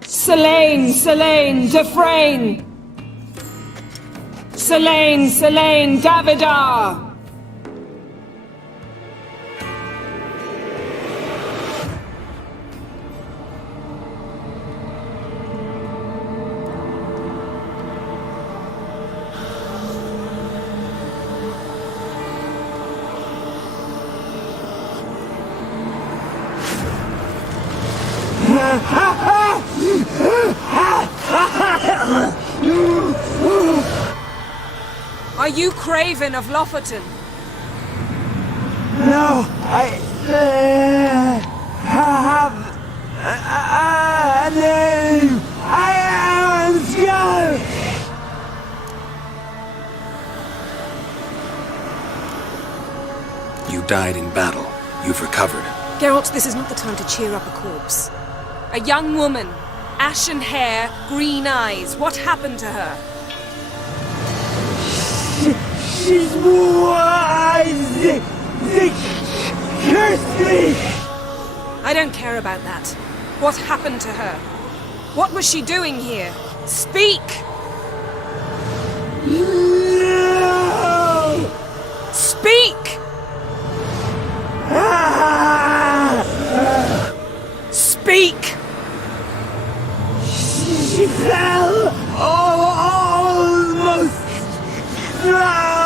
Selene, Dufresne! Selene, Davidar! Are you Craven of Lofoten? No, I have a name. I am Skull. You died in battle. You've recovered. Geralt, this is not the time to cheer up a corpse. A young woman. Ashen hair, green eyes. What happened to her? She's wise. They cursed me. I don't care about that. What happened to her? What was she doing here? Speak! No! Speak! Speak! She fell almost drowned.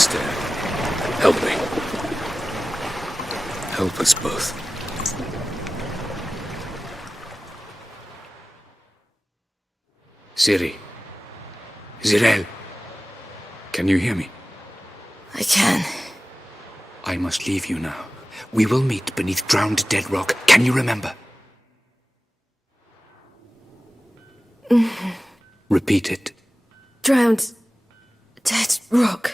instead. Help me. Help us both. Ciri. Zirel. Can you hear me? I can. I must leave you now. We will meet beneath drowned dead rock. Can you remember? Repeat it. Drowned. Dead rock.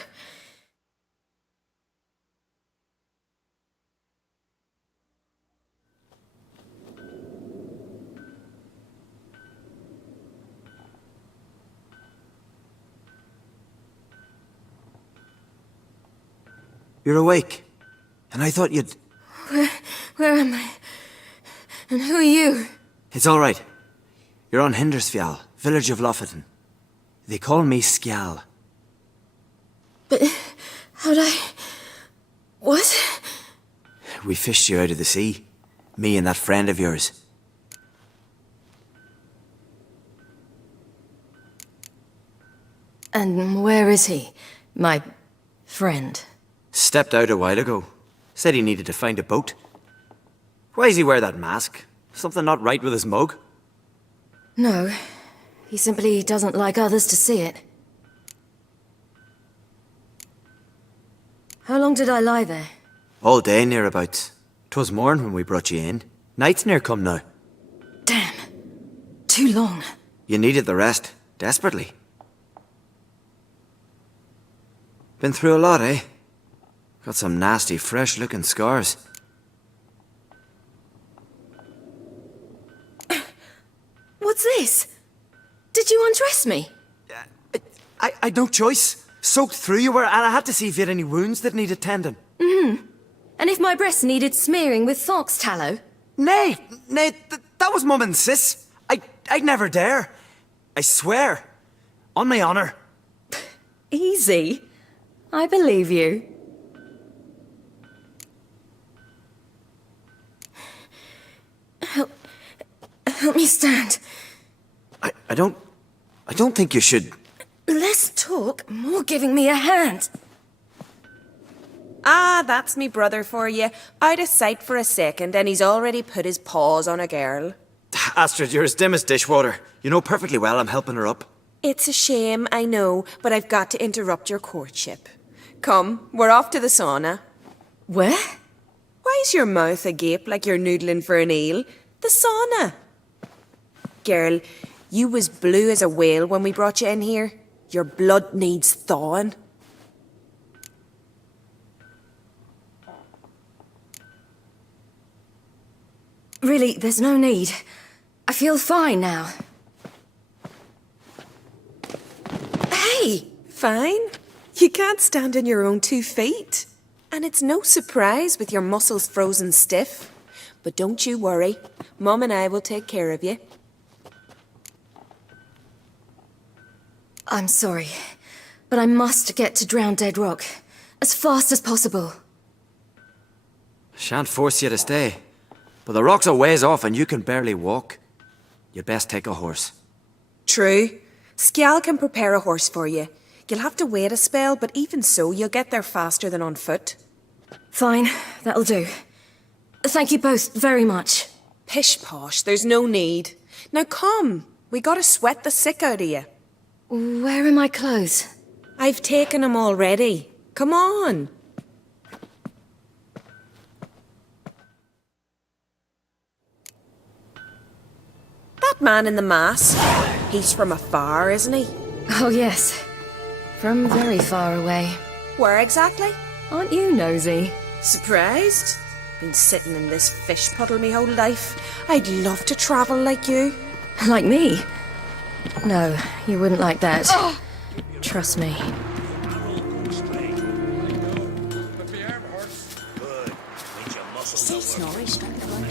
You're awake. And I thought you'd... Where am I? And who are you? It's all right. You're on Hindersfjall, village of Lofoten. They call me Skjal. But how'd I... What? We fished you out of the sea. Me and that friend of yours. And where is he? My friend. Stepped out a while ago. Said he needed to find a boat. Why does he wear that mask? Something not right with his mug? No. He simply doesn't like others to see it. How long did I lie there? All day nearabouts. 'Twas morn when we brought you in. Night's near come now. Damn. Too long. You needed the rest. Desperately. Been through a lot, eh? Got some nasty, fresh-looking scars. What's this? Did you undress me? I'd no choice. Soaked through you were, and I had to see if you had any wounds that needed tending. And if my breasts needed smearing with fox tallow? Nay, that was Mum and Sis. I'd never dare. I swear. On my honour. Easy. I believe you. Help me stand. I don't think you should... Less talk, more giving me a hand. Ah, that's me brother for you. Out of sight for a second, and he's already put his paws on a girl. Astrid, you're as dim as dishwater. You know perfectly well I'm helping her up. It's a shame, I know, but I've got to interrupt your courtship. Come, we're off to the sauna. Where? Why's your mouth agape like you're noodling for an eel? The sauna. Girl, you was blue as a whale when we brought you in here. Your blood needs thawing. Really, there's no need. I feel fine now. Hey! Fine? You can't stand on your own 2 feet. And it's no surprise with your muscles frozen stiff. But don't you worry. Mum and I will take care of you. I'm sorry, but I must get to Drowned Dead Rock as fast as possible. Shan't force you to stay. But the rock's a ways off and you can barely walk. You'd best take a horse. True. Skjal can prepare a horse for you. You'll have to wait a spell, but even so, you'll get there faster than on foot. Fine, that'll do. Thank you both very much. Pish-posh, there's no need. Now come, we gotta sweat the sick out of you. Where are my clothes? I've taken them already. Come on. That man in the mask, he's from afar, isn't he? Oh, yes. From very far away. Where exactly? Aren't you nosy? Surprised? Been sitting in this fish puddle me whole life. I'd love to travel like you. Like me? No, you wouldn't like that. Trust me. Stay snoring, strike the right.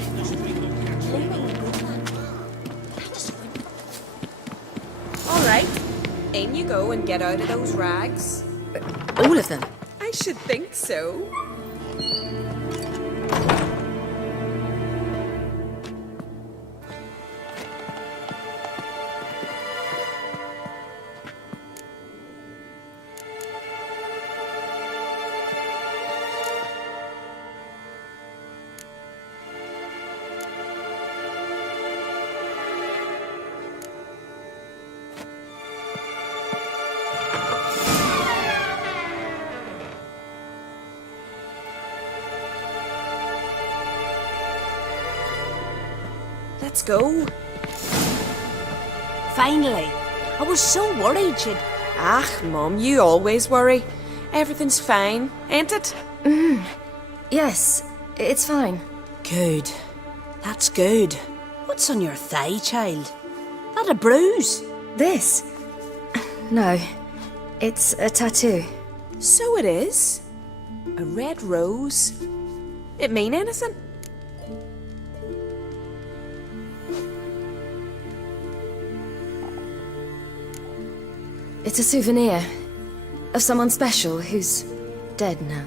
All right, in you go and get out of those rags. All of them? I should think so. Let's go. Finally. I was so worried you'd... Ah, Mum, you always worry. Everything's fine, ain't it? Yes, it's fine. Good. That's good. What's on your thigh, child? That a bruise? This? No, it's a tattoo. So it is. A red rose. It mean anything? It's a souvenir of someone special who's dead now.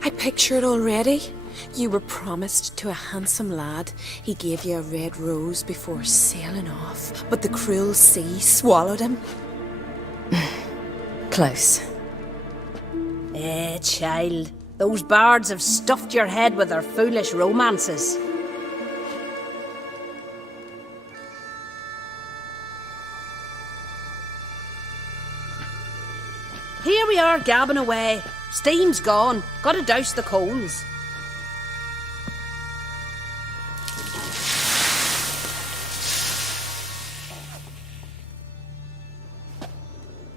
I picture it already. You were promised to a handsome lad. He gave you a red rose before sailing off, but the cruel sea swallowed him. Close. Child. Those bards have stuffed your head with their foolish romances. Here we are, gabbing away. Steam's gone. Gotta douse the coals.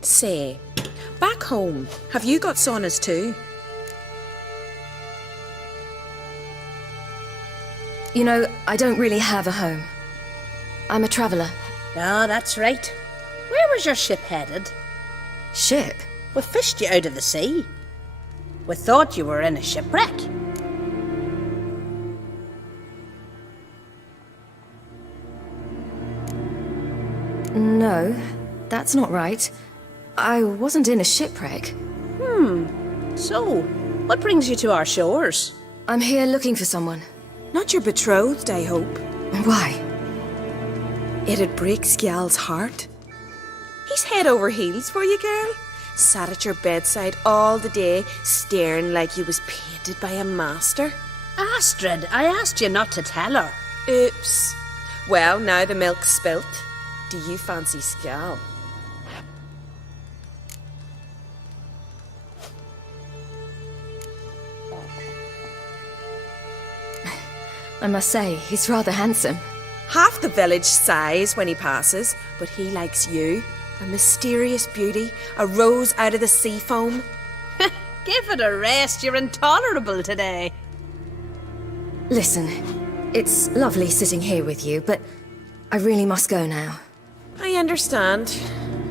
Say, back home, have you got saunas too? You know, I don't really have a home. I'm a traveller. Ah, that's right. Where was your ship headed? Ship? We fished you out of the sea. We thought you were in a shipwreck. No, that's not right. I wasn't in a shipwreck. So, what brings you to our shores? I'm here looking for someone. Not your betrothed, I hope. Why? It'd break Skjal's heart. He's head over heels for you, girl. Sat at your bedside all the day, staring like you was painted by a master. Astrid, I asked you not to tell her. Oops. Well, now the milk's spilt. Do you fancy Skjal? I must say, he's rather handsome. Half the village sighs when he passes, but he likes you. A mysterious beauty, a rose out of the sea foam. Give it a rest, you're intolerable today. Listen, it's lovely sitting here with you, but I really must go now. I understand.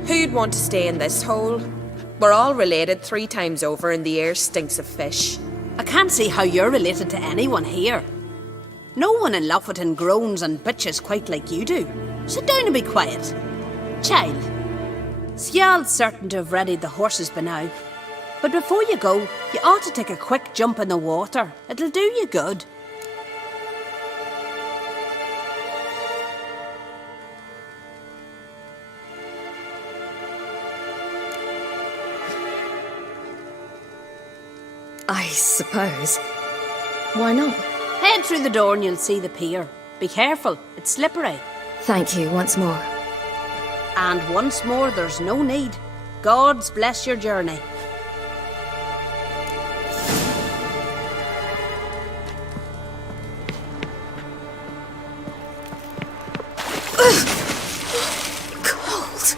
Who'd want to stay in this hole? We're all related 3 times over and the air stinks of fish. I can't see how you're related to anyone here. No one in Lofoten groans and bitches quite like you do. Sit down and be quiet. Child, Skjal's certain to have readied the horses by now. But before you go, you ought to take a quick jump in the water. It'll do you good. I suppose. Why not? Head through the door and you'll see the pier. Be careful, it's slippery. Thank you once more. And once more, there's no need. God's bless your journey. Cold.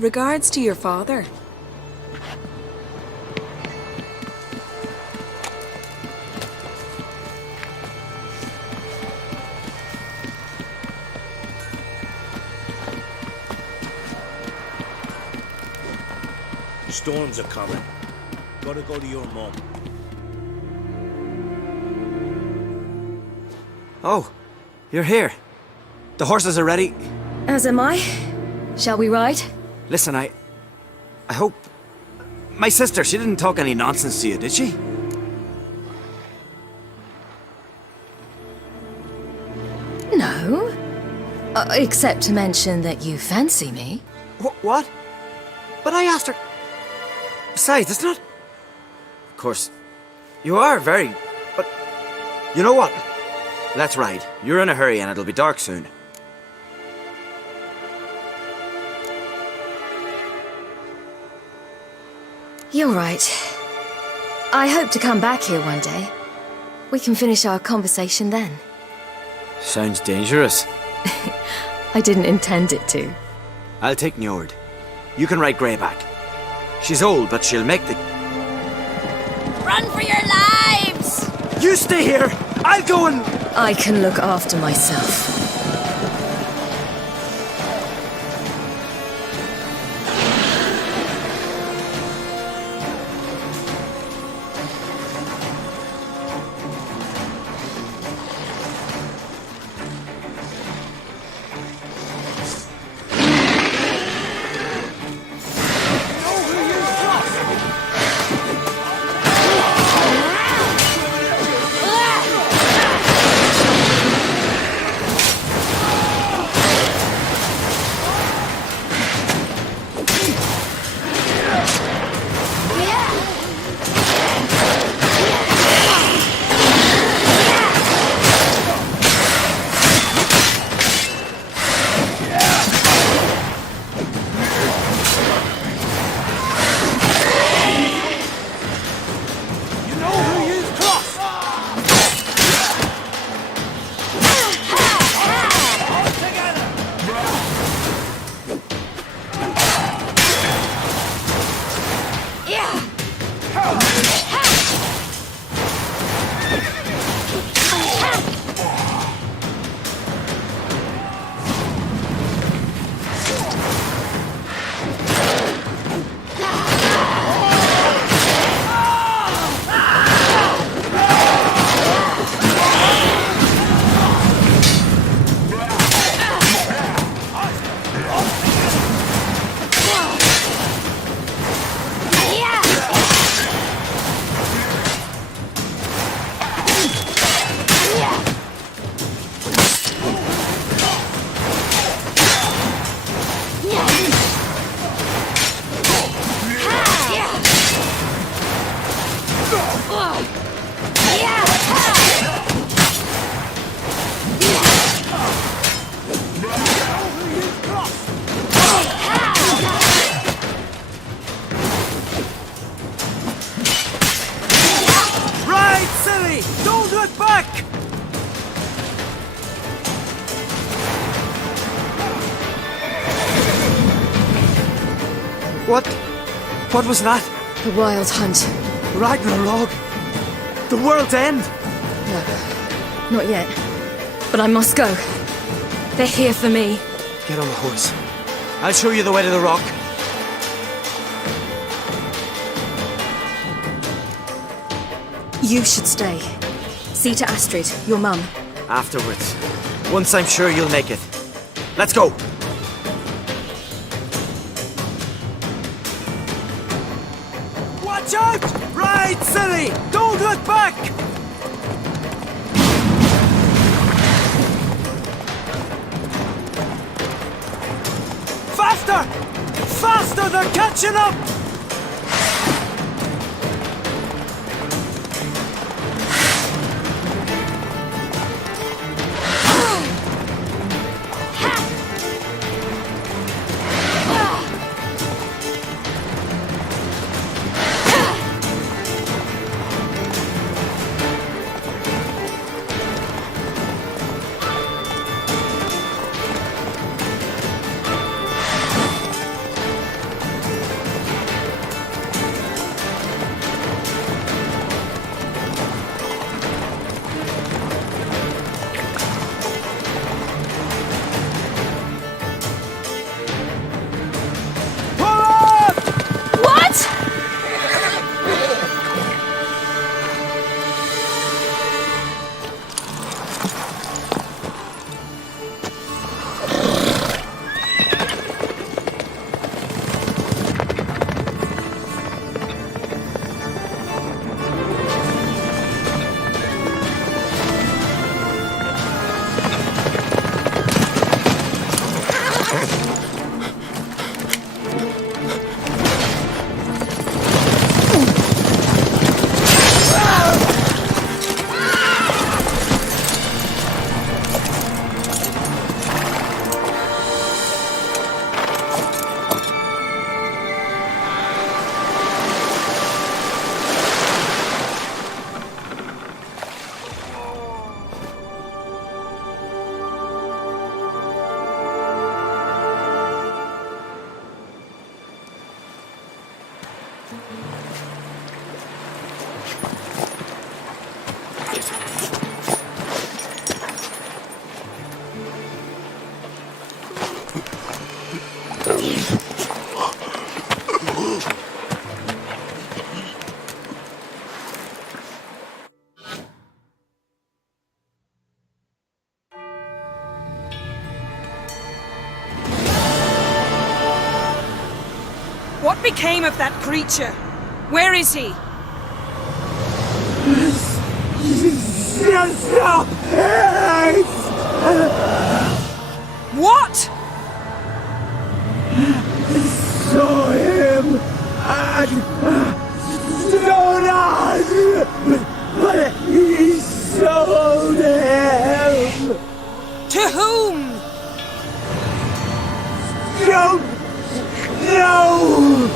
Regards to your father. Storms are coming. Gotta go to your mum. Oh, you're here. The horses are ready. As am I. Shall we ride? Listen, I hope... My sister, she didn't talk any nonsense to you, did she? No. Except to mention that you fancy me. What? But I asked her... Besides, it's not... Of course, you are very... But... You know what? Let's ride. You're in a hurry and it'll be dark soon. You're right. I hope to come back here one day. We can finish our conversation then. Sounds dangerous. I didn't intend it to. I'll take Njord. You can ride Greyback. She's old, but she'll make the... Run for your lives! You stay here! I'll go and... I can look after myself. What was that? The Wild Hunt. Ragnarok? The world's end? No, not yet. But I must go. They're here for me. Get on the horse. I'll show you the way to the rock. You should stay. See to Astrid, your mum. Afterwards. Once I'm sure you'll make it. Let's go! Watch out! Ride, silly! Don't look back! Faster! Faster! They're catching up! What became of that creature? Where is he? What? Saw him at Stonas, but he sold him. To whom? Don't know.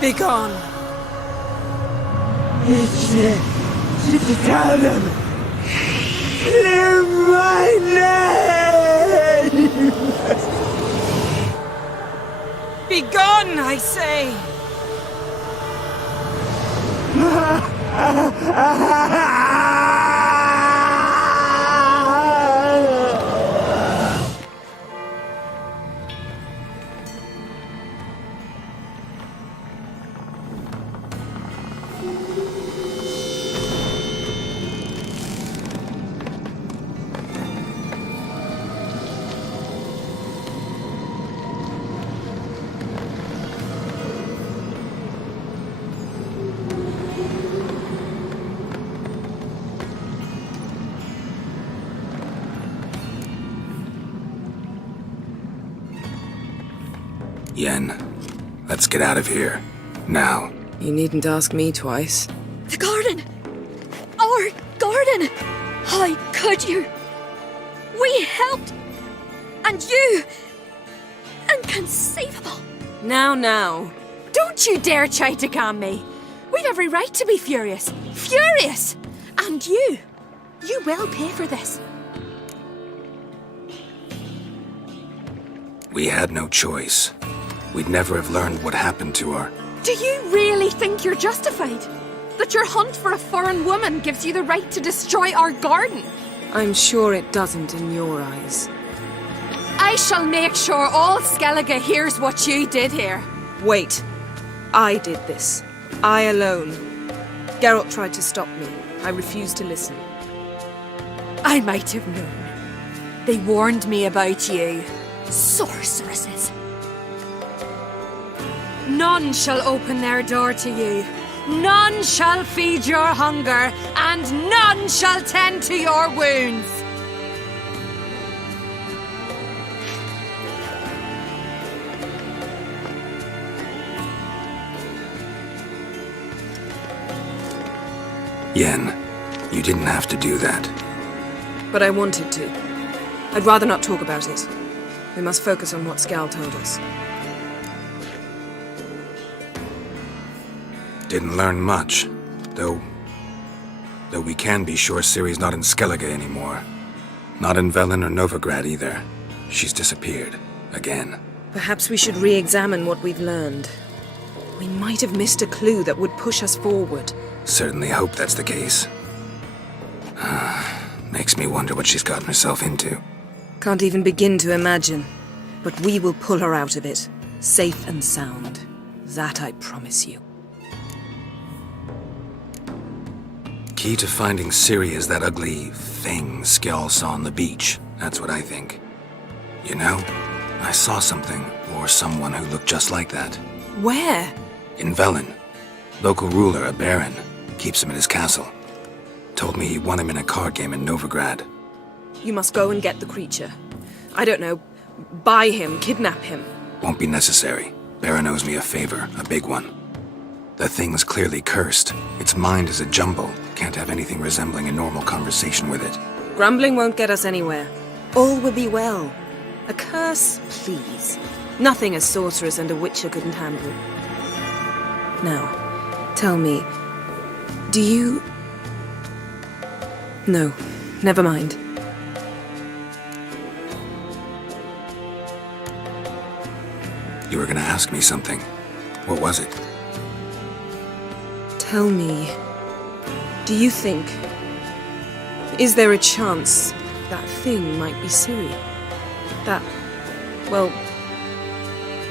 Begone. Tell them. Clear my name. Begone, I say. Yen, let's get out of here. Now. You needn't ask me twice. The garden! Our garden! How could you? We helped! And you! Inconceivable! Now. Don't you dare try to calm me. We've every right to be furious. Furious! And you will pay for this. We had no choice. We'd never have learned what happened to her. Do you really think you're justified? That your hunt for a foreign woman gives you the right to destroy our garden? I'm sure it doesn't in your eyes. I shall make sure all Skellige hears what you did here. Wait. I did this. I alone. Geralt tried to stop me. I refused to listen. I might have known. They warned me about you. Sorceresses. None shall open their door to you. None shall feed your hunger, and none shall tend to your wounds. Yen, you didn't have to do that. But I wanted to. I'd rather not talk about it. We must focus on what Skal told us. Didn't learn much, though we can be sure Ciri's not in Skellige anymore. Not in Velen or Novigrad either. She's disappeared. Again. Perhaps we should re-examine what we've learned. We might have missed a clue that would push us forward. Certainly hope that's the case. Makes me wonder what she's gotten herself into. Can't even begin to imagine. But we will pull her out of it. Safe and sound. That I promise you. Key to finding Ciri is that ugly thing Skjall saw on the beach. That's what I think. You know, I saw something, or someone who looked just like that. Where? In Velen. Local ruler, a baron, keeps him in his castle. Told me he won him in a card game in Novigrad. You must go and get the creature. I don't know, buy him, kidnap him. Won't be necessary. Baron owes me a favor, a big one. The thing's clearly cursed. Its mind is a jumble. Can't have anything resembling a normal conversation with it. Grumbling won't get us anywhere. All will be well. A curse, please. Nothing a sorceress and a witcher couldn't handle. Now, tell me, do you... No, never mind. You were gonna ask me something. What was it? Tell me, do you think... Is there a chance that thing might be Ciri? That, well,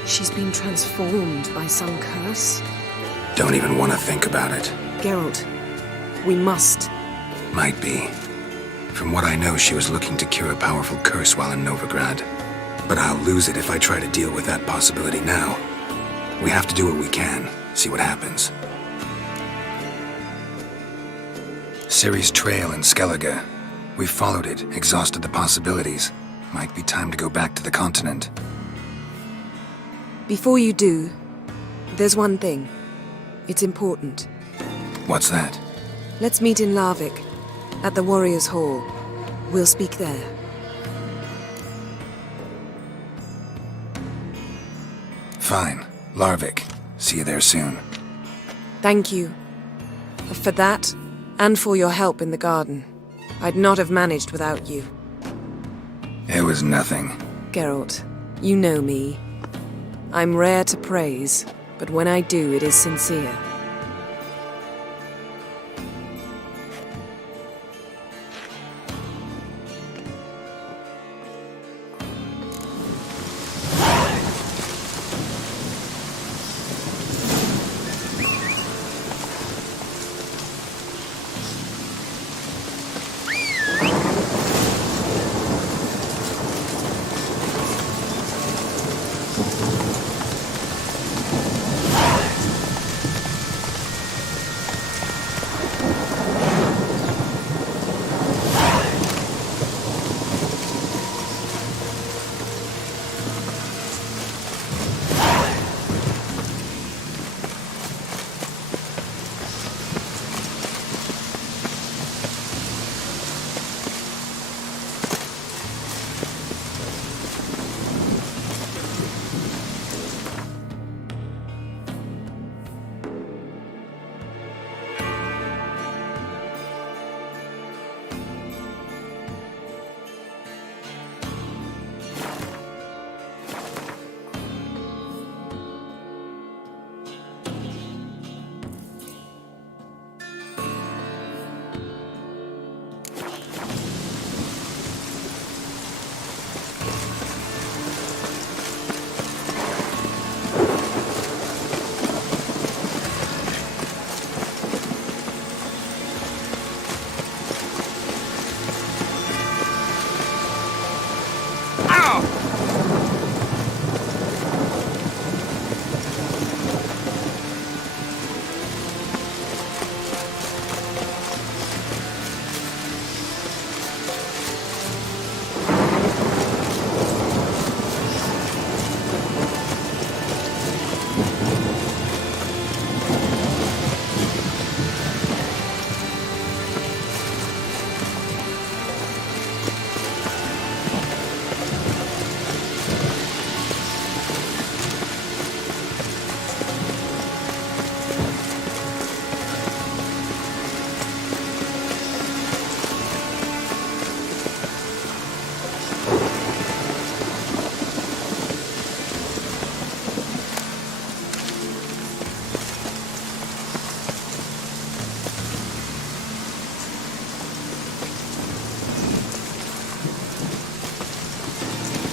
she's been transformed by some curse? Don't even want to think about it. Geralt, we must. Might be. From what I know, she was looking to cure a powerful curse while in Novigrad. But I'll lose it if I try to deal with that possibility now. We have to do what we can, see what happens. Ciri's trail in Skellige. We've followed it, exhausted the possibilities. Might be time to go back to the continent. Before you do, there's one thing. It's important. What's that? Let's meet in Larvik, at the Warriors' Hall. We'll speak there. Fine. Larvik. See you there soon. Thank you. For that, and for your help in the garden. I'd not have managed without you. It was nothing. Geralt, you know me. I'm rare to praise, but when I do, it is sincere.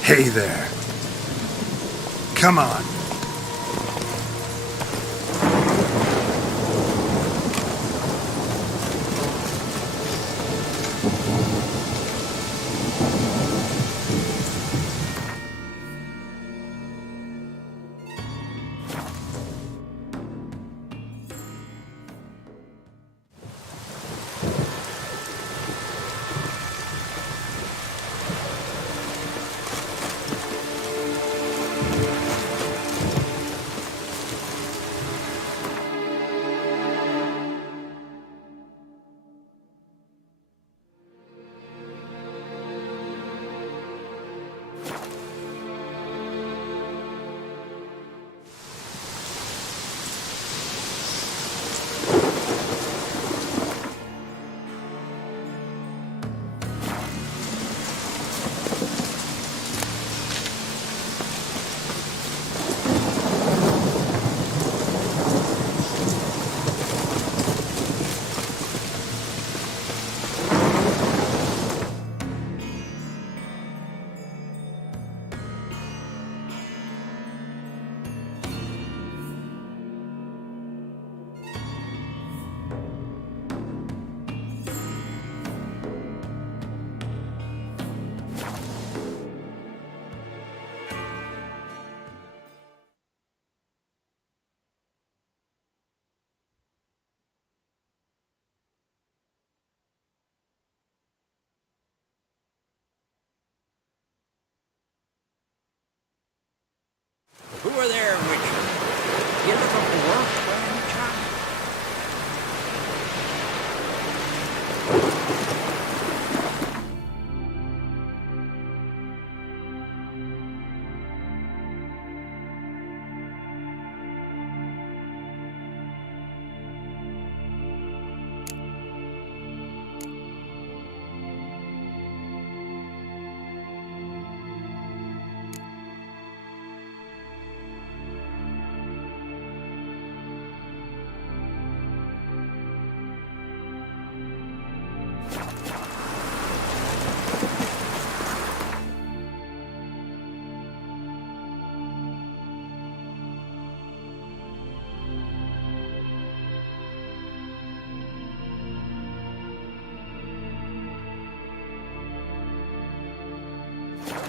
Hey there. Come on.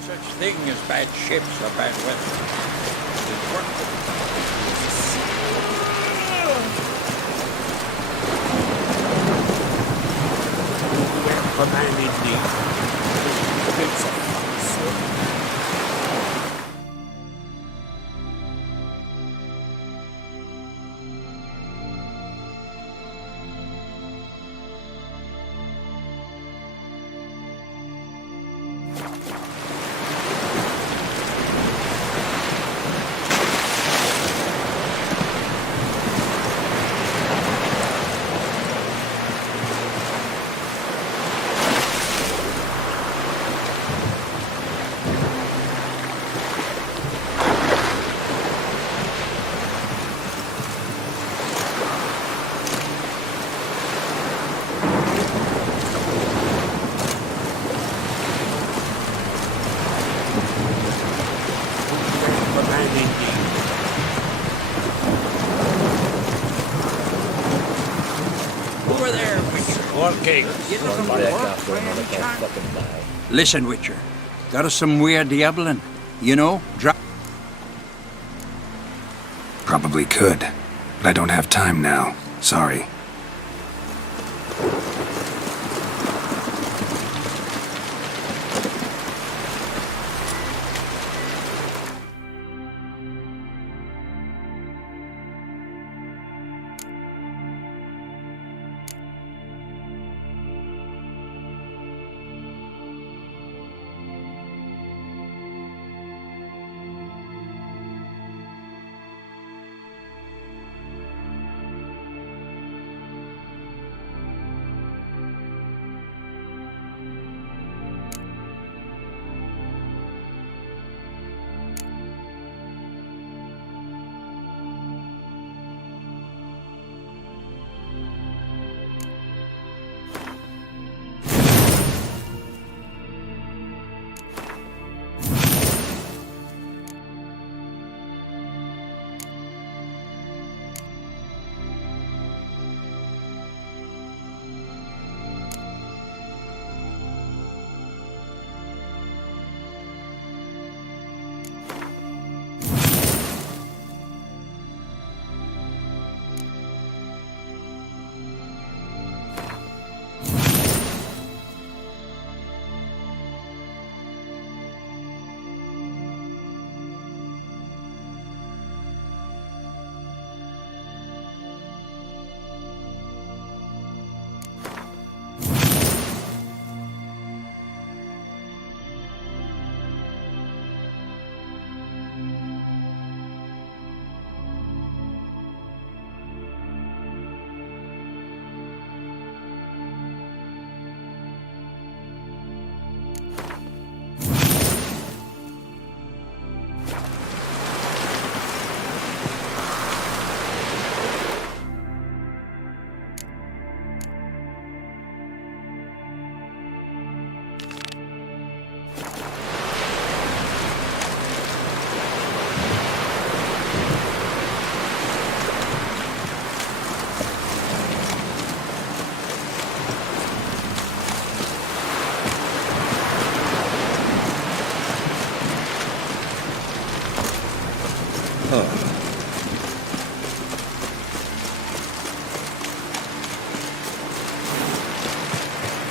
such thing as bad ships or bad weather. It's work. A man in need. It's a fox. Listen, Witcher. Got us some weird diabling. You know? Probably could, but I don't have time now. Sorry.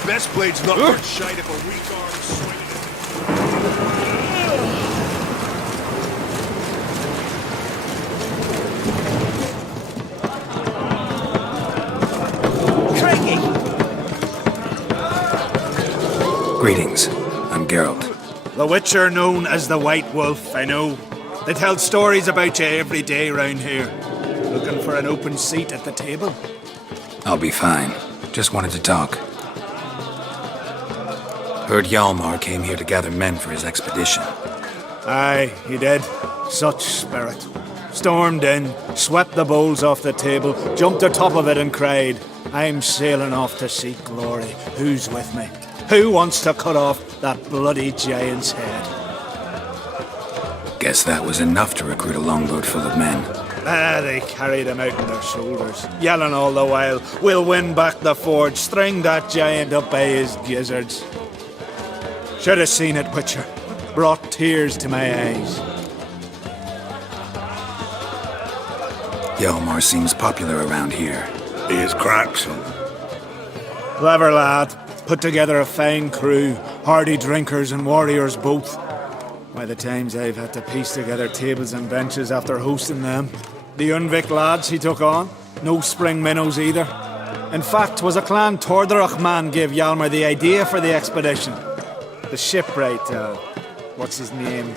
Best blade's not worth shite if a weak arm swinging. Greetings. I'm Geralt. The Witcher known as the White Wolf, I know. They tell stories about you every day round here. Looking for an open seat at the table? I'll be fine. Just wanted to talk. Heard Hjalmar came here to gather men for his expedition. Aye, he did. Such spirit. Stormed in, swept the bowls off the table, jumped atop of it and cried, "I'm sailing off to seek glory. Who's with me? Who wants to cut off that bloody giant's head?" Guess that was enough to recruit a longboat full of men. They carried him out on their shoulders, yelling all the while, "We'll win back the forge, string that giant up by his gizzards." Should have seen it, Witcher. brought tears to my eyes. Hjalmar seems popular around here. He is cracks. Clever lad. Put together a fine crew, hardy drinkers and warriors both. By the times I've had to piece together tables and benches after hosting them. The Unvik lads he took on, no spring minnows either. In fact, 'twas a Clan Tordarach man gave Hjalmar the idea for the expedition. The shipwright, what's his name?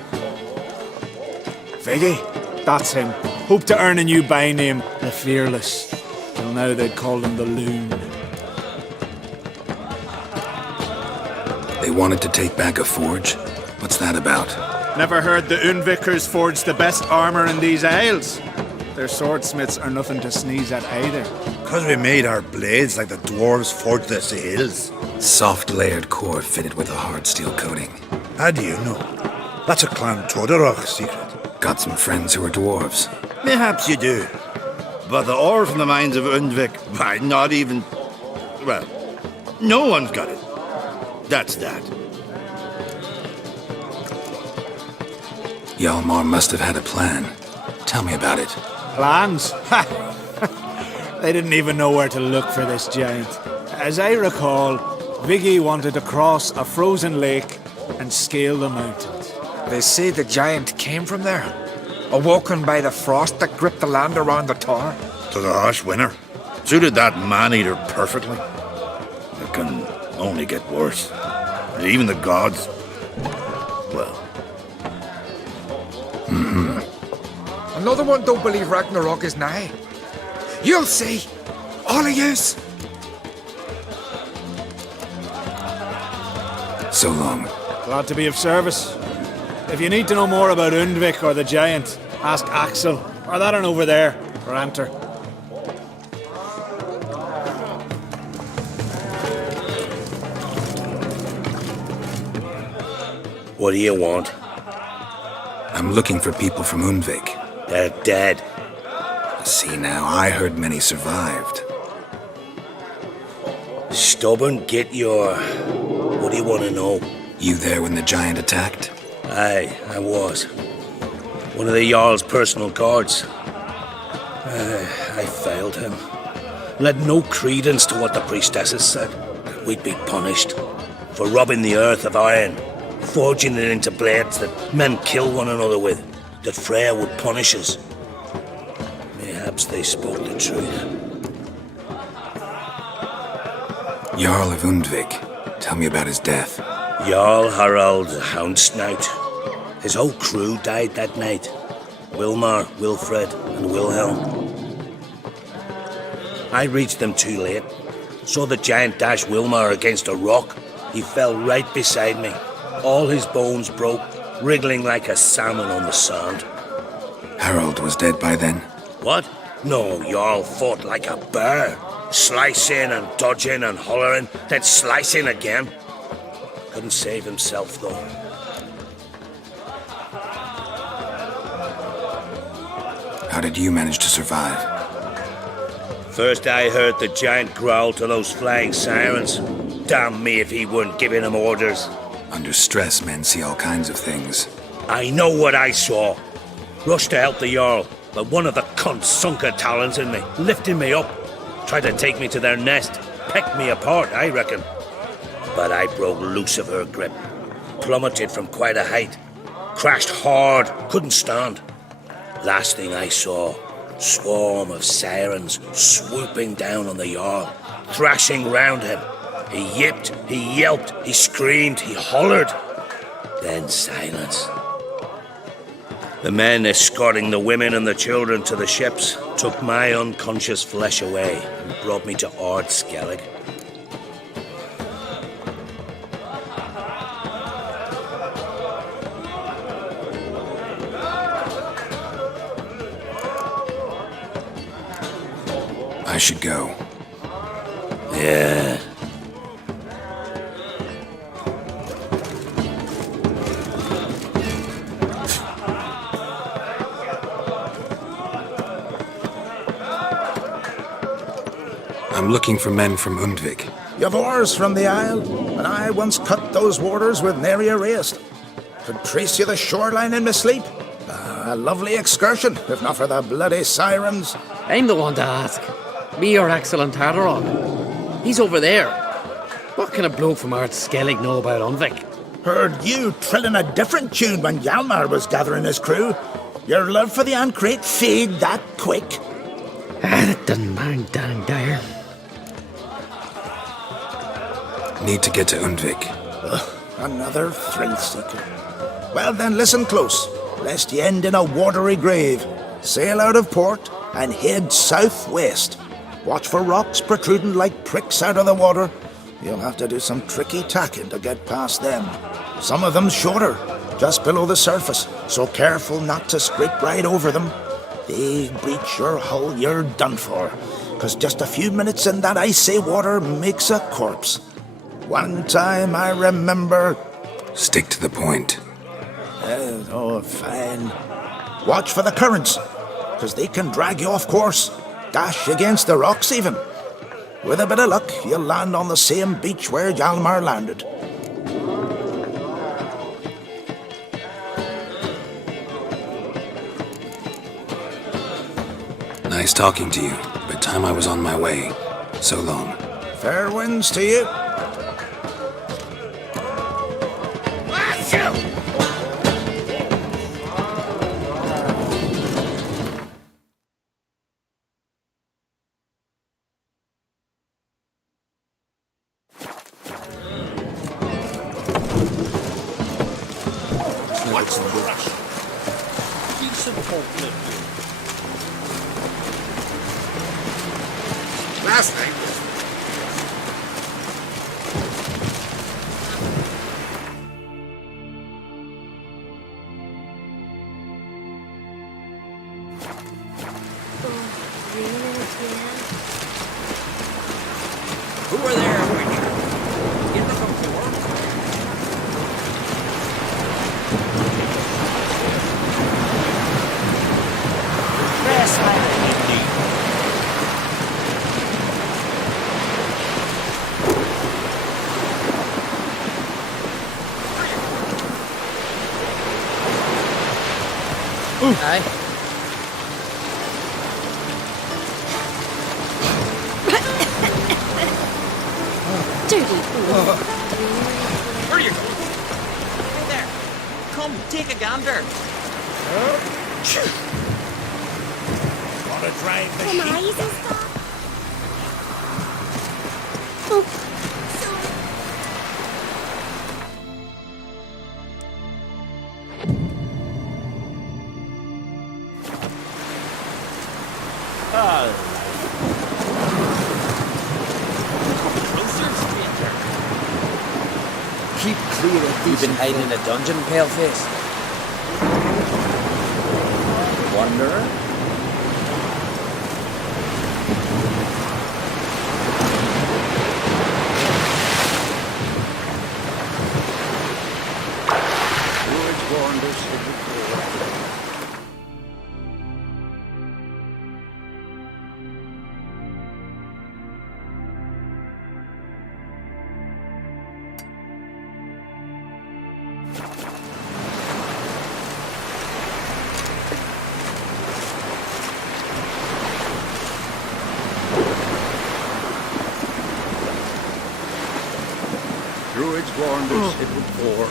Viggy? That's him. Hoped to earn a new byname, the Fearless. Till now they'd called him the Loon. They wanted to take back a forge? What's that about? Never heard the Unvikers forge the best armor in these isles. Their swordsmiths are nothing to sneeze at either. 'Cause we made our blades like the dwarves forged their sails. Soft layered core fitted with a hard steel coating. How do you know? That's a Clan Tordarach secret. Got some friends who are dwarves. Mayhaps you do. But the ore from the mines of Undvik, why, not even... Well, no one's got it. That's that. Hjalmar must have had a plan. Tell me about it. Plans? Ha! They didn't even know where to look for this giant. As I recall, Viggy wanted to cross a frozen lake and scale the mountains. They say the giant came from there, awoken by the frost that gripped the land around the tower. To the harsh winter. Suited that man-eater perfectly. It can only get worse. And even the gods... well... Another one don't believe Ragnarok is nigh. You'll see. All of yous. So long. Glad to be of service. If you need to know more about Undvik or the giant, ask Axel, or that one over there, or Anter. What do you want? I'm looking for people from Undvik. They're dead. See now, I heard many survived. Stubborn, get your... What do you want to know? You there when the giant attacked? Aye, I was. One of the Jarl's personal guards. I failed him. Led no credence to what the priestesses said. We'd be punished for robbing the earth of iron, forging it into blades that men kill one another with, that Freya would punish us. Perhaps they spoke the truth. Jarl of Undvik. Tell me about his death. Jarl Harald Houndsnout. His whole crew died that night. Wilmar, Wilfred, and Wilhelm. I reached them too late. Saw the giant dash Wilmar against a rock. He fell right beside me. All his bones broke, wriggling like a salmon on the sand. Harold was dead by then? What? No, Jarl fought like a bear. Slicing and dodging and hollering, then slicing again. Couldn't save himself, though. How did you manage to survive? First I heard the giant growl to those flying sirens. Damn me if he weren't giving him orders. Under stress, men see all kinds of things. I know what I saw. Rushed to help the Jarl, but one of the cunts sunk her talons in me, lifting me up. Tried to take me to their nest. Pecked me apart, I reckon. But I broke loose of her grip. Plummeted from quite a height. Crashed hard, couldn't stand. Last thing I saw, swarm of sirens swooping down on the Jarl, thrashing round him. He yipped, he yelped, he screamed, he hollered. Then silence. The men escorting the women and the children to the ships took my unconscious flesh away and brought me to Ard Skellig. I should go. Yeah. I'm looking for men from Undvik. You've oars from the isle, and I once cut those waters with nary a waste. Could trace you the shoreline in my sleep. A lovely excursion, if not for the bloody sirens. I'm the one to ask. Me, your excellent Tartarog. He's over there. What can a bloke from Art Skellig know about Unvik? Heard you trilling a different tune when Hjalmar was gathering his crew. Your love for the Ancrate fade that quick. That doesn't mind dang dire. Need to get to Undvik. Another thrill seeker. Well then, listen close, lest ye end in a watery grave. Sail out of port and head southwest. Watch for rocks protruding like pricks out of the water. You'll have to do some tricky tacking to get past them. Some of them shorter, just below the surface, so careful not to scrape right over them. They breach your hull, you're done for, 'cause just a few minutes in that icy water makes a corpse. One time I remember... Stick to the point. Oh, fine. Watch for the currents, 'cause they can drag you off course, dash against the rocks even. With a bit of luck, you'll land on the same beach where Hjalmar landed. Nice talking to you, but time I was on my way. So long. Fair winds to you. What's the rush? Decent forklift. Last name was... Who were there when you in the before? Press Aye. Dirty. Where are you going? Hey there. Come, take a gander. Wanna drive the Come on, sheep? easy stop. Oh. Keep clear of You've been hiding in a dungeon, paleface? Wanderer? Druids warned us it would go. Druids warned us it would pour.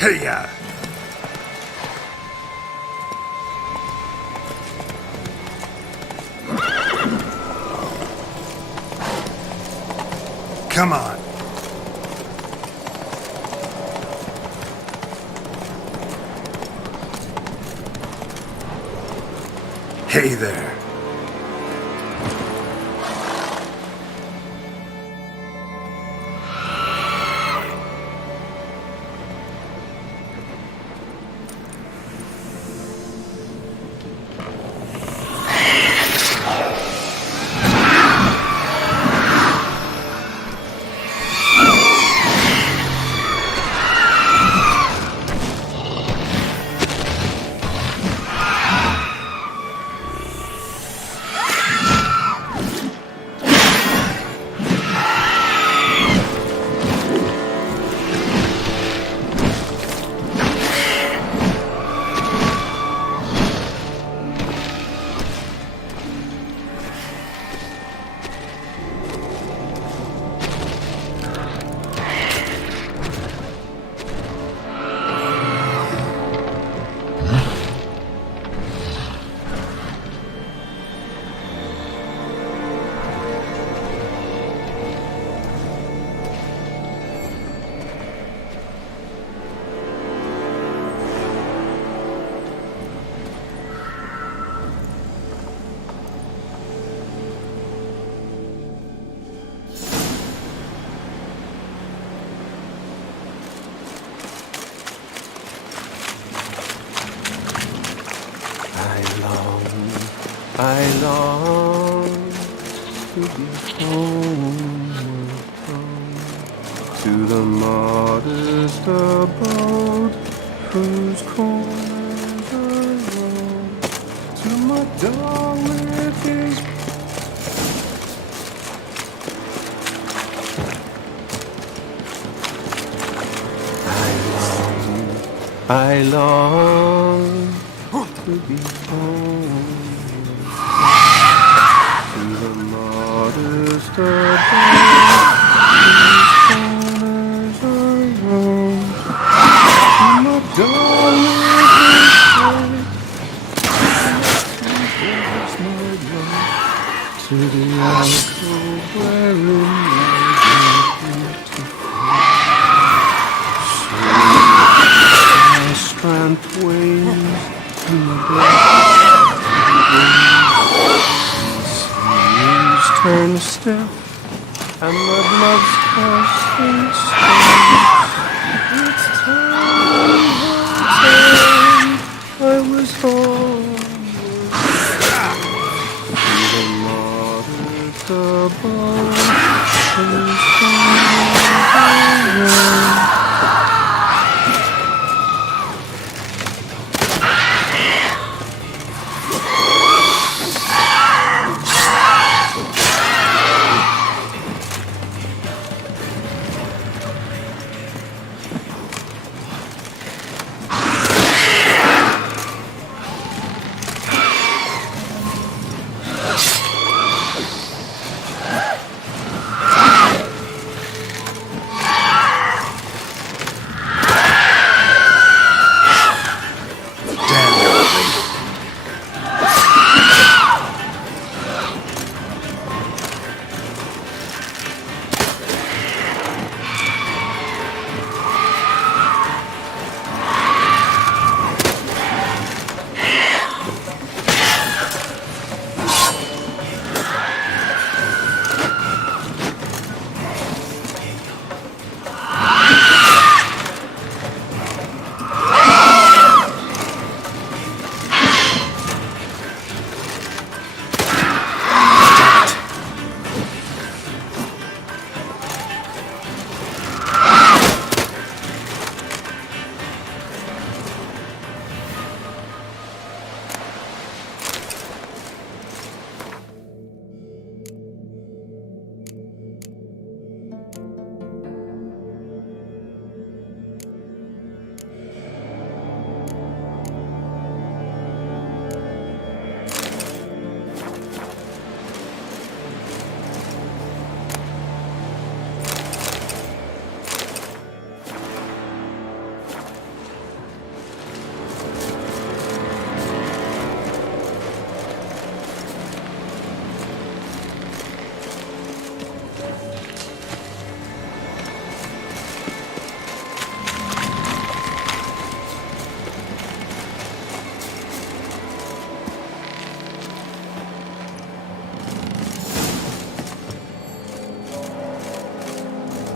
Hey-ya! Come on. Hey there. I long to be home, to the modest abode whose corners I roam, to my dog with his I long to be home, to the modest abode whose corners I roam, to my darling to the alcove wherein my strength wanes in the black seas turn stiff and the blood's coursing streams. It's time I was home to the modest abode whose corners I roam.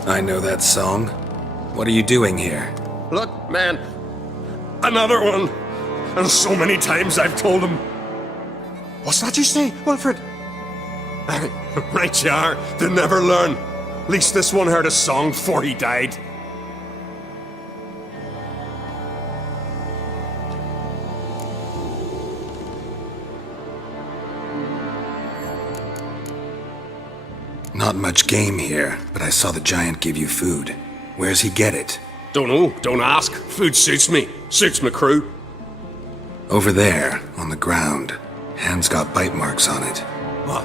I know that song. What are you doing here? Look, man. Another one. And so many times I've told him. What's that you say, Wilfred? Right you are. They never learn. At least this one heard a song before he died. Not much game here, but I saw the giant give you food. Where's he get it? Don't know. Don't ask. Food suits me. Suits my crew. Over there, on the ground. Hands got bite marks on it. What?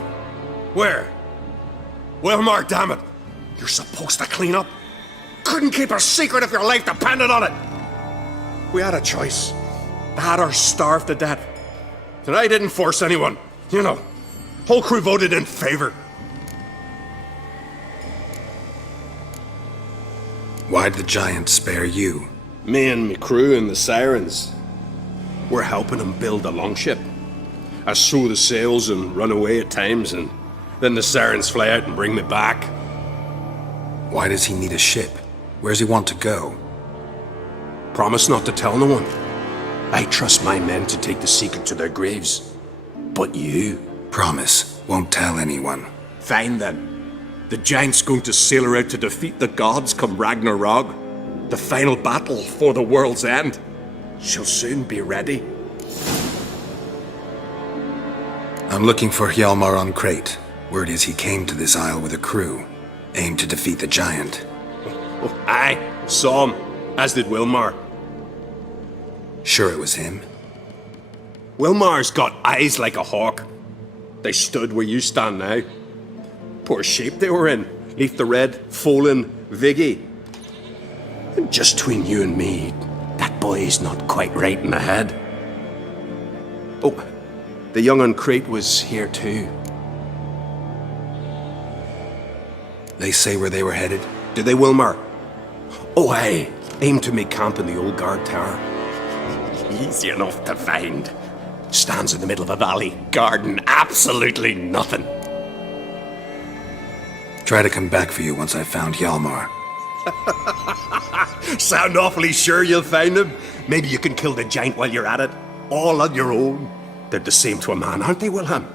Where? Well, Mark, damn it. You're supposed to clean up. Couldn't keep a secret if your life depended on it. We had a choice. The Hatters starved to death. And I didn't force anyone. You know, whole crew voted in favor. Why'd the giant spare you? Me and me crew and the Sirens. We're helping him build a longship. I sew the sails and run away at times, and then the Sirens fly out and bring me back. Why does he need a ship? Where's he want to go? Promise not to tell no one. I trust my men to take the secret to their graves. But you? Promise, won't tell anyone. Fine then. The giant's going to sail her out to defeat the gods come Ragnarok. The final battle for the world's end. She'll soon be ready. I'm looking for Hjalmar on Crate. Word is he came to this isle with a crew, aimed to defeat the giant. Oh, aye, saw him, as did Wilmar. Sure it was him? Wilmar's got eyes like a hawk. They stood where you stand now. Poor shape they were in. Leaf the Red, Folin, Viggy. And just between you and me, that boy's not quite right in the head. Oh, the young on Crate was here too. They say where they were headed? Did they, Wilmar? Oh, aye. Aimed to make camp in the old guard tower. Easy enough to find. Stands in the middle of a valley, guarding absolutely nothing. Try to come back for you once I've found Hjalmar. Sound awfully sure you'll find him? Maybe you can kill the giant while you're at it. All on your own. They're the same to a man, aren't they, Wilhelm?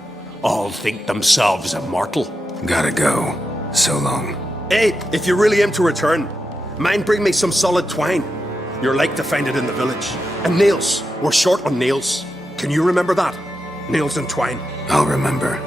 All think themselves immortal. Gotta go. So long. Hey, if you really aim to return, mind bring me some solid twine. You're like to find it in the village. And nails. We're short on nails. Can you remember that? Nails and twine. I'll remember.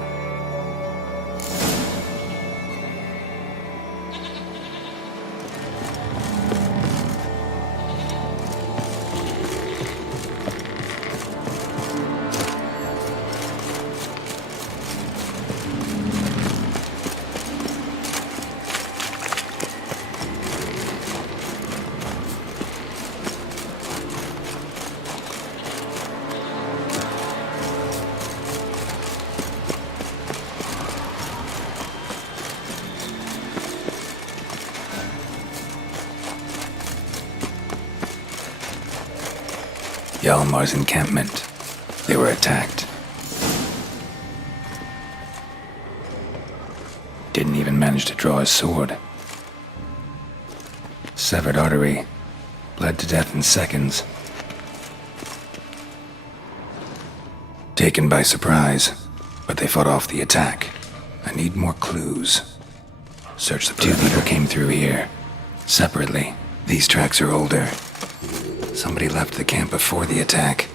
Hjalmar's encampment. They were attacked. Didn't even manage to draw his sword. Severed artery. Bled to death in seconds. Taken by surprise, but they fought off the attack. I need more clues. Search the two people came through here. Separately. These tracks are older. Somebody left the camp before the attack.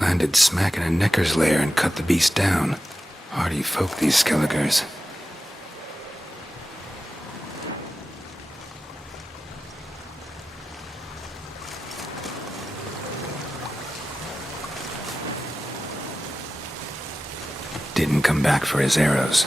Landed smack in a necker's lair and cut the beast down. Hardy folk, these Skelligers. Didn't come back for his arrows.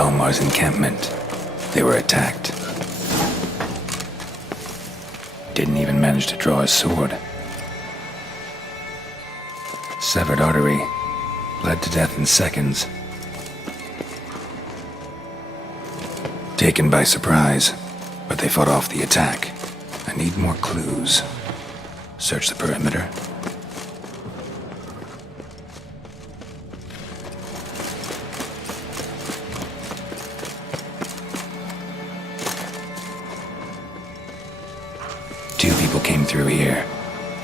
Hjalmar's encampment. They were attacked. Didn't even manage to draw his sword. Severed artery. Bled to death in seconds. Taken by surprise, but they fought off the attack. I need more clues. Search the perimeter. Two people came through here,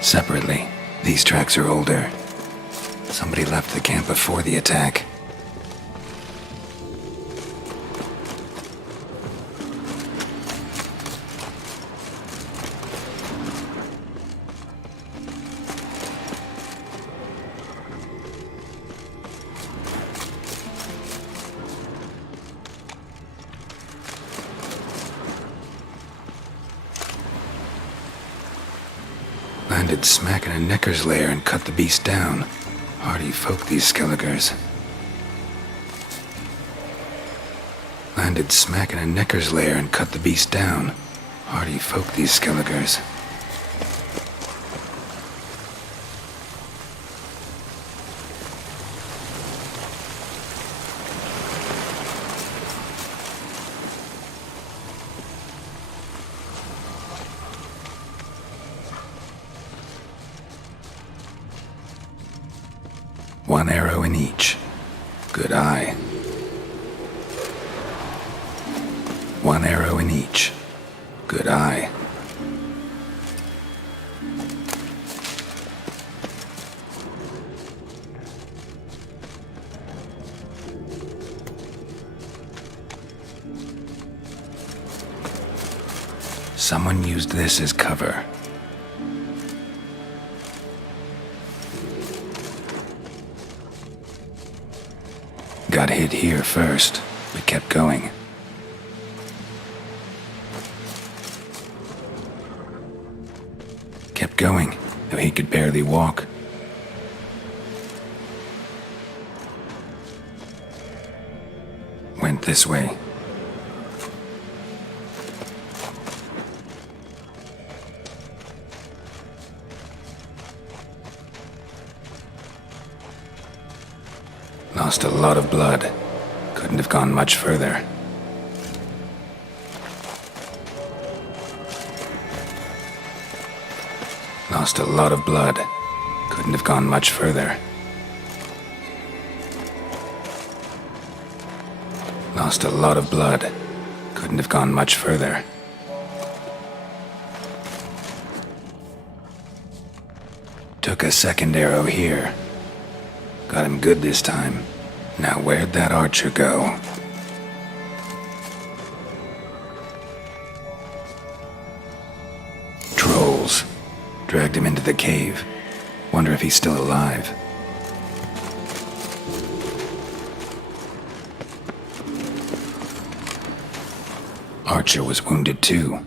separately. These tracks are older. Somebody left the camp before the attack. Landed smack in a necker's lair and cut the beast down. Hardy folk, these Skelligers. Landed smack in a necker's lair and cut the beast down. Hardy folk, these Skelligers. One arrow in each. Good eye. One arrow in each. Good eye. Someone used this as cover. Got hit here first, but kept going. Kept going, though he could barely walk. Went this way. Lost a lot of blood. Couldn't have gone much further. Lost a lot of blood. Couldn't have gone much further. Lost a lot of blood. Couldn't have gone much further. Took a second arrow here. Got him good this time. Now where'd that archer go? Trolls. Dragged him into the cave. Wonder if he's still alive. Archer was wounded too.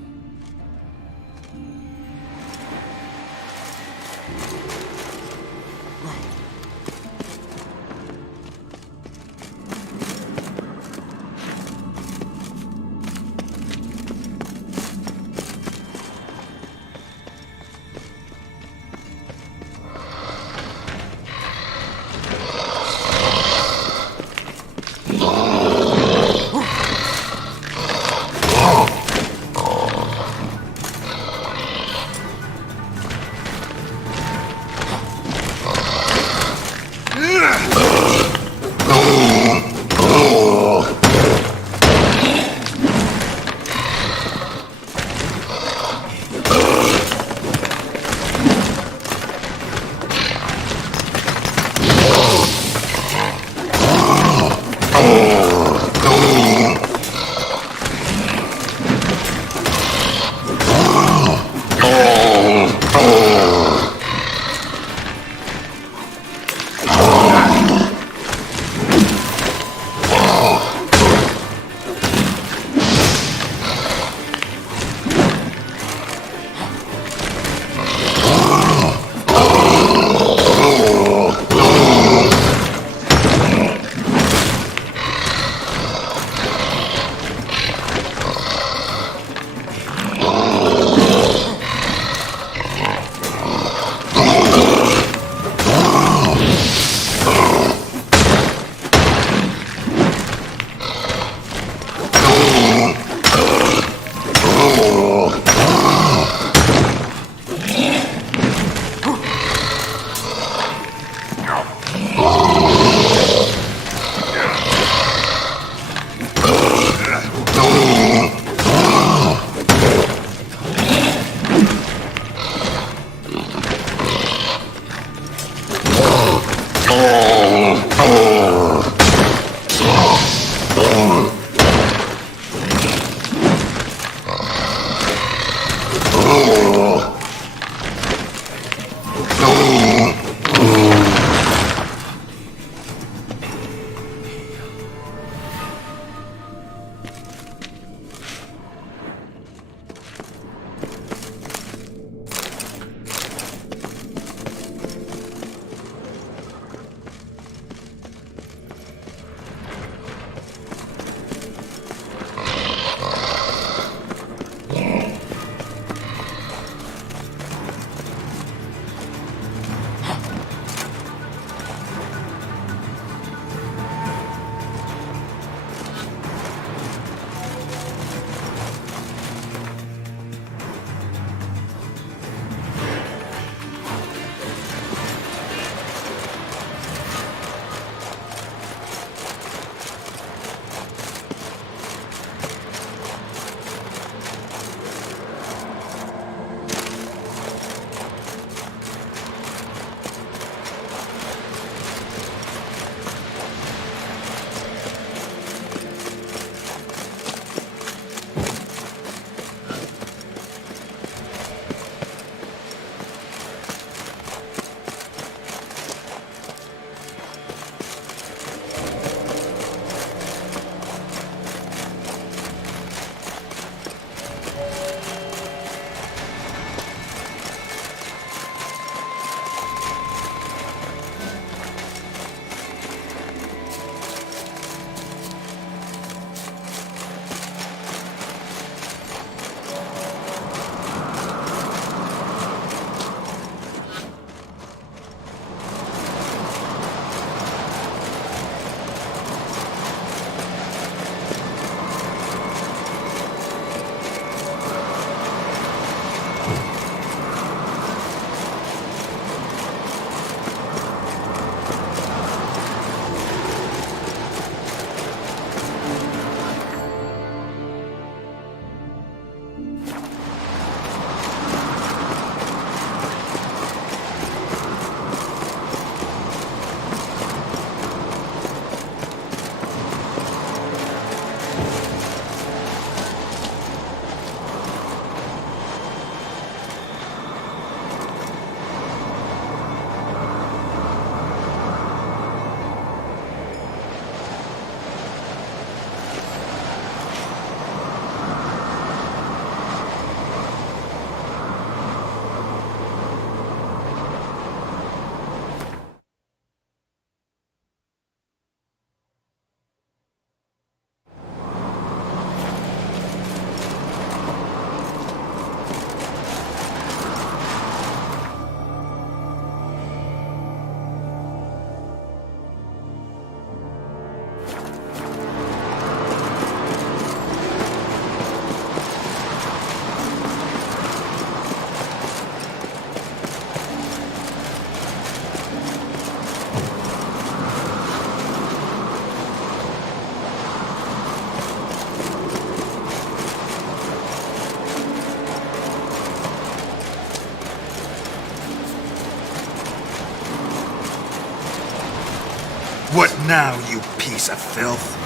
What now, you piece of filth?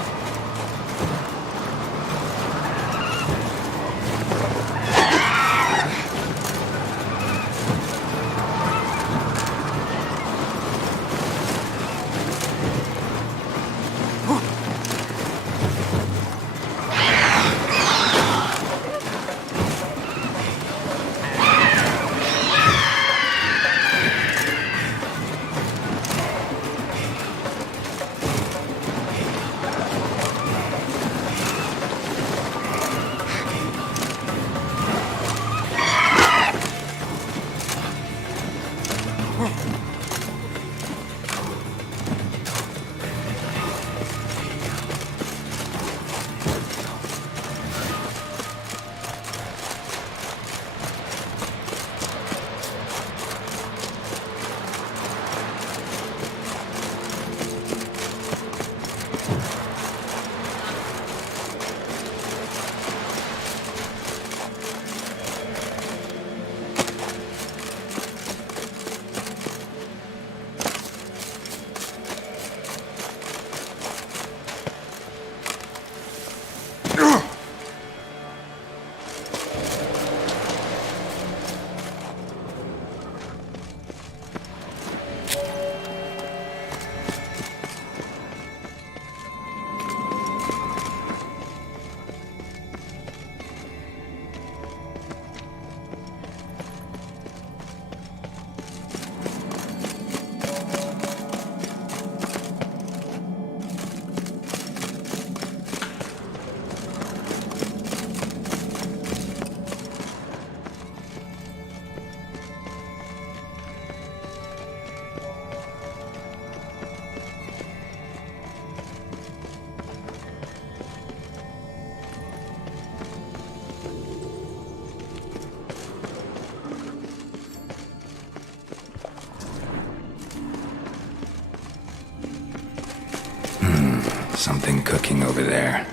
Something cooking over there.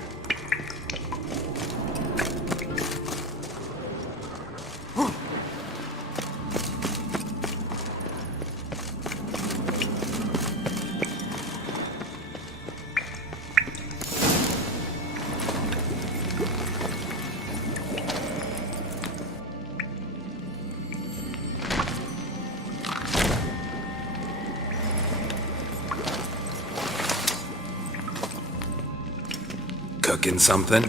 Cooking something?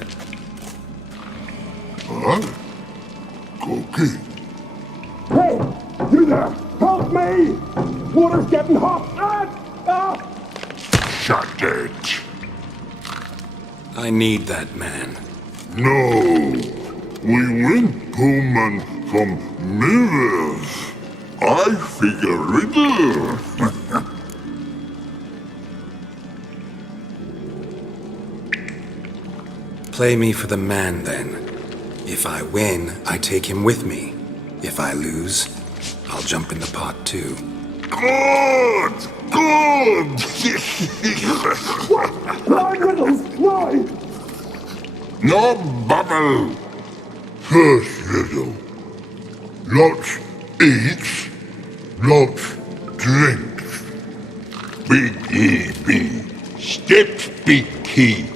Huh? Cookie? Hey! You there! Help me! Water's getting hot! Shut it. I need that man. No. We went home and from mirrors. I figure riddle. Play me for the man, then. If I win, I take him with me. If I lose, I'll jump in the pot, too. Good! Good! Blind riddles! No! No bubble! First riddle. Lots eats, lots drinks. Big E B. Steps big key.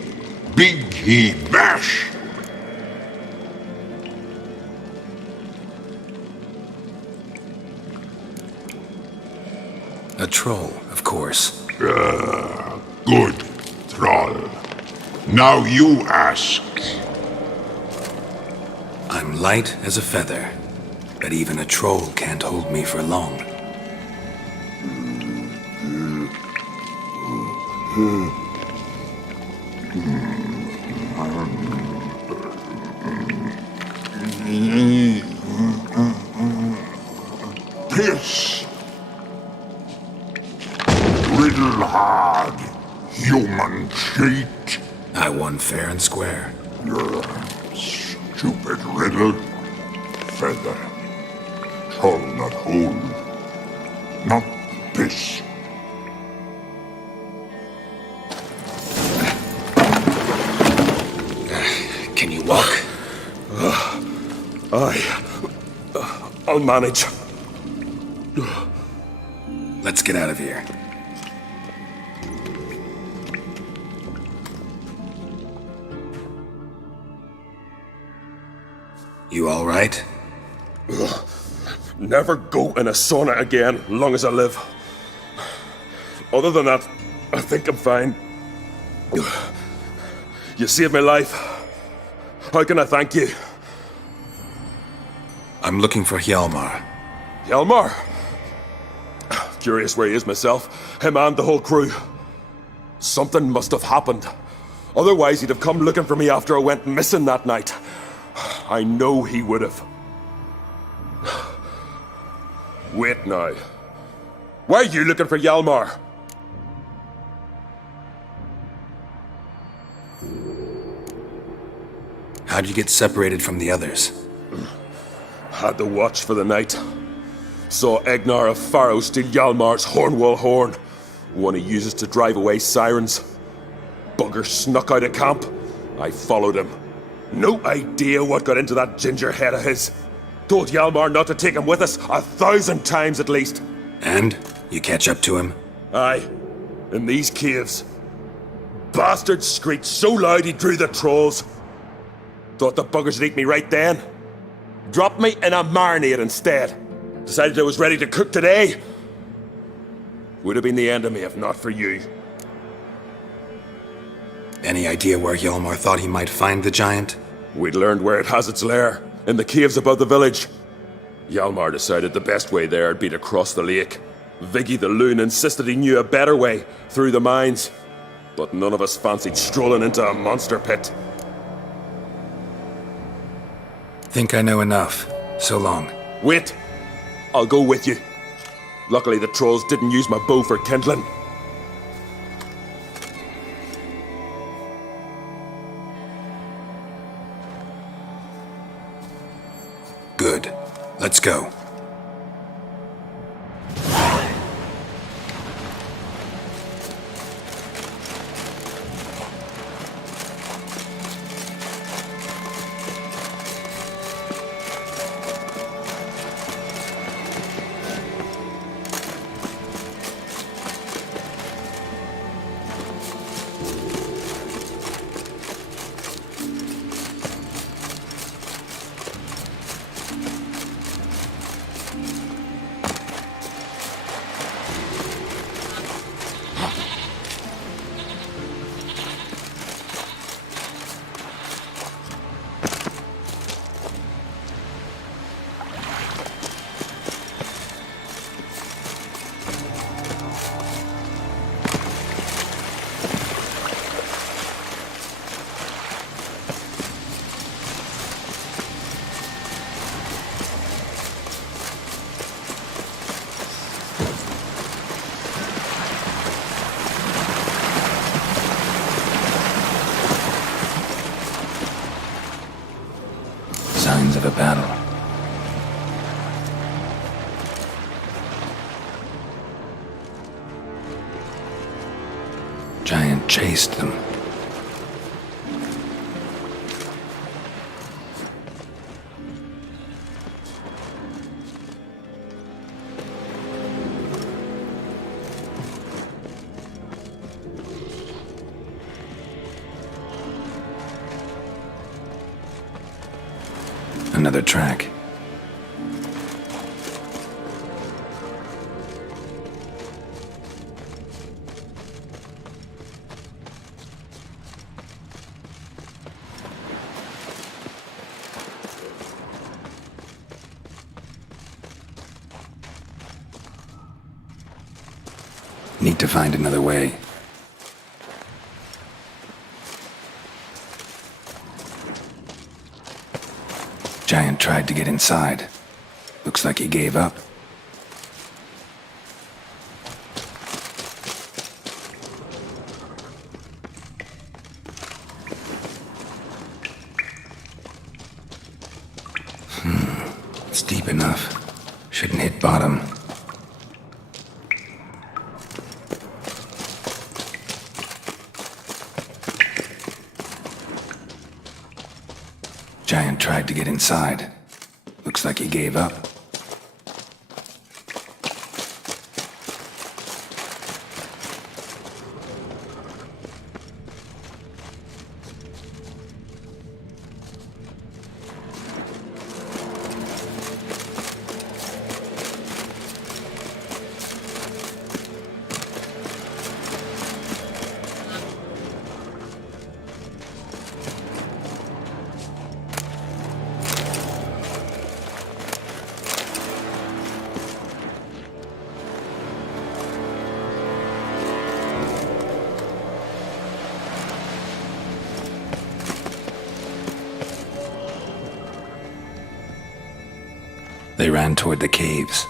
Big E bash. A troll, of course. Good, troll. Now you ask. I'm light as a feather, but even a troll can't hold me for long. Piss. Riddle hard, human cheat. I won fair and square. Stupid riddle. Feather. Troll not hold. Not piss. Can you walk? I'll manage. Let's get out of here. You all right? Never go in a sauna again, long as I live. Other than that, I think I'm fine. You saved my life. How can I thank you? I'm looking for Hjalmar. Hjalmar? Curious where he is myself. Him and the whole crew. Something must have happened. Otherwise, he'd have come looking for me after I went missing that night. I know he would have. Wait now. Why are you looking for Hjalmar? How'd you get separated from the others? Had to watch for the night. Saw Egnar of Faro steal Hjalmar's Hornwall horn, one he uses to drive away sirens. Bugger snuck out of camp. I followed him. No idea what got into that ginger head of his. Told Hjalmar not to take him with us 1,000 times at least. And? You catch up to him? Aye. In these caves. Bastard screeched so loud he drew the trolls. Thought the buggers would eat me right then. Dropped me in a marinade instead. Decided I was ready to cook today. Would have been the end of me if not for you. Any idea where Hjalmar thought he might find the giant? We'd learned where it has its lair, in the caves above the village. Hjalmar decided the best way there would be to cross the lake. Viggy the loon insisted he knew a better way, through the mines. But none of us fancied strolling into a monster pit. Think I know enough. So long. Wait! I'll go with you. Luckily the trolls didn't use my bow for kindling. Good. Let's go. Giant chased them. Another track. Need to find another way. Giant tried to get inside. Looks like he gave up. It's deep enough. Shouldn't hit bottom. Giant tried to get inside. Looks like he gave up. They ran toward the caves.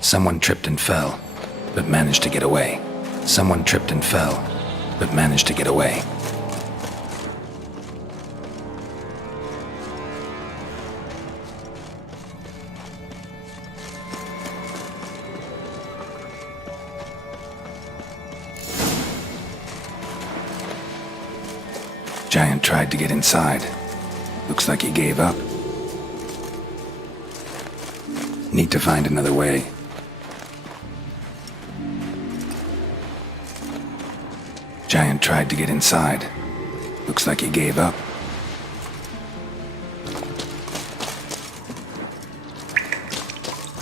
Someone tripped and fell, but managed to get away. Someone tripped and fell, but managed to get away. Giant tried to get inside. Looks like he gave up. Need to find another way. Giant tried to get inside. Looks like he gave up.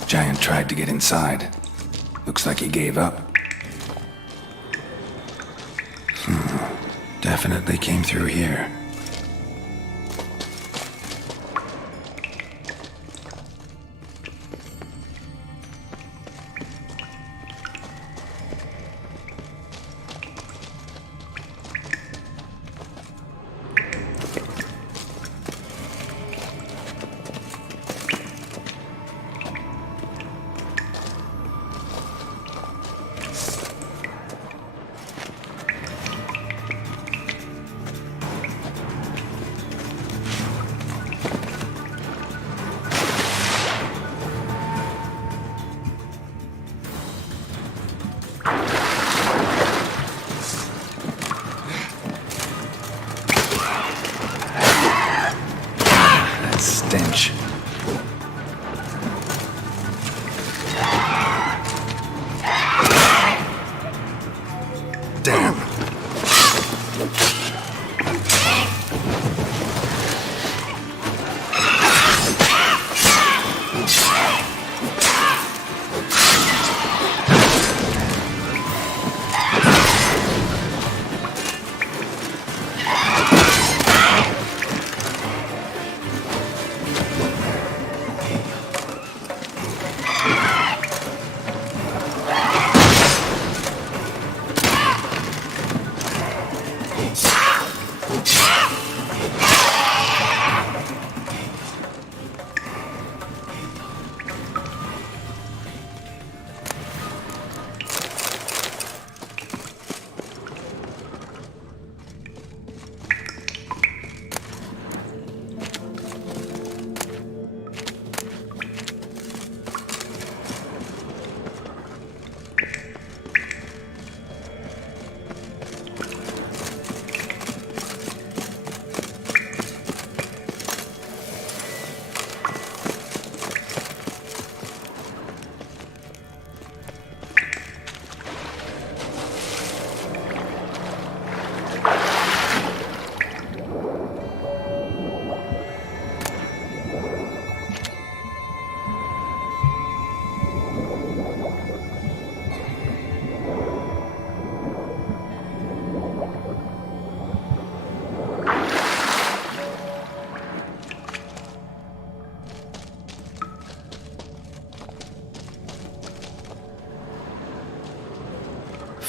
Giant tried to get inside. Looks like he gave up. Definitely came through here. Stench. Damn.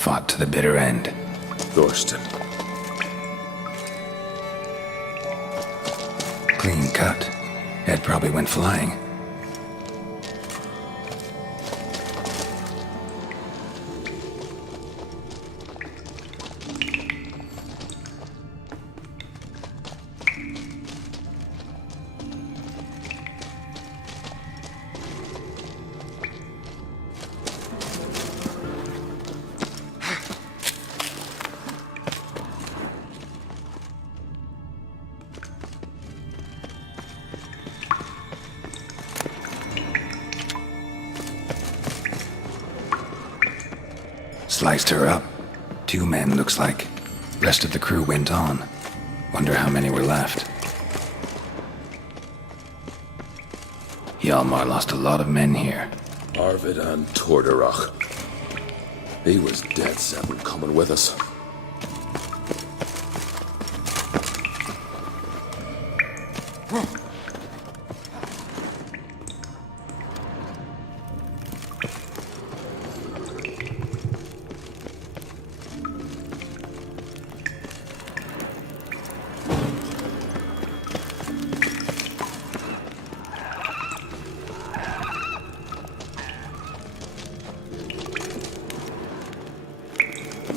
fought to the bitter end. Thorsten. Clean cut. Head probably went flying. Sliced her up. 2 men, looks like. Rest of the crew went on. Wonder how many were left. Hjalmar lost a lot of men here. Arvid and Torderach. He was dead set on coming with us.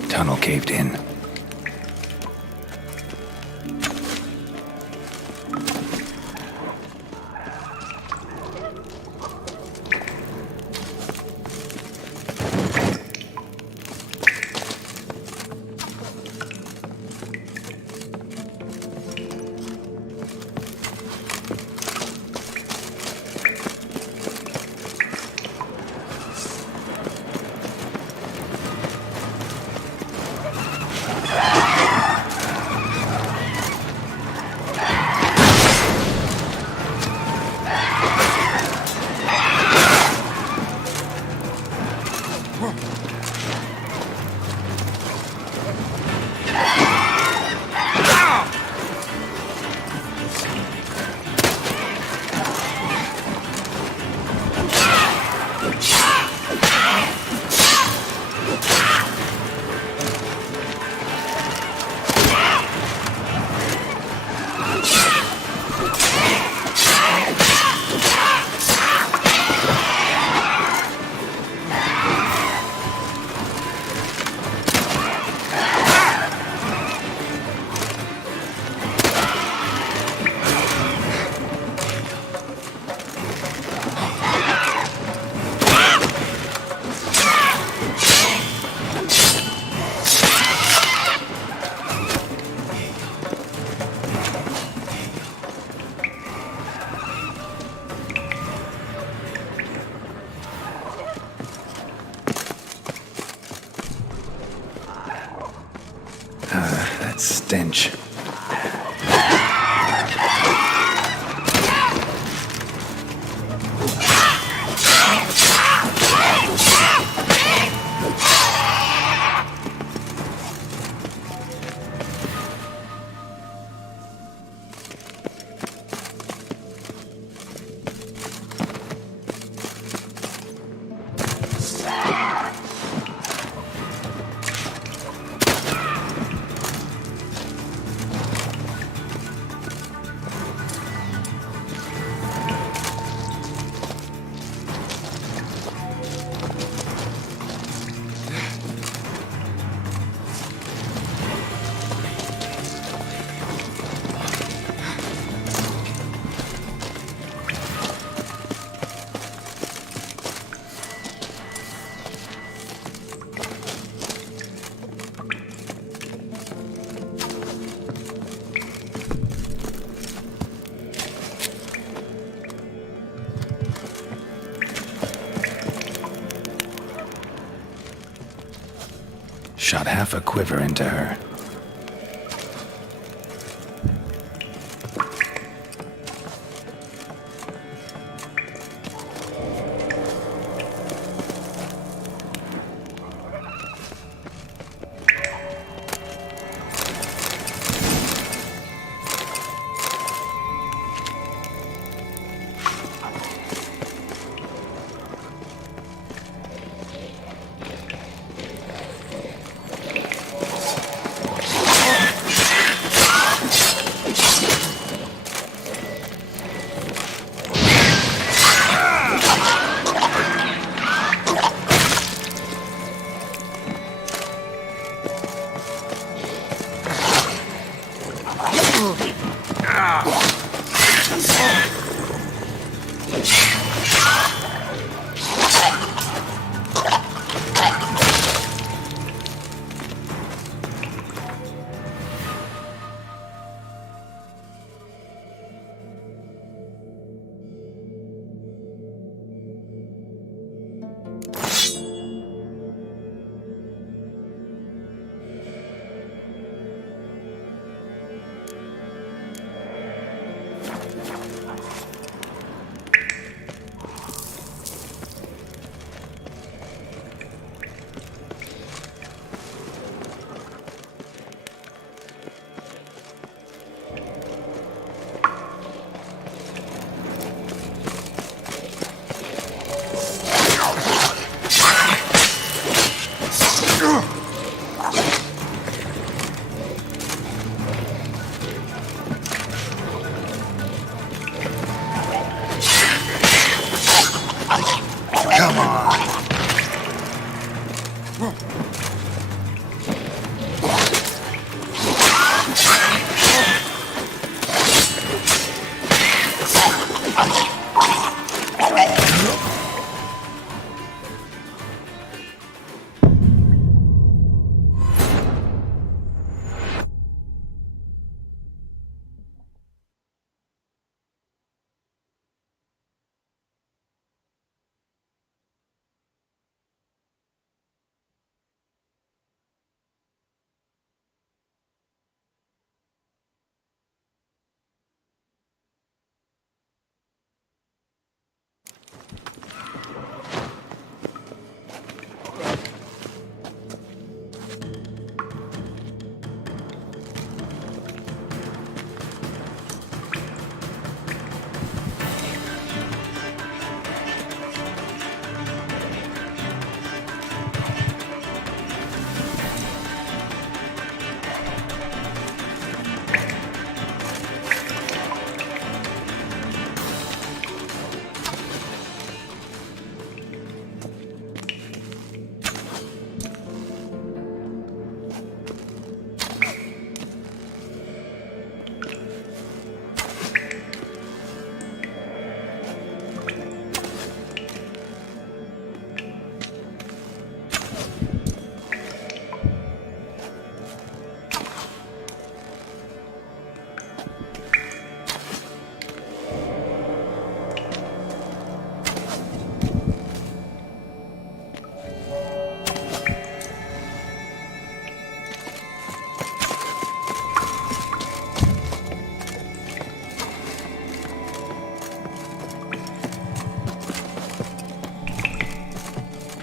Tunnel caved in. That stench. Shot half a quiver into her.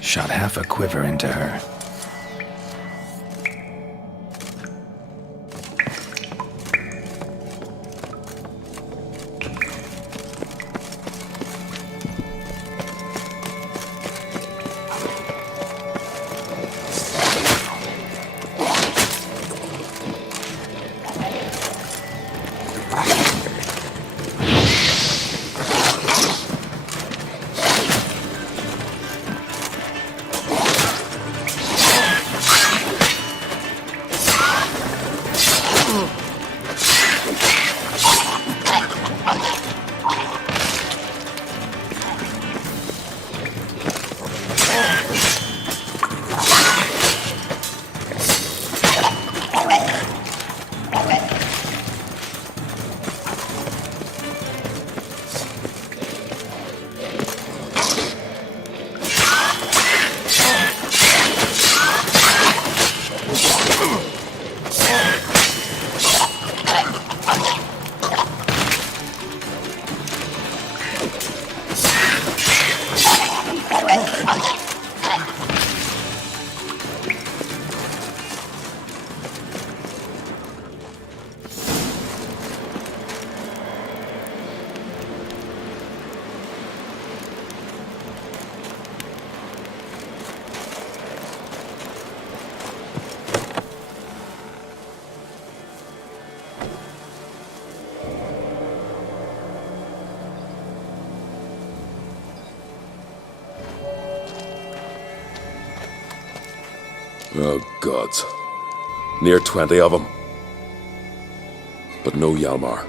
shot half a quiver into her. Oh, gods. Near 20 of them. But no Hjalmar.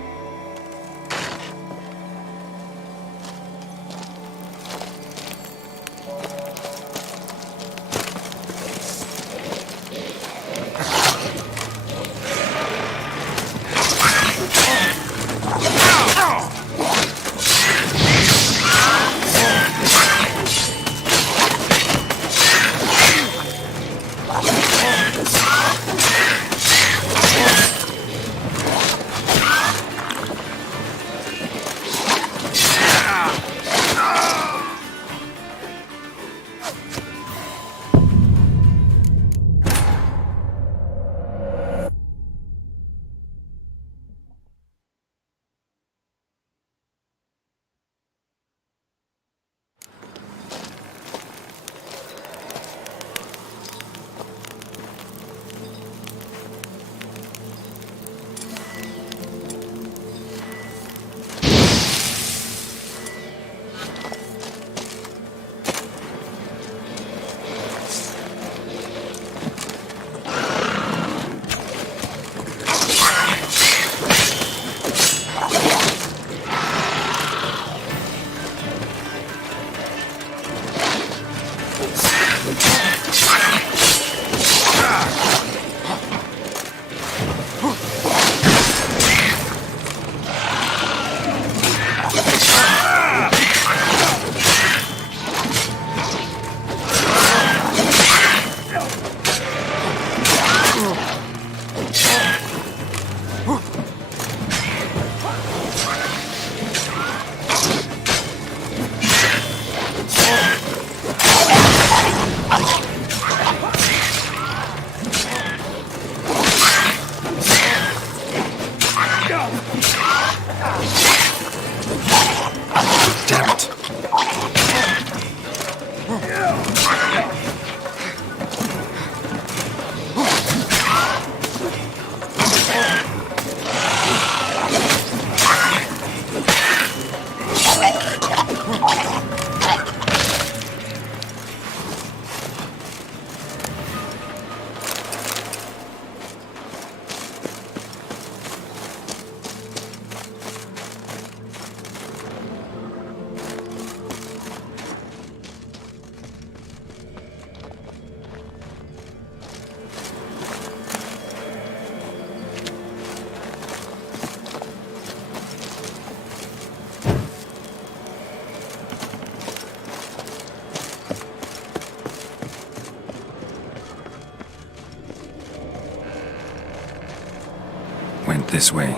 Went this way.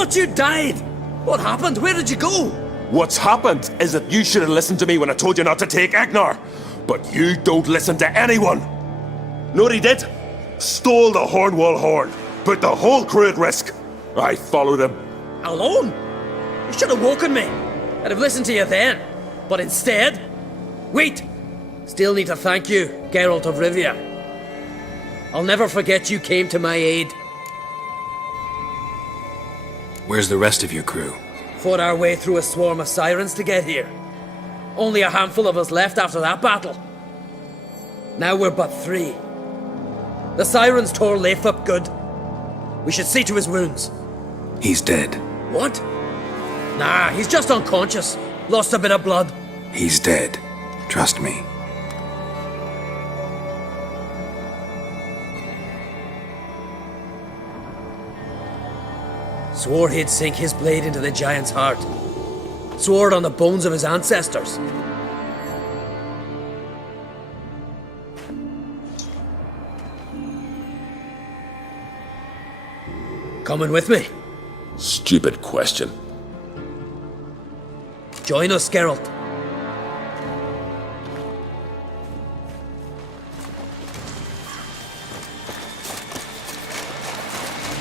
thought you died. What happened? Where did you go? What's happened is that you should have listened to me when I told you not to take Agnar. But you don't listen to anyone. Know what he did? Stole the Hornwall horn. Put the whole crew at risk. I followed him. Alone? You should have woken me. I'd have listened to you then. But instead... Wait! Still need to thank you, Geralt of Rivia. I'll never forget you came to my aid. Where's the rest of your crew? Fought our way through a swarm of sirens to get here. Only a handful of us left after that battle. Now we're but 3. The sirens tore Leif up good. We should see to his wounds. He's dead. What? Nah, he's just unconscious. Lost a bit of blood. He's dead. Trust me. Swore he'd sink his blade into the giant's heart. Swore it on the bones of his ancestors. Coming with me? Stupid question. Join us, Geralt.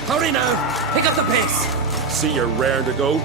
Hurry now! Pick up the pace! See you're raring to go?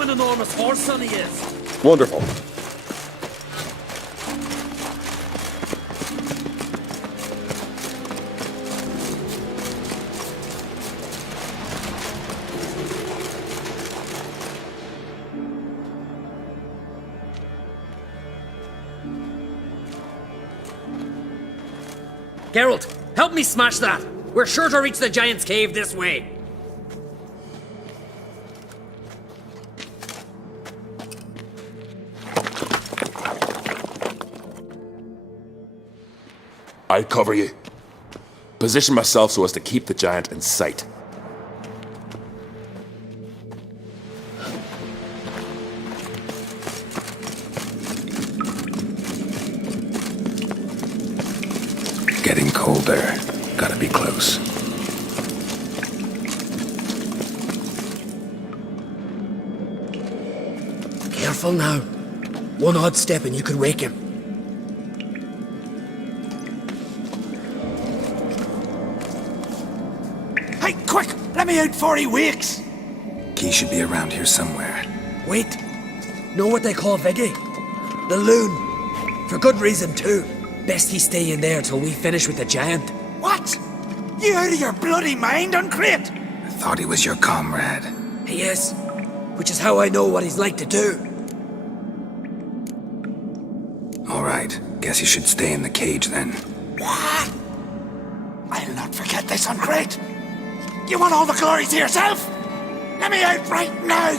An enormous horse son he is. Wonderful. Geralt, help me smash that. We're sure to reach the giant's cave this way. I'll cover you. Position myself so as to keep the giant in sight. Getting colder. Gotta be close. Careful now. One odd step and you could wake him. Quick! Let me out before he wakes! Key should be around here somewhere. Wait. Know what they call Viggy? The loon. For good reason, too. Best he stay in there till we finish with the giant. What? You out of your bloody mind, Uncrate? I thought he was your comrade. He is. Which is how I know what he's like to do. All right. Guess you should stay in the cage then. What? I'll not forget this, Uncrate. You want all the glory to yourself? Let me out right now!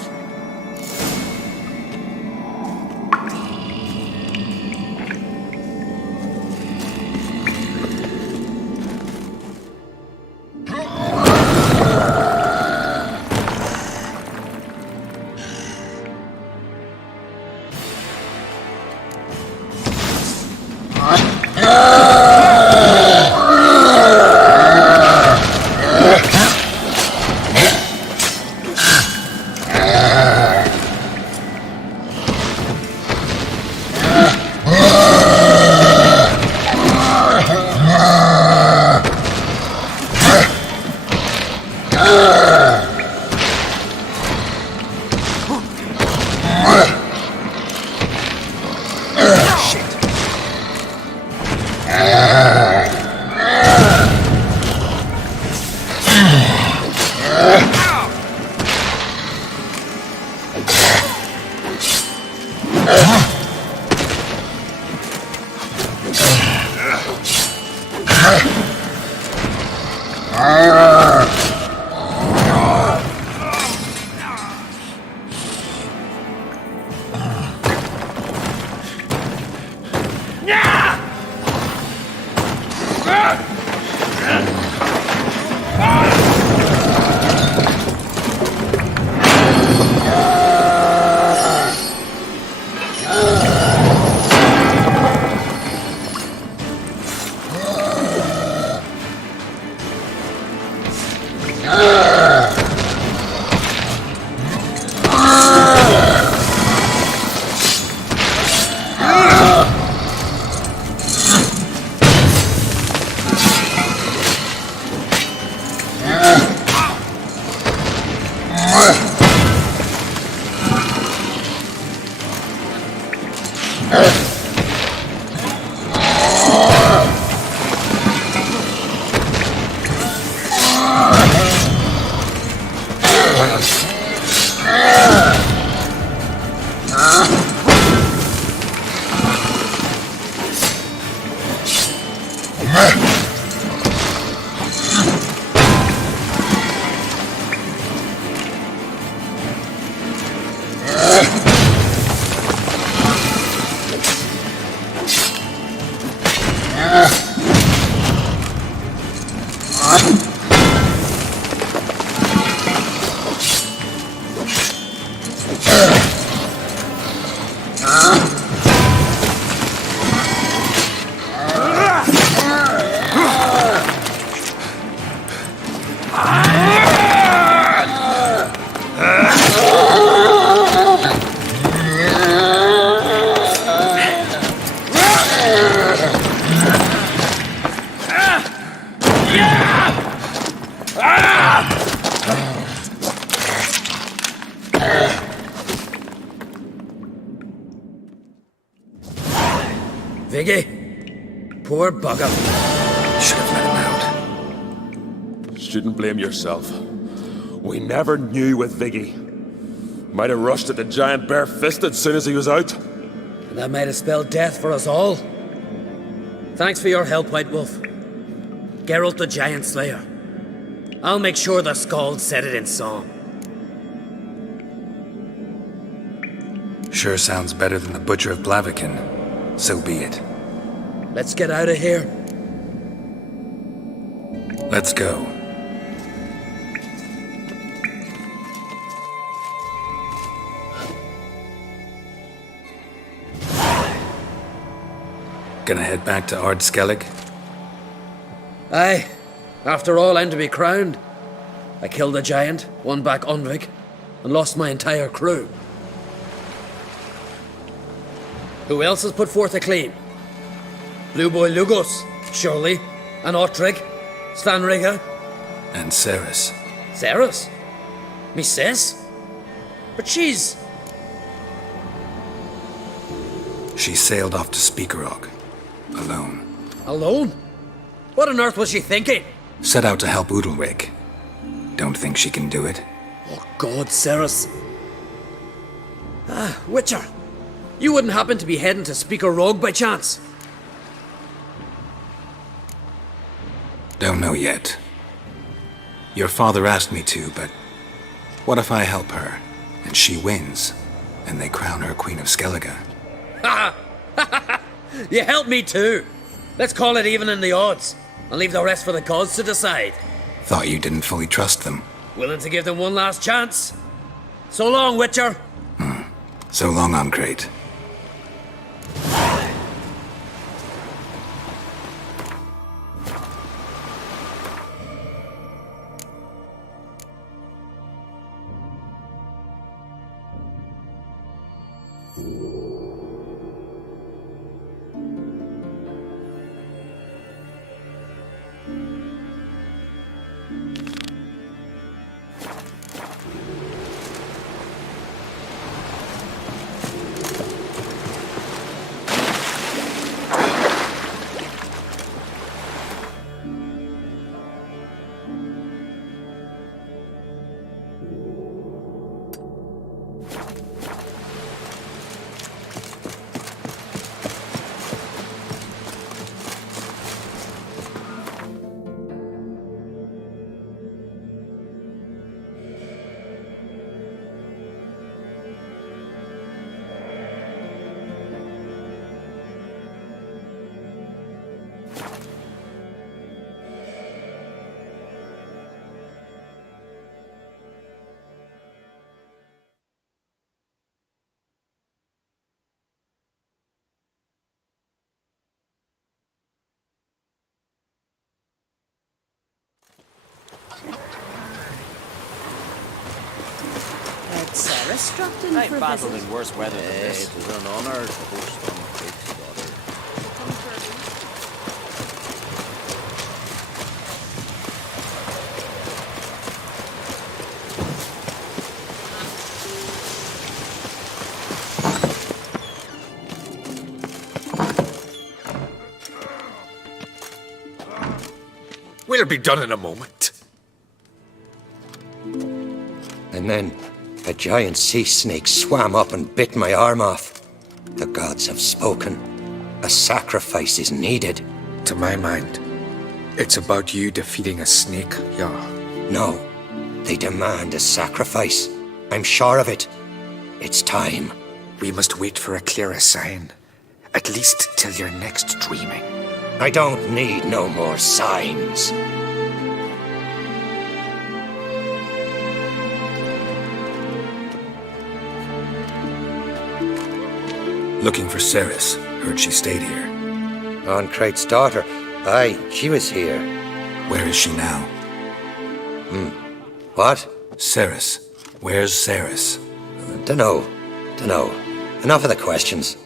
Viggy, poor bugger. Should have let him out. Shouldn't blame yourself. We never knew with Viggy. Might have rushed at the giant bare-fisted soon as he was out. And that might have spelled death for us all. Thanks for your help, White Wolf. Geralt the Giant Slayer. I'll make sure the Scald said it in song. Sure sounds better than the Butcher of Blaviken. So be it. Let's get out of here. Let's go. Gonna head back to Ard Skellig? Aye. After all, I'm to be crowned. I killed a giant, won back Unvik, and lost my entire crew. Who else has put forth a claim? Blue Boy Lugos, surely, and Ottrig, Svanrigga. And Ceres. Ceres? Me sis? But she's... She sailed off to Speakerog. Alone. Alone? What on earth was she thinking? Set out to help Udalrig. Don't think she can do it? Oh God, Ceres. Ah, Witcher. You wouldn't happen to be heading to Speaker Rogue by chance? Don't know yet. Your father asked me to, but what if I help her, and she wins, and they crown her Queen of Skellige? Ha ha! You helped me too. Let's call it even in the odds, and leave the rest for the gods to decide. Thought you didn't fully trust them. Willing to give them one last chance. So long, Witcher. So long, Ancrate. Sarah strapped in I for a battled visit. in worse weather than this. It was an honor to host Uncate's daughter. I'll be done in a moment. And then a giant sea snake swam up and bit my arm off. The gods have spoken. A sacrifice is needed. To my mind, it's about you defeating a snake, yeah. No, they demand a sacrifice. I'm sure of it. It's time. We must wait for a clearer sign. At least till your next dreaming. I don't need no more signs. Looking for Ceres. Heard she stayed here. Oncrate's daughter. Aye, she was here. Where is she now? What? Ceres. Where's Ceres? Dunno. Enough of the questions.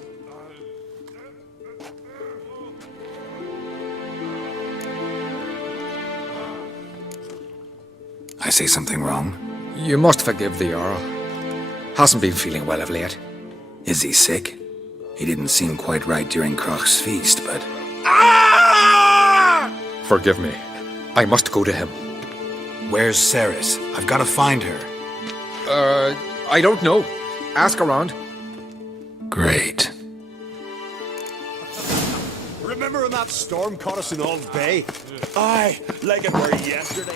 I say something wrong? You must forgive the Earl. Hasn't been feeling well of late. Is he sick? He didn't seem quite right during Crach's feast, but... Forgive me. I must go to him. Where's Ceres? I've got to find her. I don't know. Ask around. Great. Remember when that storm caught us in Old Bay? Aye, like it were yesterday.